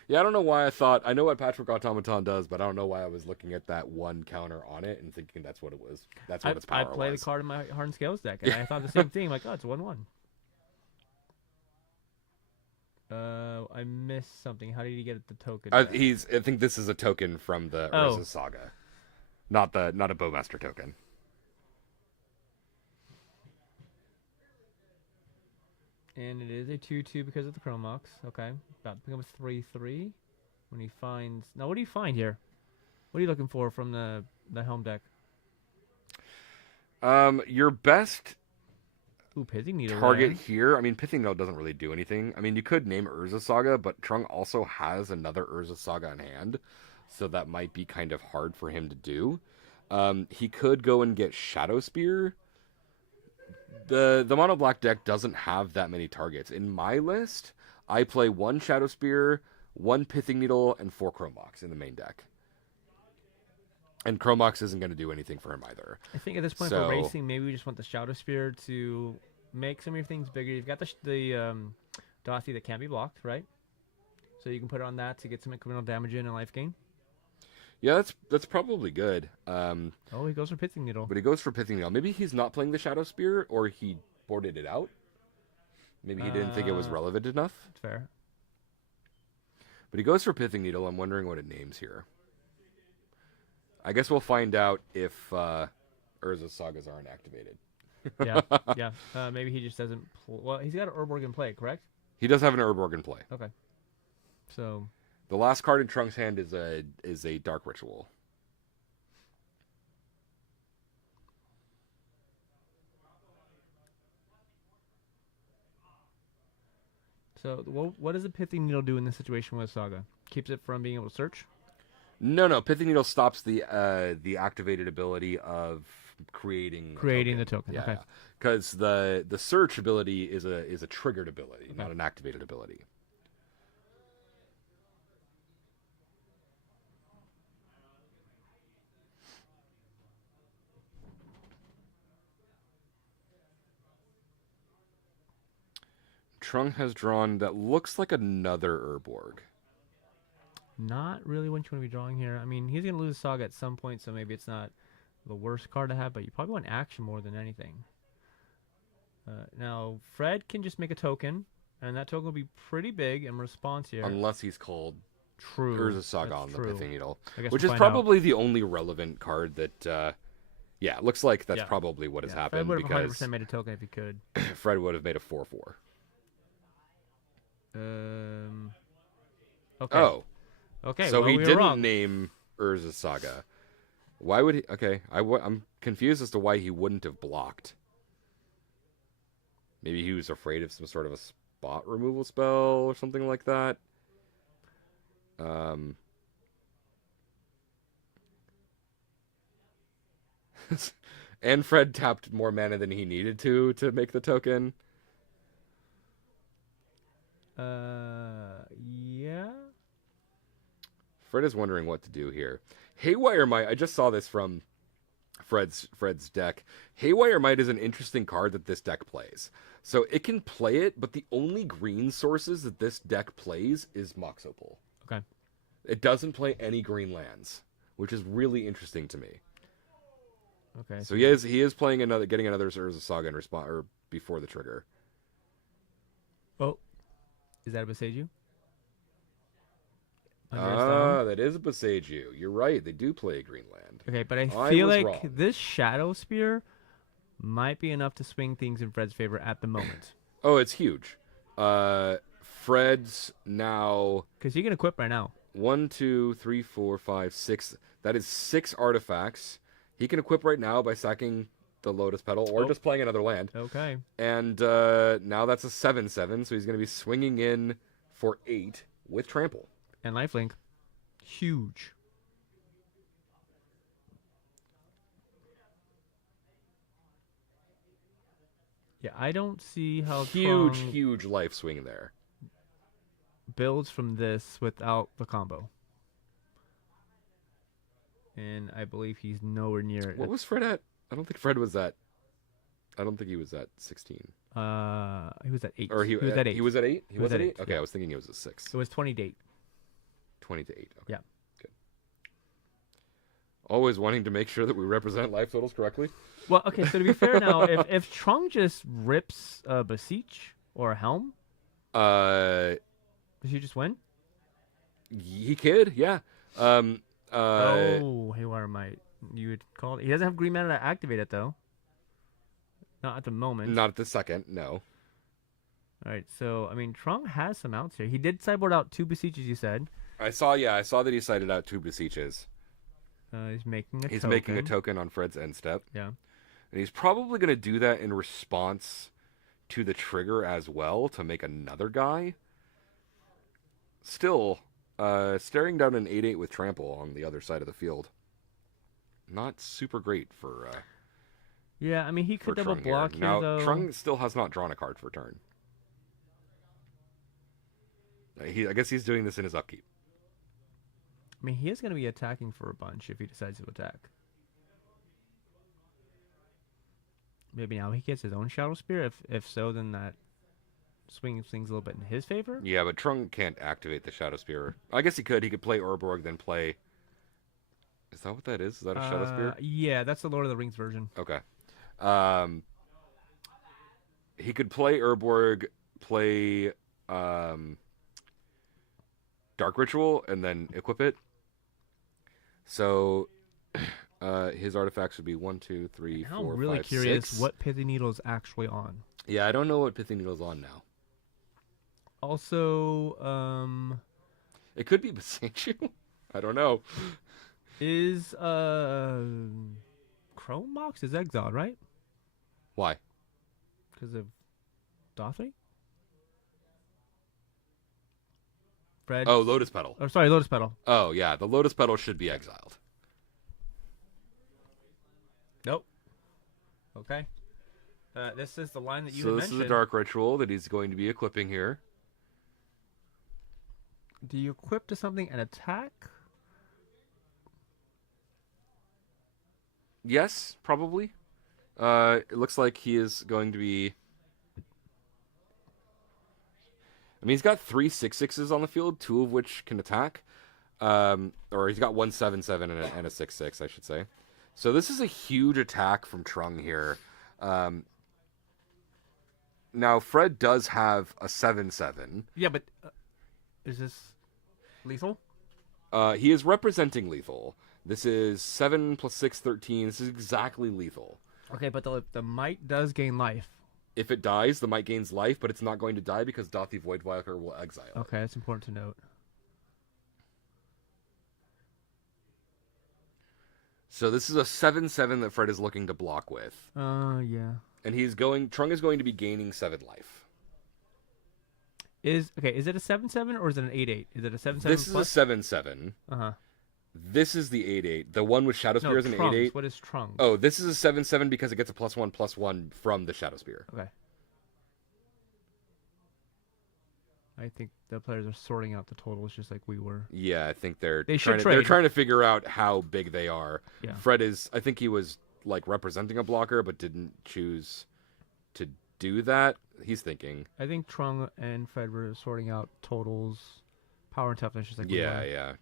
Yeah, I don't know why I know what Patrick Automaton does, but I don't know why I was looking at that 1 counter on it and thinking that's what it was. That's what its power was. I play the card in my Heart and Scales deck, and I thought the same thing. Like, oh, it's 1/1. I missed something. How did he get the token? I think this is a token from the Urza Saga, not a Bowmaster token. And it is a 2/2 because of the Chromox. Okay. About to become a 3/3 when he finds... Now, what do you find here? What are you looking for from the helm deck? Your best Pithing Needle target here... I mean, Pithing Needle doesn't really do anything. I mean, you could name Urza Saga, but Trung also has another Urza Saga in hand, so that might be kind of hard for him to do. He could go and get Shadow Spear. The mono black deck doesn't have that many targets. In my list, I play 1 Shadow Spear, 1 Pithing Needle, and 4 Chromox in the main deck. And Chromox isn't going to do anything for him either. I think at this point for racing, maybe we just want the Shadow Spear to make some of your things bigger. You've got the Dothy that can't be blocked, right? So you can put it on that to get some incremental damage in and life gain. Yeah, that's probably good. He goes for Pithing Needle. But he goes for Pithing Needle. Maybe he's not playing the Shadow Spear, or he boarded it out. Maybe he didn't think it was relevant enough. That's fair. But he goes for Pithing Needle. I'm wondering what it names here. I guess we'll find out if Urza Sagas aren't activated. Yeah. Maybe he just doesn't. Well, he's got an Urborg in play, correct? He does have an Urborg in play. Okay. So the last card in Trunk's hand is a Dark Ritual. So what does the Pithing Needle do in this situation with Saga? Keeps it from being able to search? No. Pithing Needle stops the activated ability of creating the token. Yeah, okay. Because the search ability is a triggered ability, not an activated ability. Trung has drawn that looks like another Urborg. Not really what you want to be drawing here. I mean, he's going to lose Saga at some point, so maybe it's not the worst card to have, but you probably want action more than anything. Now, Fred can just make a token, and that token will be pretty big in response here. Unless he's called True. Urza Saga on the Pithing Needle. Which we'll is probably the only relevant card that... yeah, it looks like that's probably what has happened. Fred would have because 100% made a token if he could. Fred would have made a 4-4. Okay. Oh. Okay. So well, he we were didn't wrong. name Urza Saga. Why would he? Okay, I'm confused as to why he wouldn't have blocked. Maybe he was afraid of some sort of a spot removal spell or something like that. And Fred tapped more mana than he needed to make the token. Yeah. Fred is wondering what to do here. Haywire Might, I just saw this from Fred's deck. Haywire Might is an interesting card that this deck plays. So it can play it, but the only green sources that this deck plays is Mox Opal. Okay. It doesn't play any green lands, which is really interesting to me. Okay. So he is playing getting another Urza Saga in response or before the trigger. Oh, is that a Boseiju? That is a Boseiju. You're right. They do play a green land. Okay, but I feel like wrong. this Shadow Spear might be enough to swing things in Fred's favor at the moment. Oh, it's huge. Fred's now because he can equip right now. 1, 2, 3, 4, 5, 6. That is 6 artifacts. He can equip right now by sacking the Lotus Petal or just playing another land. Okay. And now that's a 7/7, so he's going to be swinging in for 8 with Trample. And lifelink. Huge. Yeah, I don't see how huge life swing there. Builds from this without the combo. And I believe he's nowhere near it. What was Fred at? I don't think Fred was at... I don't think he was at 16. He was at 8. Or he was at 8? He was at 8? He was at 8? Okay, yeah. I was thinking he was at 6. It was 20 to 8. 20 to 8. Okay. Yeah. Good. Always wanting to make sure that we represent life totals correctly. Well, okay, so to be fair now, if Trung just rips a Beseech or a Helm, does he just win? He could, yeah. Haywire Might. You would call it. He doesn't have green mana to activate it, though. Not at the moment. Not at the second, no. All right, so, I mean, Trung has some outs here. He did sideboard out 2 Beseeches, you said. I saw that he sided out 2 Beseeches. He's making a token. He's making a token on Fred's end step. Yeah. And he's probably going to do that in response to the trigger as well, to make another guy. Still, staring down an 8/8 with Trample on the other side of the field. Not super great for... yeah, I mean, he could double block here, now, though. Trung still has not drawn a card for turn. I guess he's doing this in his upkeep. I mean, he is going to be attacking for a bunch if he decides to attack. Maybe now he gets his own Shadow Spear. If so, then that swings things a little bit in his favor. Yeah, but Trung can't activate the Shadow Spear. I guess he could. He could play Urborg, then play... Is that what that is? Is that a Shadow Spear? Yeah, that's the Lord of the Rings version. Okay. He could play Urborg, play Dark Ritual and then equip it. So his artifacts would be 1, 2, 3, 4, 5, 6. I'm really curious what Pithy Needle is actually on. Yeah, I don't know what Pithy Needle's on now. Also, it could be Basenchu. I don't know. Is Chrome Box is exiled, right? Why? Because of Dothry? Fred. Oh, Lotus Petal. Oh, sorry, Lotus Petal. Oh, yeah, the Lotus Petal should be exiled. Nope. Okay. This is the line that you So had this mentioned. is a Dark Ritual that he's going to be equipping here. Do you equip to something an attack? Yes, probably. It looks like he is going to be... I mean, he's got 3 6/6s on the field, 2 of which can attack. Or he's got 1 7/7 and a 6/6, I should say. So this is a huge attack from Trung here. Now, Fred does have a 7/7. Yeah, but is this lethal? He is representing lethal. This is 7 plus 6, 13. This is exactly lethal. Okay, but the might does gain life. If it dies, the might gains life, but it's not going to die because Dothi Voidwalker will exile it. Okay, that's important to note. So this is a 7/7 that Fred is looking to block with. Yeah. And Trung is going to be gaining 7 life. Is it a 7/7 or is it an 8/8? Is it a 7/7? This is a 7/7. Uh-huh. This is the 8/8. The one with Shadow Spear is an Trunks. 8/8. What is Trunks? Oh, this is a 7/7 because it gets a +1/+1 from the Shadow Spear. Okay. I think the players are sorting out the totals just like we were. Yeah, I think they're They should they're trade. trying to figure out how big they are. Yeah. Fred is, I think he was like representing a blocker but didn't choose to do that. He's thinking. I think Trung and Fred were sorting out totals, power and toughness just like we were. Yeah.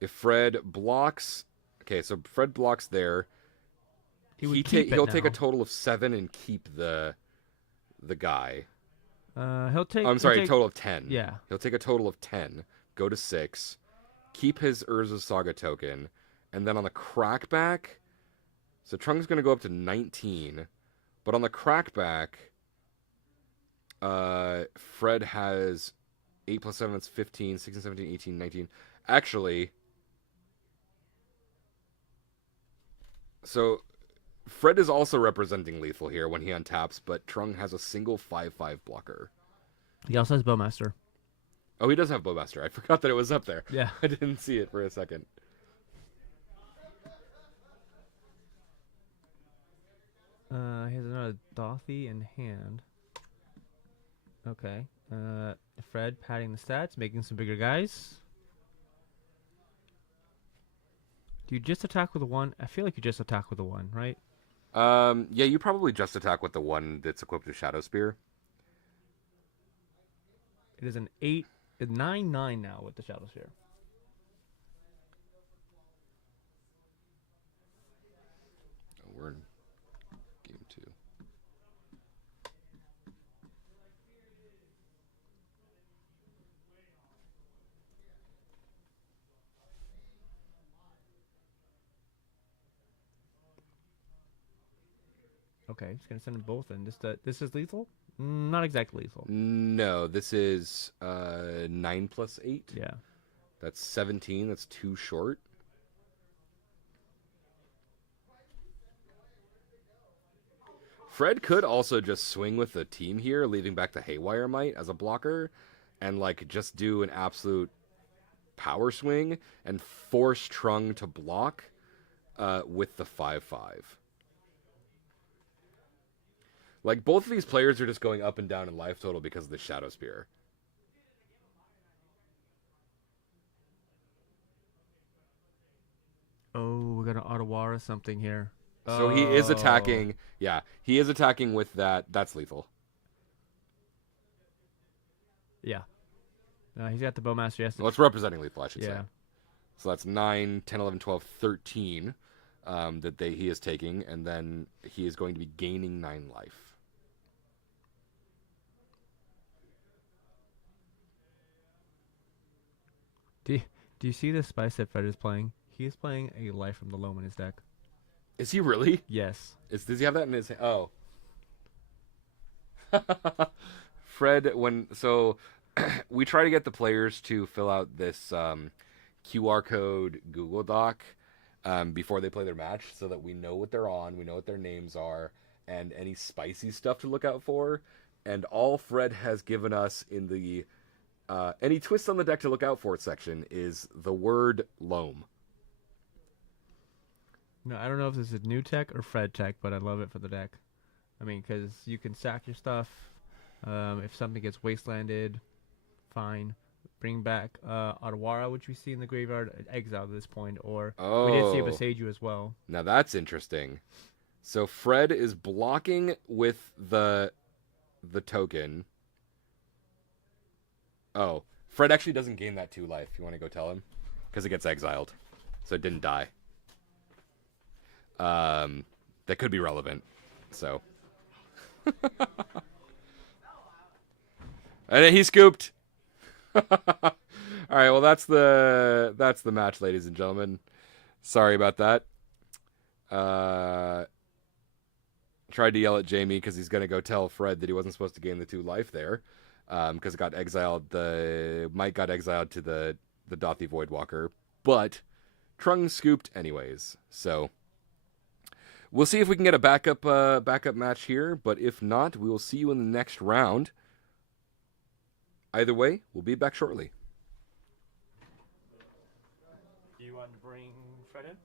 If Fred blocks, okay, so Fred blocks there. He'll take a total of 7 and keep the guy. He'll take a total of 10. Yeah. He'll take a total of 10, go to 6, keep his Urza Saga token, and then on the crackback, so Trunk's going to go up to 19, but on the crackback, Fred has 8 plus 7, that's 15, 16, 17, 18, 19. Actually, so Fred is also representing lethal here when he untaps, but Trung has a single 5/5 blocker. He also has Bowmaster. Oh, he does have Bowmaster. I forgot that it was up there. Yeah. I didn't see it for a second. He has another Dothi in hand. Okay. Fred padding the stats, making some bigger guys. Do you just attack with the 1? I feel like you just attack with the 1, right? Yeah, you probably just attack with the one that's equipped with Shadow Spear. It is an 9/9 now with the Shadow Sphere. Oh, we're in game 2. Okay, he's gonna send them both in. This is lethal? Not exactly lethal. No, this is 9 plus 8. Yeah. That's 17. That's too short. Fred could also just swing with the team here, leaving back the Haywire Might as a blocker, and like just do an absolute power swing and force Trung to block with the 5/5. Like, both of these players are just going up and down in life total because of the Shadow Spear. Oh, we're gonna Otawara something here. So he is attacking. Yeah, he is attacking with that. That's lethal. Yeah. He's got the Bowmaster. Yes. Well, it's representing lethal, I should say. Yeah. So that's 9, 10, 11, 12, 13 that he is taking, and then he is going to be gaining 9 life. Do you see the spice that Fred is playing? He is playing a Life from the Loam in his deck. Is he really? Yes. Does he have that in his? Oh, Fred. We try to get the players to fill out this QR code Google Doc before they play their match, so that we know what they're on, we know what their names are, and any spicy stuff to look out for. And all Fred has given us in the any twists on the deck to look out for section is the word loam. No, I don't know if this is new tech or Fred tech, but I love it for the deck. I mean, because you can sack your stuff. If something gets wastelanded, fine. Bring back Adwara, which we see in the graveyard, exile at this point, or we did see a Beseiju as well. Now that's interesting. So Fred is blocking with the token. Oh, Fred actually doesn't gain that 2 life. You want to go tell him? Because it gets exiled. So it didn't die. That could be relevant. So. And he scooped. All right, well that's the match, ladies and gentlemen. Sorry about that. Tried to yell at Jaimie because he's gonna go tell Fred that he wasn't supposed to gain the 2 life there, because it got exiled. The Mike got exiled to the Dothy Voidwalker, but Trung scooped anyways. So we'll see if we can get a backup match here. But if not, we will see you in the next round. Either way, we'll be back shortly. Do you want to bring Fred in?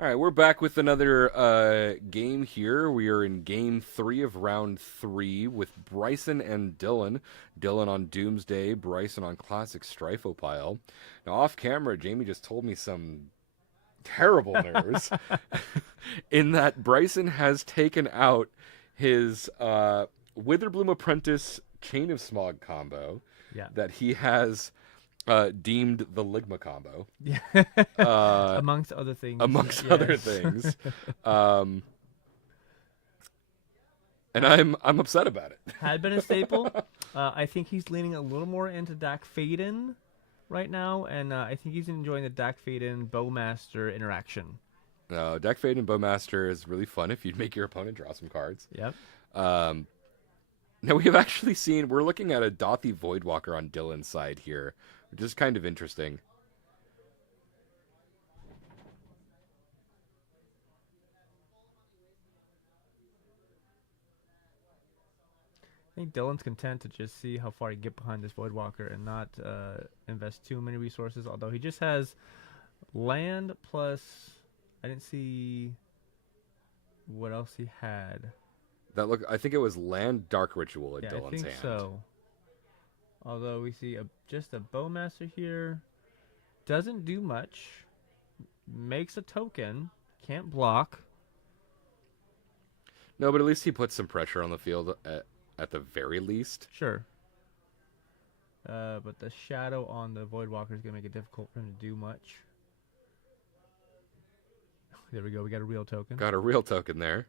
All right, we're back with another game here. We are in game 3 of round 3 with Bryson and Dylan. Dylan on Doomsday, Bryson on Classic Strifopile. Now, off camera, Jaimie just told me some terrible news in that Bryson has taken out his Witherbloom Apprentice Chain of Smog combo that he has deemed the Ligma combo. Yeah. Amongst other things. Amongst other things. And I'm upset about it. Had been a staple. I think he's leaning a little more into Dak Faden right now, and I think he's enjoying the Dak Faden Bowmaster interaction. No, Dak Faden Bowmaster is really fun if you make your opponent draw some cards. Yep. Now we have actually seen, we're looking at a Dothy Voidwalker on Dylan's side here, which is kind of interesting. I think Dylan's content to just see how far he can get behind this Voidwalker and not invest too many resources, although he just has land plus, I didn't see what else he had. I think it was land Dark Ritual in Dylan's hand. I think so. Although we see just a Bowmaster here. Doesn't do much. Makes a token. Can't block. No, but at least he puts some pressure on the field at the very least. Sure. But the shadow on the Voidwalker is going to make it difficult for him to do much. There we go. We got a real token. Got a real token there.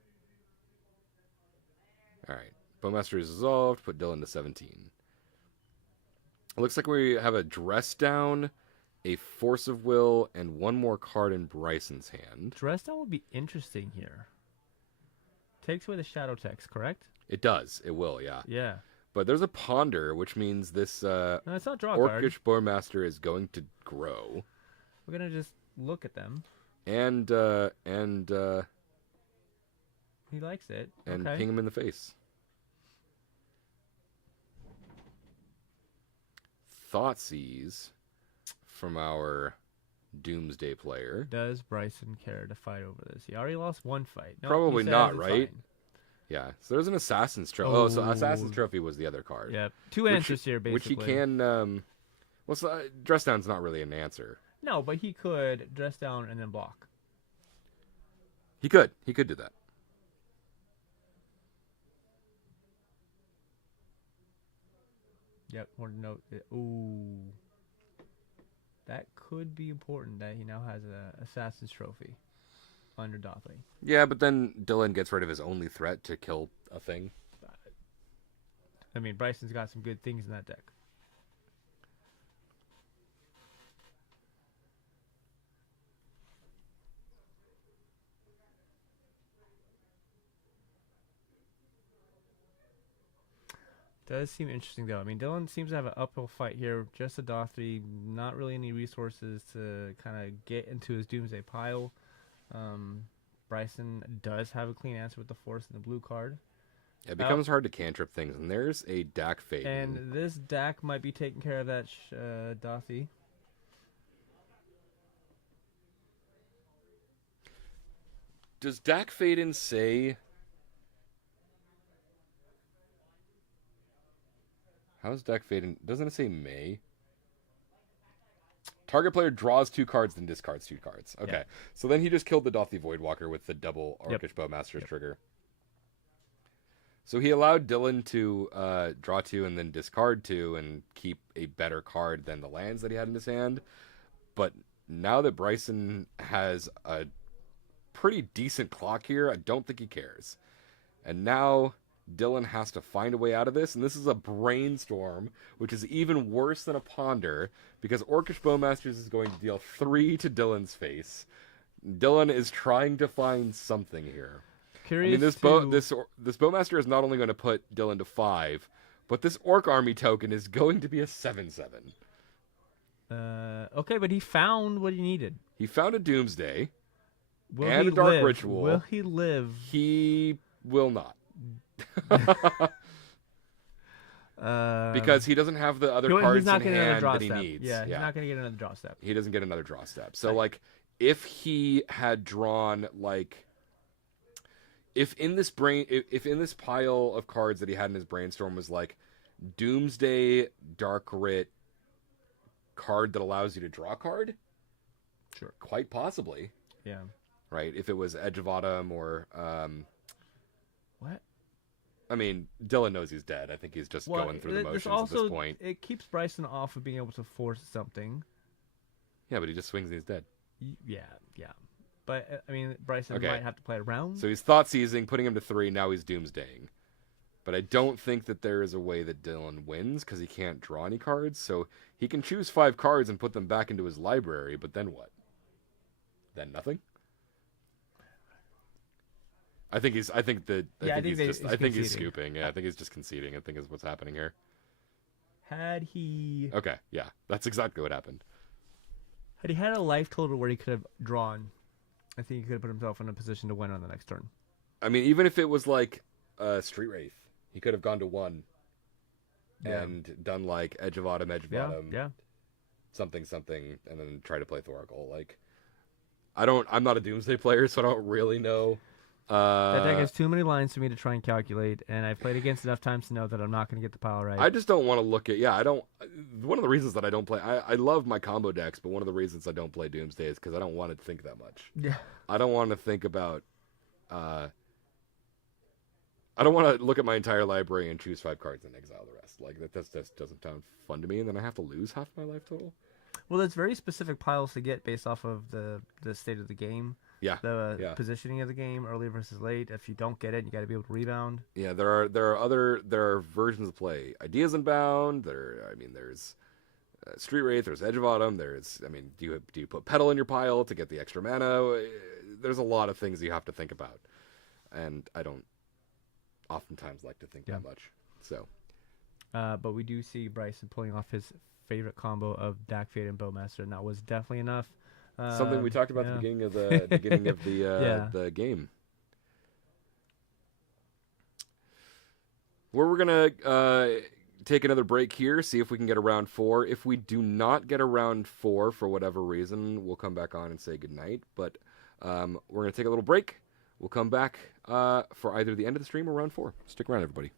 All right. Bowmaster is dissolved. Put Dylan to 17. It looks like we have a Dress Down, a Force of Will, and one more card in Bryson's hand. Dress Down would be interesting here. Takes away the shadow text, correct? It does. It will, yeah. Yeah. But there's a Ponder, which means this no, it's not draw card. Orcish Bowmaster is going to grow. We're going to just look at them. And he likes it. And okay. ping him in the face. Thoughtseize from our Doomsday player. Does Bryson care to fight over this? He already lost one fight. No, probably not, right? Fine. Yeah. So there's an Assassin's Trophy. Oh, so Assassin's Trophy was the other card. Yeah. Two answers here, basically. Which he can... Dress Down's not really an answer. No, but he could dress down and then block. He could. He could do that. Yep. More to note. Ooh. That could be important that he now has an Assassin's Trophy under Dothy. Yeah, but then Dylan gets rid of his only threat to kill a thing. I mean, Bryson's got some good things in that deck. Does seem interesting, though. I mean, Dylan seems to have an uphill fight here. Just a Dothrey, not really any resources to kind of get into his Doomsday pile. Bryson does have a clean answer with the Force and the blue card. It becomes hard to cantrip things, and there's a Dak Faden. And this Dak might be taking care of that Dothy. Does Dak Faden say... How's Dak Faden? Doesn't it say May? Target player draws 2 cards, then discards 2 cards. Okay. Yeah. So then he just killed the Dothy Voidwalker with the double Orcish Bowmaster's trigger. So he allowed Dylan to draw 2 and then discard 2 and keep a better card than the lands that he had in his hand. But now that Bryson has a pretty decent clock here, I don't think he cares. And now... Dylan has to find a way out of this, and this is a brainstorm, which is even worse than a Ponder, because Orcish Bowmasters is going to deal 3 to Dylan's face. Dylan is trying to find something here. Curious this Bowmaster is not only going to put Dylan to 5, but this Orc Army token is going to be a 7/7. Okay, but he found what he needed. He found a Doomsday and a Dark Ritual. Will he live? He will not. Because he doesn't have the other cards in hand that he needs. Yeah, he's not going to get another draw step. He doesn't get another draw step. So, like, if he had drawn like if in this pile of cards that he had in his brainstorm was like Doomsday Dark Rit card that allows you to draw a card, Sure. quite possibly. Yeah. Right? If it was Edge of Autumn or What? I mean, Dylan knows he's dead. I think he's just going through the motions at this point. It keeps Bryson off of being able to force something. Yeah, but he just swings and he's dead. Yeah. But, I mean, Bryson might have to play around. So he's thought seizing, putting him to 3. Now he's doomsdaying. But I don't think that there is a way that Dylan wins because he can't draw any cards. So he can choose 5 cards and put them back into his library. But then what? Then nothing. I think he's scooping. Yeah, I think he's just conceding. I think is what's happening here. Had he? Okay, yeah, that's exactly what happened. Had he had a life total where he could have drawn, I think he could have put himself in a position to win on the next turn. I mean, even if it was like Street Wraith, he could have gone to 1 and done like Edge of Autumn, something, and then try to play Thoracle. Like, I'm not a Doomsday player, so I don't really know. That deck has too many lines for me to try and calculate, and I've played against enough times to know that I'm not going to get the pile right. I just don't want to look at. Yeah, I don't. One of the reasons that I don't play, I love my combo decks, but one of the reasons I don't play Doomsday is because I don't want to think that much. Yeah. I don't want to think about. I don't want to look at my entire library and choose 5 cards and exile the rest. Like that just doesn't sound fun to me, and then I have to lose half my life total. Well, there's very specific piles to get based off of the state of the game. Yeah. The positioning of the game, early versus late. If you don't get it, you got to be able to rebound. Yeah, there are versions of play. Ideas Unbound. There's Street Wraith. There's Edge of Autumn. Do you put Petal in your pile to get the extra mana? There's a lot of things you have to think about, and I don't oftentimes like to think that much. So, but we do see Bryson pulling off his favorite combo of Dak Fade and Bowmaster, and that was definitely enough. Something we talked about at the beginning of the game. We're gonna take another break here, see if we can get a round 4. If we do not get a round 4 for whatever reason, we'll come back on and say goodnight. But we're gonna take a little break. We'll come back for either the end of the stream or round 4. Stick around, everybody.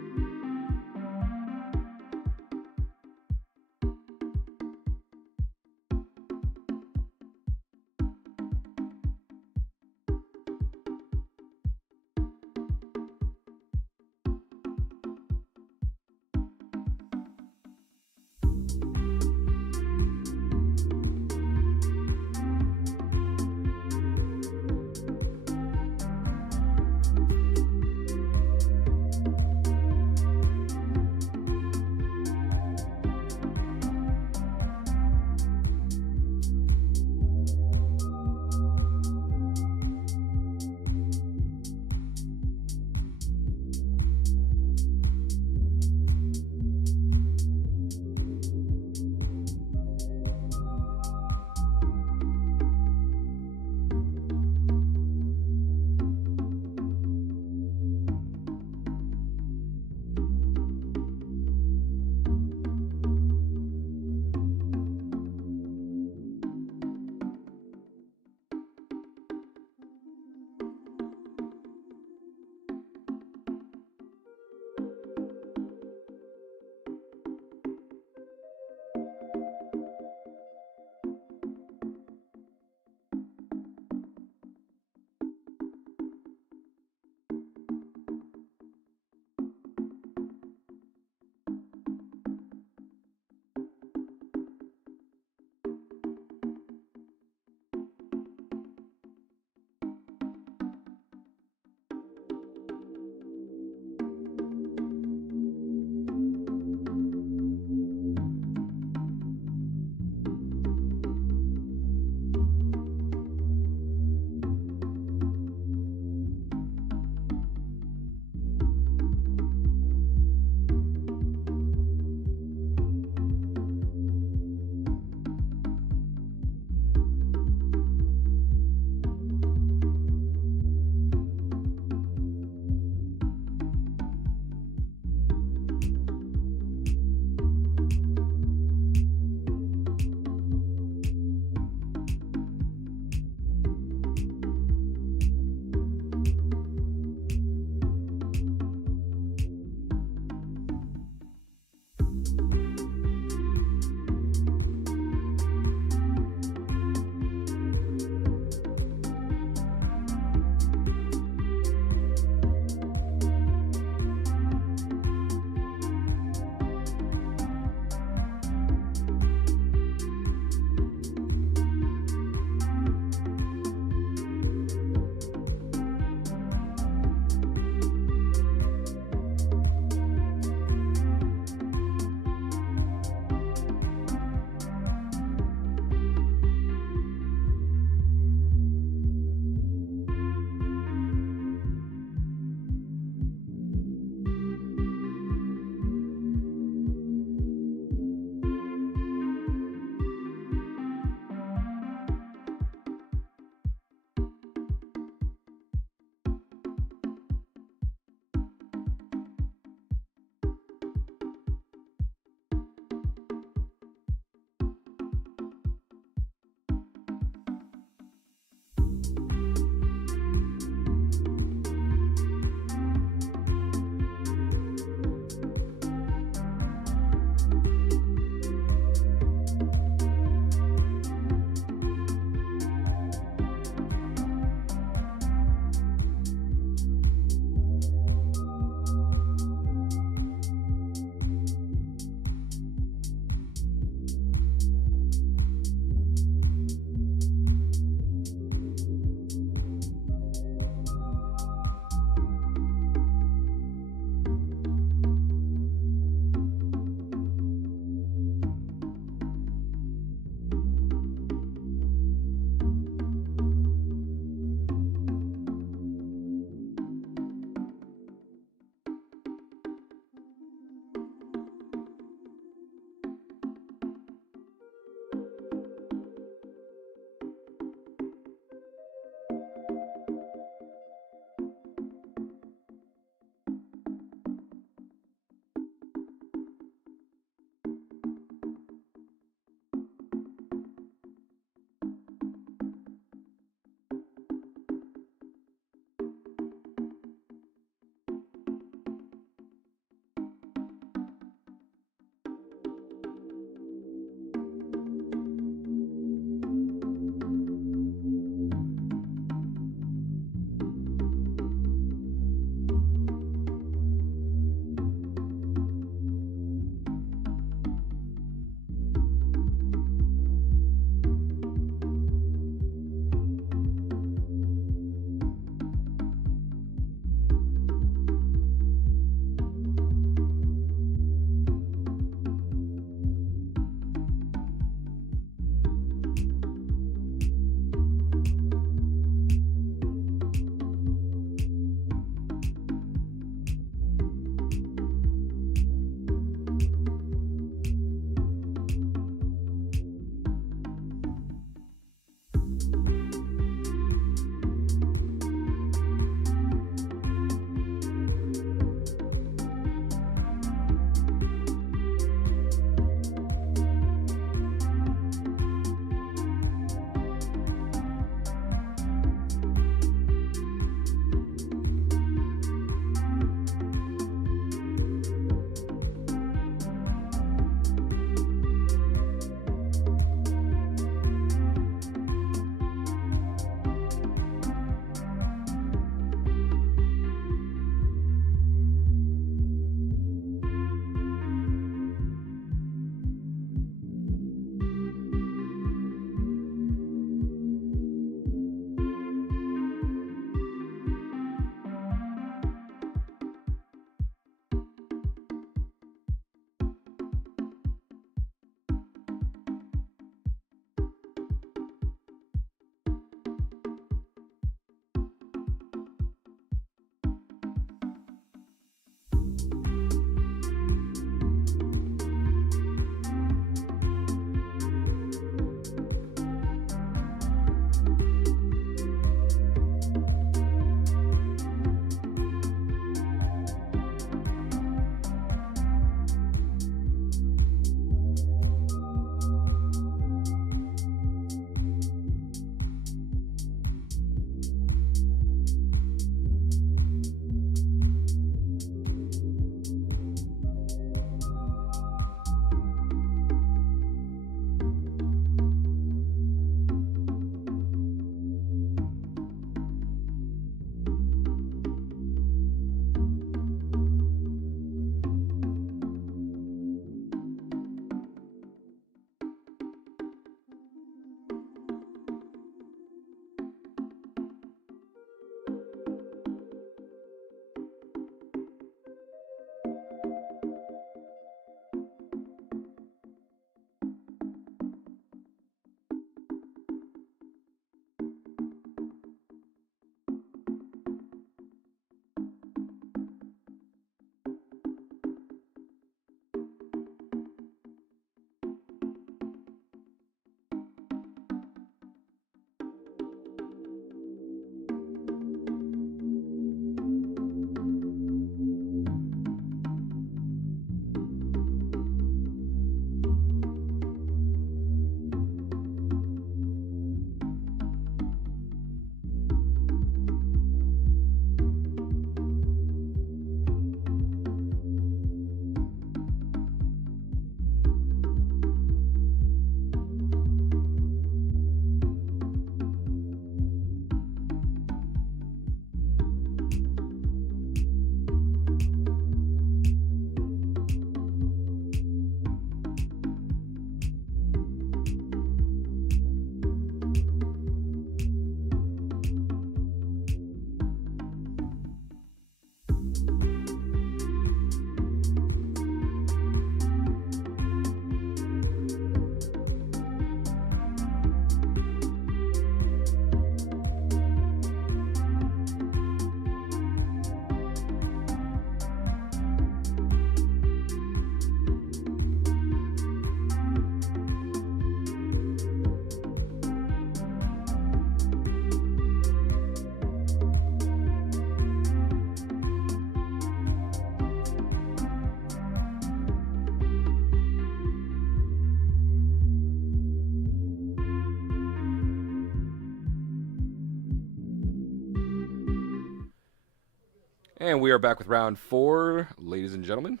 And we are back with round 4, ladies and gentlemen.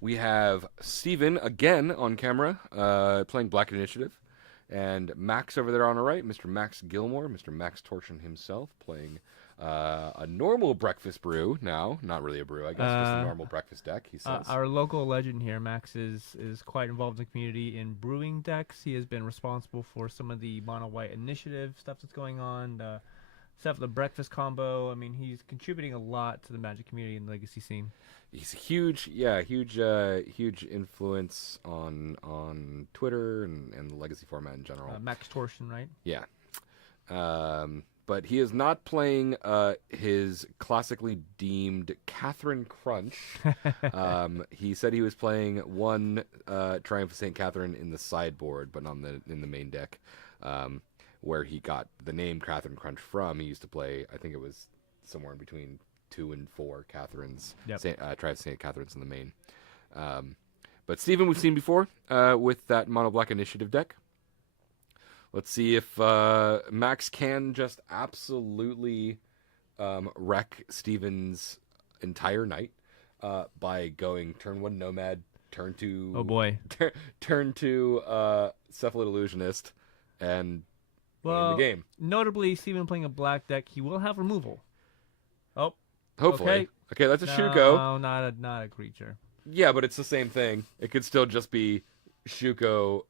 We have Steven again on camera, playing Black Initiative. And Max over there on our right, Mr. Max Gilmore, Mr. Max Torsion himself, playing a normal breakfast brew now. Not really a brew, I guess, just a normal breakfast deck, he says. Our local legend here, Max, is quite involved in the community in brewing decks. He has been responsible for some of the mono-white initiative stuff that's going on, stuff, the breakfast combo. I mean, he's contributing a lot to the Magic community and Legacy scene. He's a huge influence on Twitter and the Legacy format in general. Max Torsion, right? Yeah. But he is not playing his classically deemed Catherine Crunch. He said he was playing one Triumph of St. Catherine in the sideboard, but not in the main deck, where he got the name Catherine Crunch from. He used to play, I think it was somewhere in between 2 and 4 Catherines, Triumph of St. Catherines in the main. But Steven, we've seen before with that Mono Black Initiative deck. Let's see if Max can just absolutely wreck Steven's entire night by going turn 1 Nomad, turn 2... Oh boy. turn 2 Cephalid Illusionist, and win the game. Notably, Steven playing a black deck, he will have removal. Oh. Hopefully. Okay, that's a Shuko. No, not a creature. Yeah, but it's the same thing. It could still just be Shuko...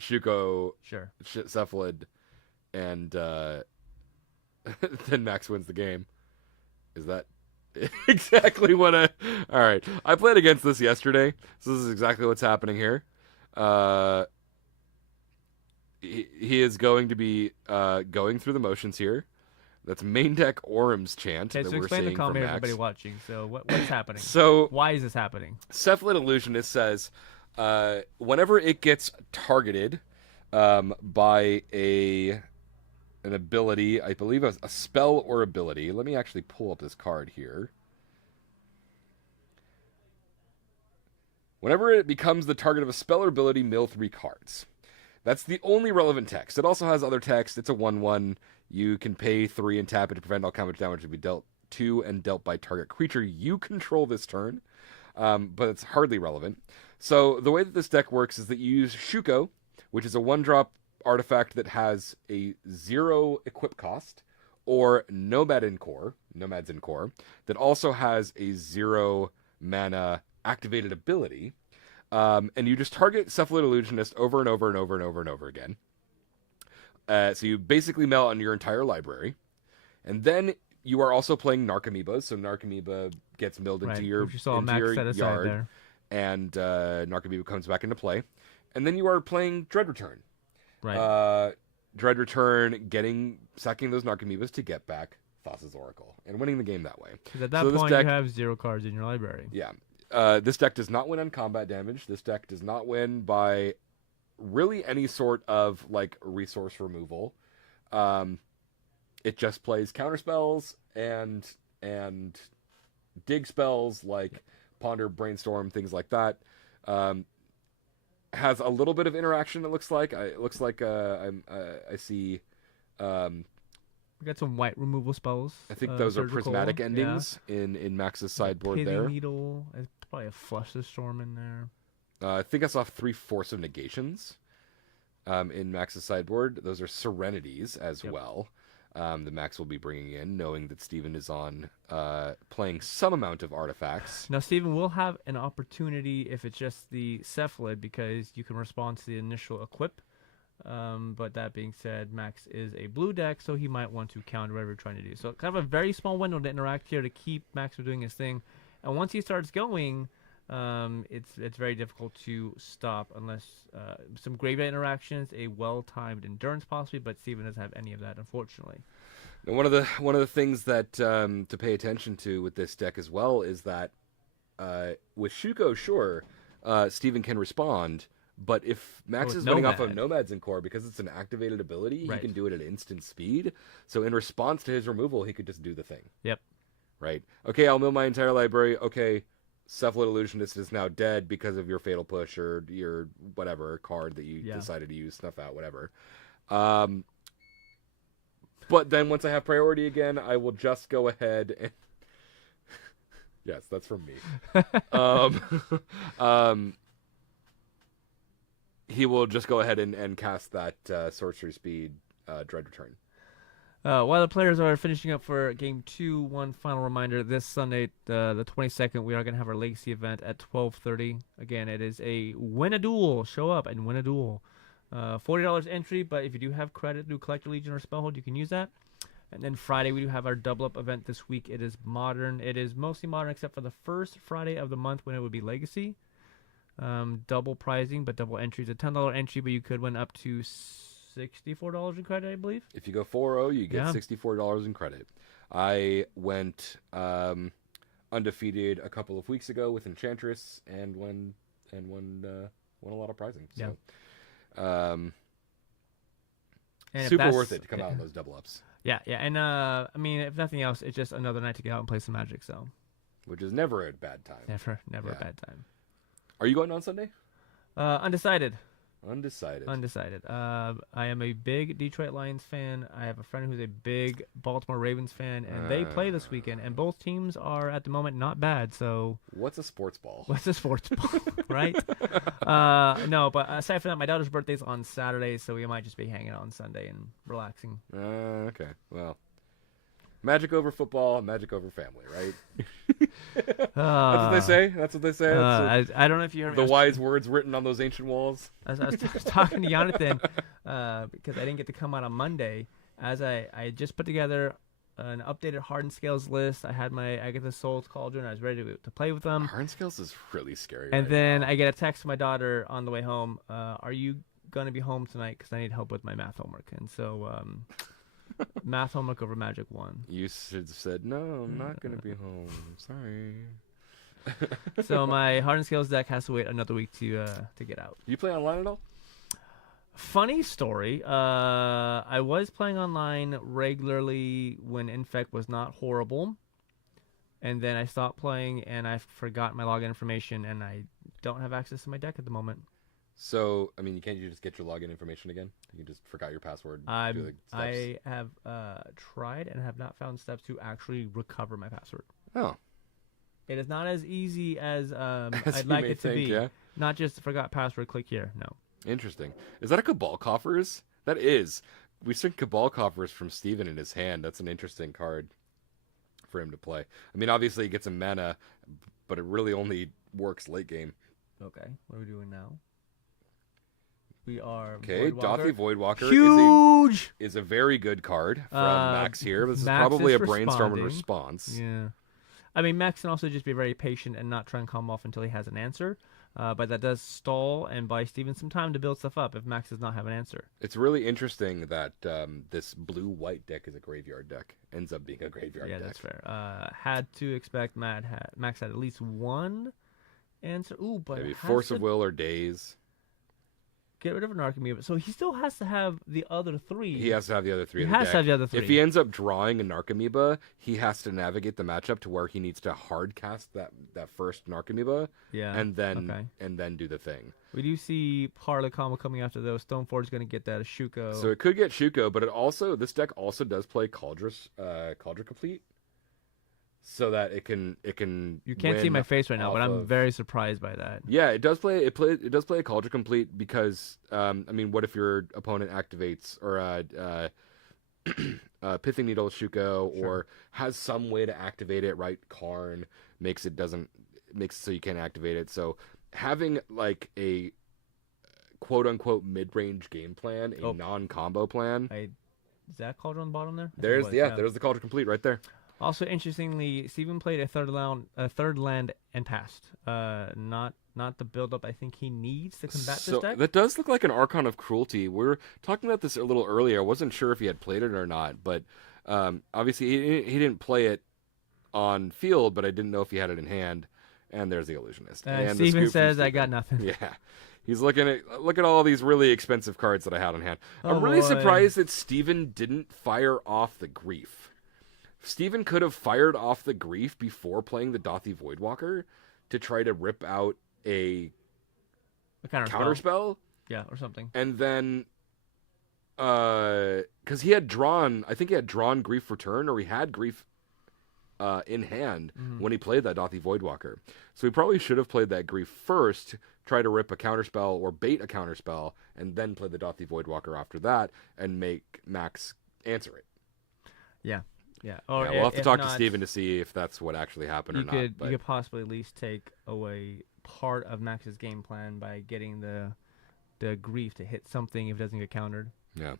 Shuko, sure, Cephalid, and then Max wins the game. Is that exactly what I... All right. I played against this yesterday, so this is exactly what's happening here. He is going to be going through the motions here. That's main deck Orum's Chant. Okay, so explain the combo to everybody watching. So what's happening? So why is this happening? Cephalid Illusionist says... whenever it gets targeted by an ability, I believe a spell or ability. Let me actually pull up this card here. Whenever it becomes the target of a spell or ability, mill 3 cards. That's the only relevant text. It also has other text. It's a 1/1. You can pay 3 and tap it to prevent all combat damage to be dealt to and dealt by target creature you control this turn. But it's hardly relevant. So the way that this deck works is that you use Shuko, which is a 1-drop artifact that has a 0 equip cost, or Nomad's in Core, that also has a 0 mana activated ability. And you just target Cephalid Illusionist over and over and over and over and over again. So you basically mill on your entire library. And then you are also playing Narcomoebas, so Narcomoeba gets milled into your yard. There. And Narcomoeba comes back into play. And then you are playing Dread Return. Right. Dread Return, sacking those Narcomoebas to get back Thassa's Oracle, and winning the game that way. Because at that point, you have 0 cards in your library. Yeah. This deck does not win on combat damage. This deck does not win by really any sort of resource removal. It just plays counterspells and dig spells like Ponder, Brainstorm, things like that. Has a little bit of interaction. It looks like I see. We got some white removal spells. I think those are prismatic endings in Max's sideboard there. Needle. There's probably a Flush the Storm in there. I think I saw 3 Force of Negations in Max's sideboard. Those are Serenities as well. The Max will be bringing in, knowing that Steven is on playing some amount of artifacts. Now, Steven will have an opportunity if it's just the Cephalid, because you can respond to the initial equip. But that being said, Max is a blue deck, so he might want to counter whatever you're trying to do. So kind of a very small window to interact here to keep Max from doing his thing. And once he starts going, it's very difficult to stop unless some graveyard interactions, a well-timed endurance possibly, but Steven doesn't have any of that, unfortunately. Now, one of the things that to pay attention to with this deck as well is that with Shuko, sure, Steven can respond, but if Max is winning off of Nomad's in Core, because it's an activated ability, he can do it at instant speed. So in response to his removal, he could just do the thing. Yep. Right. Okay, I'll mill my entire library. Okay, Cephalid Illusionist is now dead because of your Fatal Push or your whatever card that you decided to use, snuff out, whatever. But then once I have priority again, I will just go ahead and... Yes, that's from me. He will just go ahead and cast that Sorcery Speed Dread Return. While the players are finishing up for Game 2, one final reminder, this Sunday, the 22nd, we are going to have our Legacy event at 12:30. Again, it is a win a duel. Show up and win a duel. $40 entry, but if you do have credit through Collector Legion or Spellhold, you can use that. And then Friday, we do have our Double Up event this week. It is modern. It is mostly modern except for the first Friday of the month when it would be Legacy. Double pricing, but double entry. It's a $10 entry, but you could win up to $64 in credit, I believe. If you go 4-0, you get $64 in credit. I went undefeated a couple of weeks ago with Enchantress and won a lot of prizing. So, super worth it to come out on those double ups. Yeah, and I mean, if nothing else, it's just another night to get out and play some Magic. So, which is never a bad time. Never a bad time. Are you going on Sunday? Undecided. I am a big Detroit Lions fan. I have a friend who's a big Baltimore Ravens fan, and they play this weekend. And both teams are at the moment not bad. So what's a sports ball? Right? No, but aside from that, my daughter's birthday's on Saturday, so we might just be hanging out on Sunday and relaxing. Okay. Well, magic over football, magic over family, right? That's what they say. I don't know if you heard the wise words written on those ancient walls. I was talking to Jonathan because I didn't get to come out on Monday. As I just put together an updated Hardened Scales list. I had my Agatha Soul's Cauldron. I was ready to play with them. Hardened Scales is really scary. And then I get a text from my daughter on the way home. Are you going to be home tonight? Because I need help with my math homework. And so... math homework over Magic 1. You should have said, no, I'm not going to be home. Sorry. So my Hardened Scales deck has to wait another week to get out. You play online at all? Funny story. I was playing online regularly when Infect was not horrible. And then I stopped playing and I forgot my login information and I don't have access to my deck at the moment. So, I mean, can't you just get your login information again? You just forgot your password. I have tried and have not found steps to actually recover my password. Oh. It is not as easy as I'd like it to be. Yeah? Not just forgot password, click here. No. Interesting. Is that a Cabal Coffers? That is. We took Cabal Coffers from Steven in his hand. That's an interesting card for him to play. I mean, obviously he gets some mana, but it really only works late game. Okay. What are we doing now? We are okay. Dothy Voidwalker huge is a very good card from Max here. This Max is probably a brainstorming response. Yeah, I mean Max can also just be very patient and not try and calm off until he has an answer. But that does stall and buy Steven some time to build stuff up if Max does not have an answer. It's really interesting that this blue-white deck is a graveyard deck. Ends up being a graveyard deck. Yeah, that's fair. Had to expect Max had at least one answer. Ooh, but maybe Force of Will or Daze. Get rid of an Narcomoeba. So he still has to have the other three. He has to have the other three. He has to have the other three. If he ends up drawing a Narcomoeba, he has to navigate the matchup to where he needs to hard cast that first Narcomoeba. Yeah. And then do the thing. We do see part of the combo coming after those. Stoneforge is going to get that Shuko. So it could get Shuko, but this deck also does play Cauldron Complete. So that it can. You can't see my face right now, but I'm very surprised by that. Yeah, it does play. It does play a Cauldron Complete because I mean, what if your opponent activates or Pithing Needle Shuko or has some way to activate it? Right, Karn makes it so you can't activate it. So having like a quote unquote mid range game plan, a non-combo plan. Is that Cauldron on the bottom there? There's the Cauldron Complete right there. Also, interestingly, Steven played a third land and passed. Not the build-up I think he needs to combat this deck. That does look like an Archon of Cruelty. We were talking about this a little earlier. I wasn't sure if he had played it or not, but obviously he didn't play it on field, but I didn't know if he had it in hand. And there's the Illusionist. And Steven says, I got nothing. Yeah. He's look at all these really expensive cards that I had on hand. I'm really surprised that Steven didn't fire off the Grief. Steven could have fired off the Grief before playing the Dothy Voidwalker to try to rip out a counterspell. Yeah, or something. And then because he had drawn, I think he had drawn Grief Return, or he had Grief in hand when he played that Dothy Voidwalker. So he probably should have played that Grief first, try to rip a counterspell or bait a counterspell, and then play the Dothy Voidwalker after that, and make Max answer it. Yeah. Yeah. Or yeah, we'll have to talk to not, Steven to see if that's what actually happened or not. You could possibly at least take away part of Max's game plan by getting the Grief to hit something if it doesn't get countered. Yeah.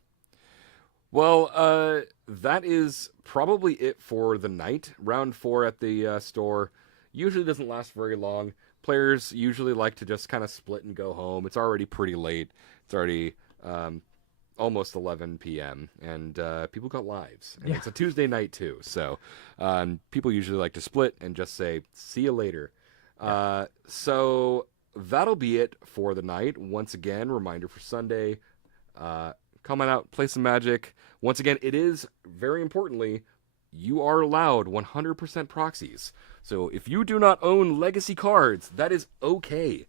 Well, that is probably it for the night. Round 4 at the store usually doesn't last very long. Players usually like to just kind of split and go home. It's already pretty late. It's already almost 11 p.m. and people got lives. And it's a Tuesday night too, so people usually like to split and just say, see you later. So that'll be it for the night. Once again, reminder for Sunday, come on out, play some Magic. Once again, it is, very importantly, you are allowed 100% proxies. So if you do not own Legacy cards, that is okay.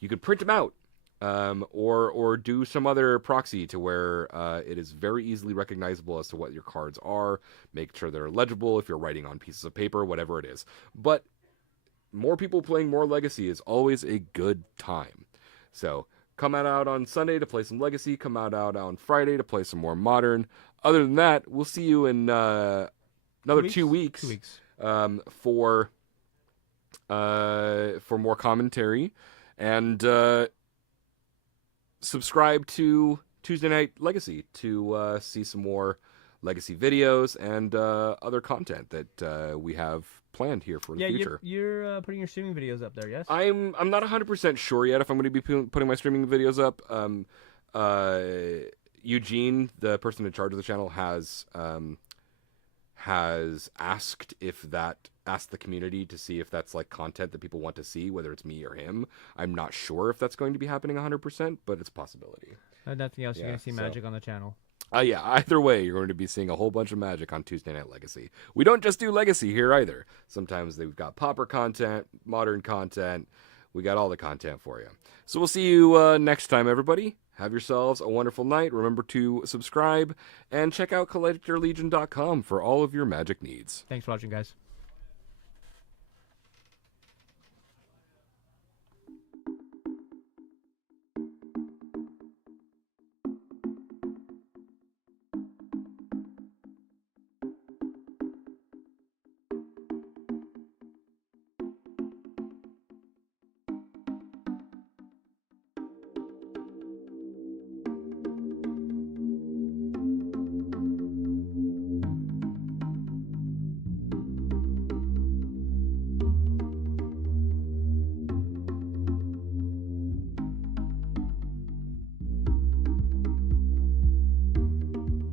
You can print them out, or do some other proxy to where it is very easily recognizable as to what your cards are. Make sure they're legible if you're writing on pieces of paper, whatever it is. But more people playing more Legacy is always a good time. So come out on Sunday to play some Legacy. Come out on Friday to play some more Modern. Other than that, we'll see you in another 2 weeks. 2 weeks. For more commentary, and subscribe to Tuesday Night Legacy to see some more Legacy videos and other content that we have planned here for the future. You're putting your streaming videos up there, yes? I'm not 100% sure yet if I'm going to be putting my streaming videos up. Eugene, the person in charge of the channel, has asked the community to see if that's like content that people want to see, whether it's me or him. I'm not sure if that's going to be happening 100%, but it's a possibility. Nothing else, you're going to see Magic on the channel. Yeah, either way, you're going to be seeing a whole bunch of Magic on Tuesday Night Legacy. We don't just do Legacy here either. Sometimes they've got Pauper content, Modern content. We got all the content for you. So we'll see you next time, everybody. Have yourselves a wonderful night. Remember to subscribe and check out CollectorLegion.com for all of your Magic needs. Thanks for watching, guys.